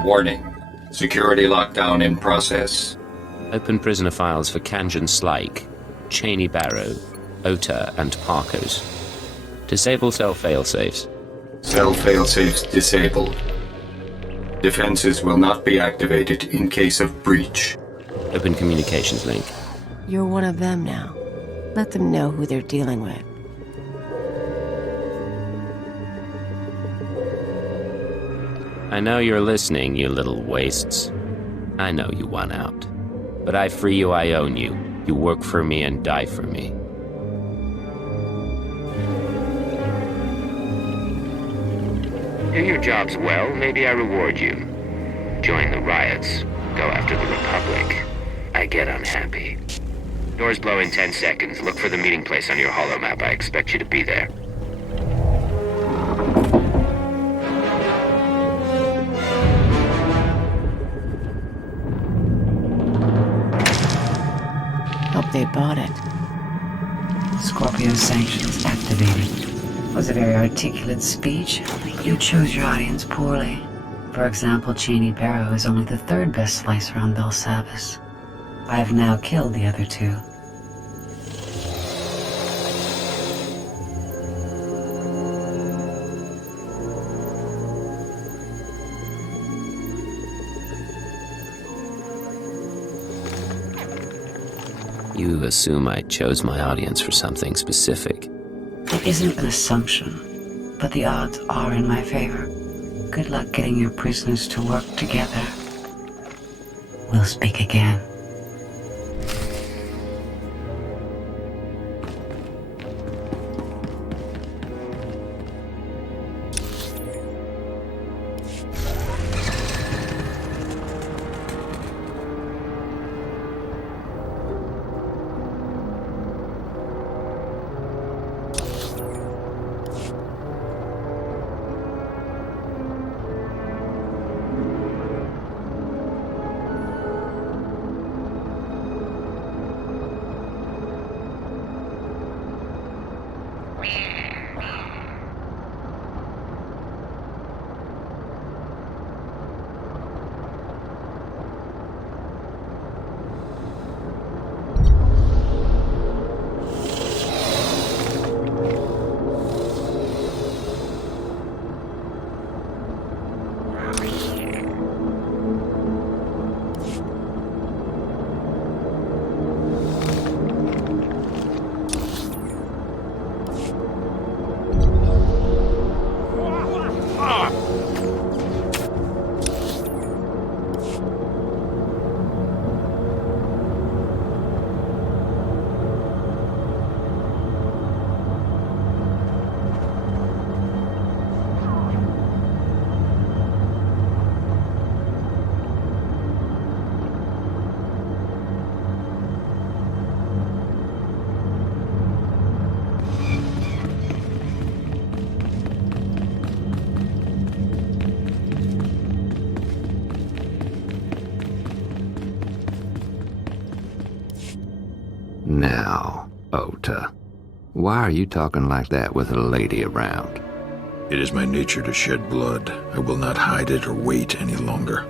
Warning. Security lockdown in process. Open prisoner files for Kanjan Slike, Cheney Barrow, Ota, and Parkos. Disable cell failsafes. Cell failsafes disabled. Defenses will not be activated in case of breach. Open communications link. You're one of them now. Let them know who they're dealing with. I know you're listening, you little wastes. I know you want out. But I free you, I own you. You work for me and die for me. Do your jobs well, maybe I reward you. Join the riots. Go after the Republic. I get unhappy. Doors blow in 10 seconds. Look for the meeting place on your holomap. I expect you to be there. Hope they bought it. Scorpio sanctions activated. Was a very articulate speech. You chose your audience poorly. For example, Cheney Barrow is only the third best slicer on Belsavis. I have now killed the other two. You assume I chose my audience for something specific. It isn't an assumption, but the odds are in my favor. Good luck getting your prisoners to work together. We'll speak again. Now, Ota, why are you talking like that with a lady around? It is my nature to shed blood. I will not hide it or wait any longer.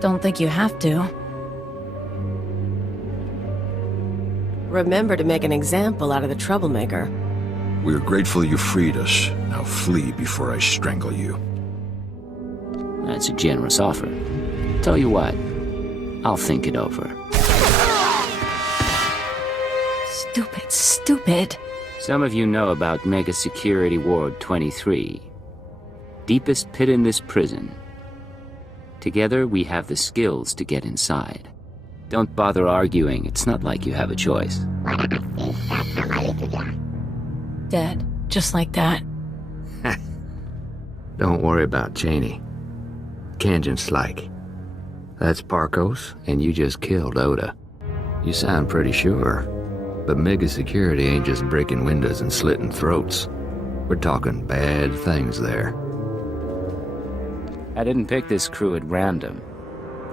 Don't think you have to. Remember to make an example out of the troublemaker. We are grateful you freed us. Now flee before I strangle you. That's a generous offer. Tell you what, I'll think it over. Stupid. Some of you know about Mega Security Ward 23. Deepest pit in this prison. Together, we have the skills to get inside. Don't bother arguing, it's not like you have a choice. Dead. Just like that. Don't worry about Cheney. Kanjan Slike. That's Parkos, and you just killed Ota. You sound pretty sure. But Mega Security ain't just breaking windows and slitting throats. We're talking bad things there. I didn't pick this crew at random.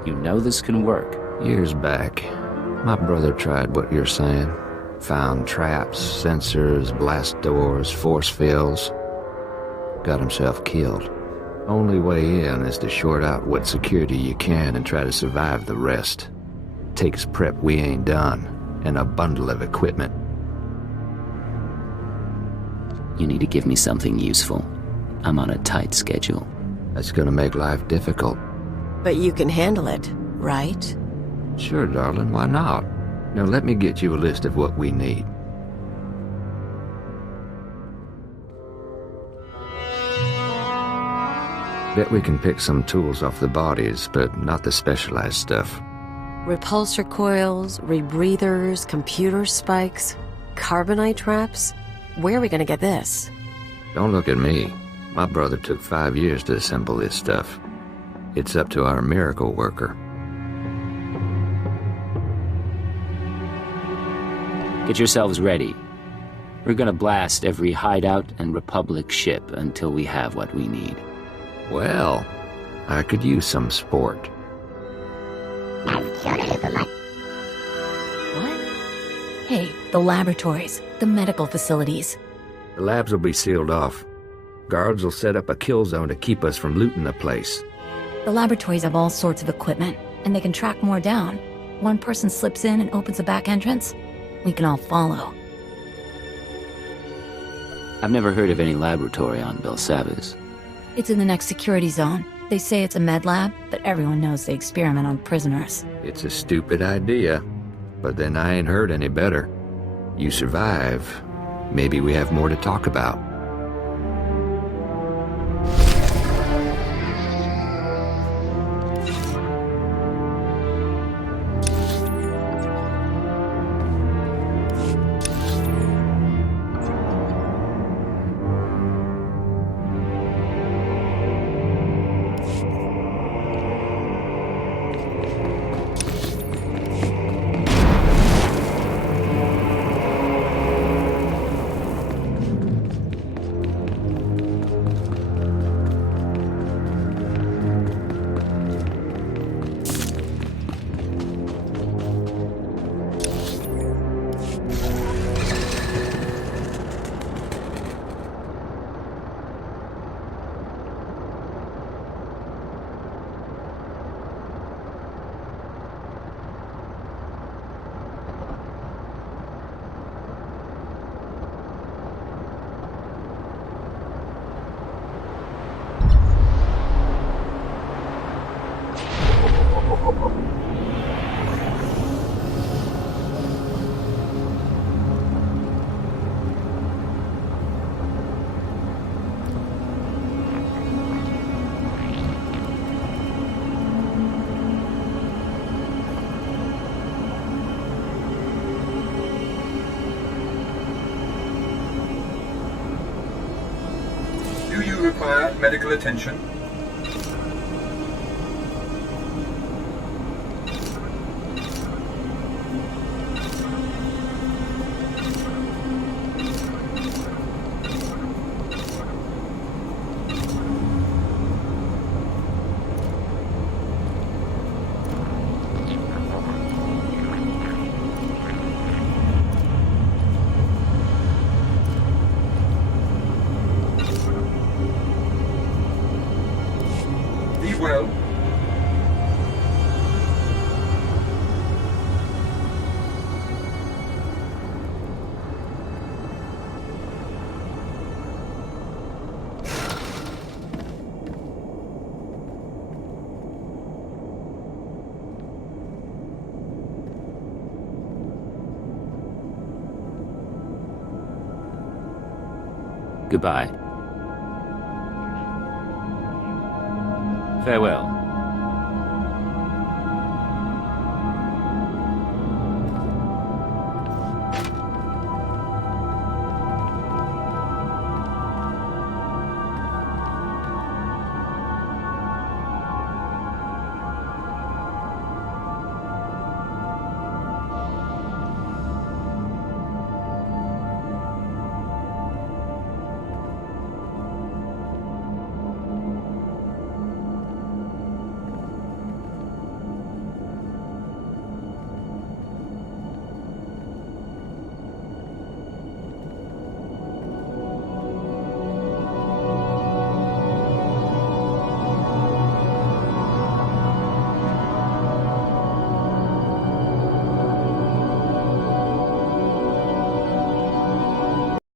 You know this can work. Years back, my brother tried what you're saying. Found traps, sensors, blast doors, force fields. Got himself killed. Only way in is to short out what security you can and try to survive the rest. Takes prep we ain't done, and a bundle of equipment. You need to give me something useful. I'm on a tight schedule. That's gonna make life difficult. But you can handle it, right? Sure, darling, why not? Now let me get you a list of what we need. Bet we can pick some tools off the bodies, but not the specialized stuff. Repulsor coils, rebreathers, computer spikes, carbonite traps. Where are we gonna get this? Don't look at me. My brother took 5 years to assemble this stuff. It's up to our miracle worker. Get yourselves ready. We're gonna blast every hideout and Republic ship until we have what we need. Well, I could use some sport. What? Hey, the laboratories, the medical facilities. The labs will be sealed off. Guards will set up a kill zone to keep us from looting the place. The laboratories have all sorts of equipment, and they can track more down. One person slips in and opens a back entrance. We can all follow. I've never heard of any laboratory on Belsavis. It's in the next security zone. They say it's a med lab, but everyone knows they experiment on prisoners. It's a stupid idea, but then I ain't heard any better. You survive, maybe we have more to talk about. Do you require medical attention? Well. Goodbye. Farewell.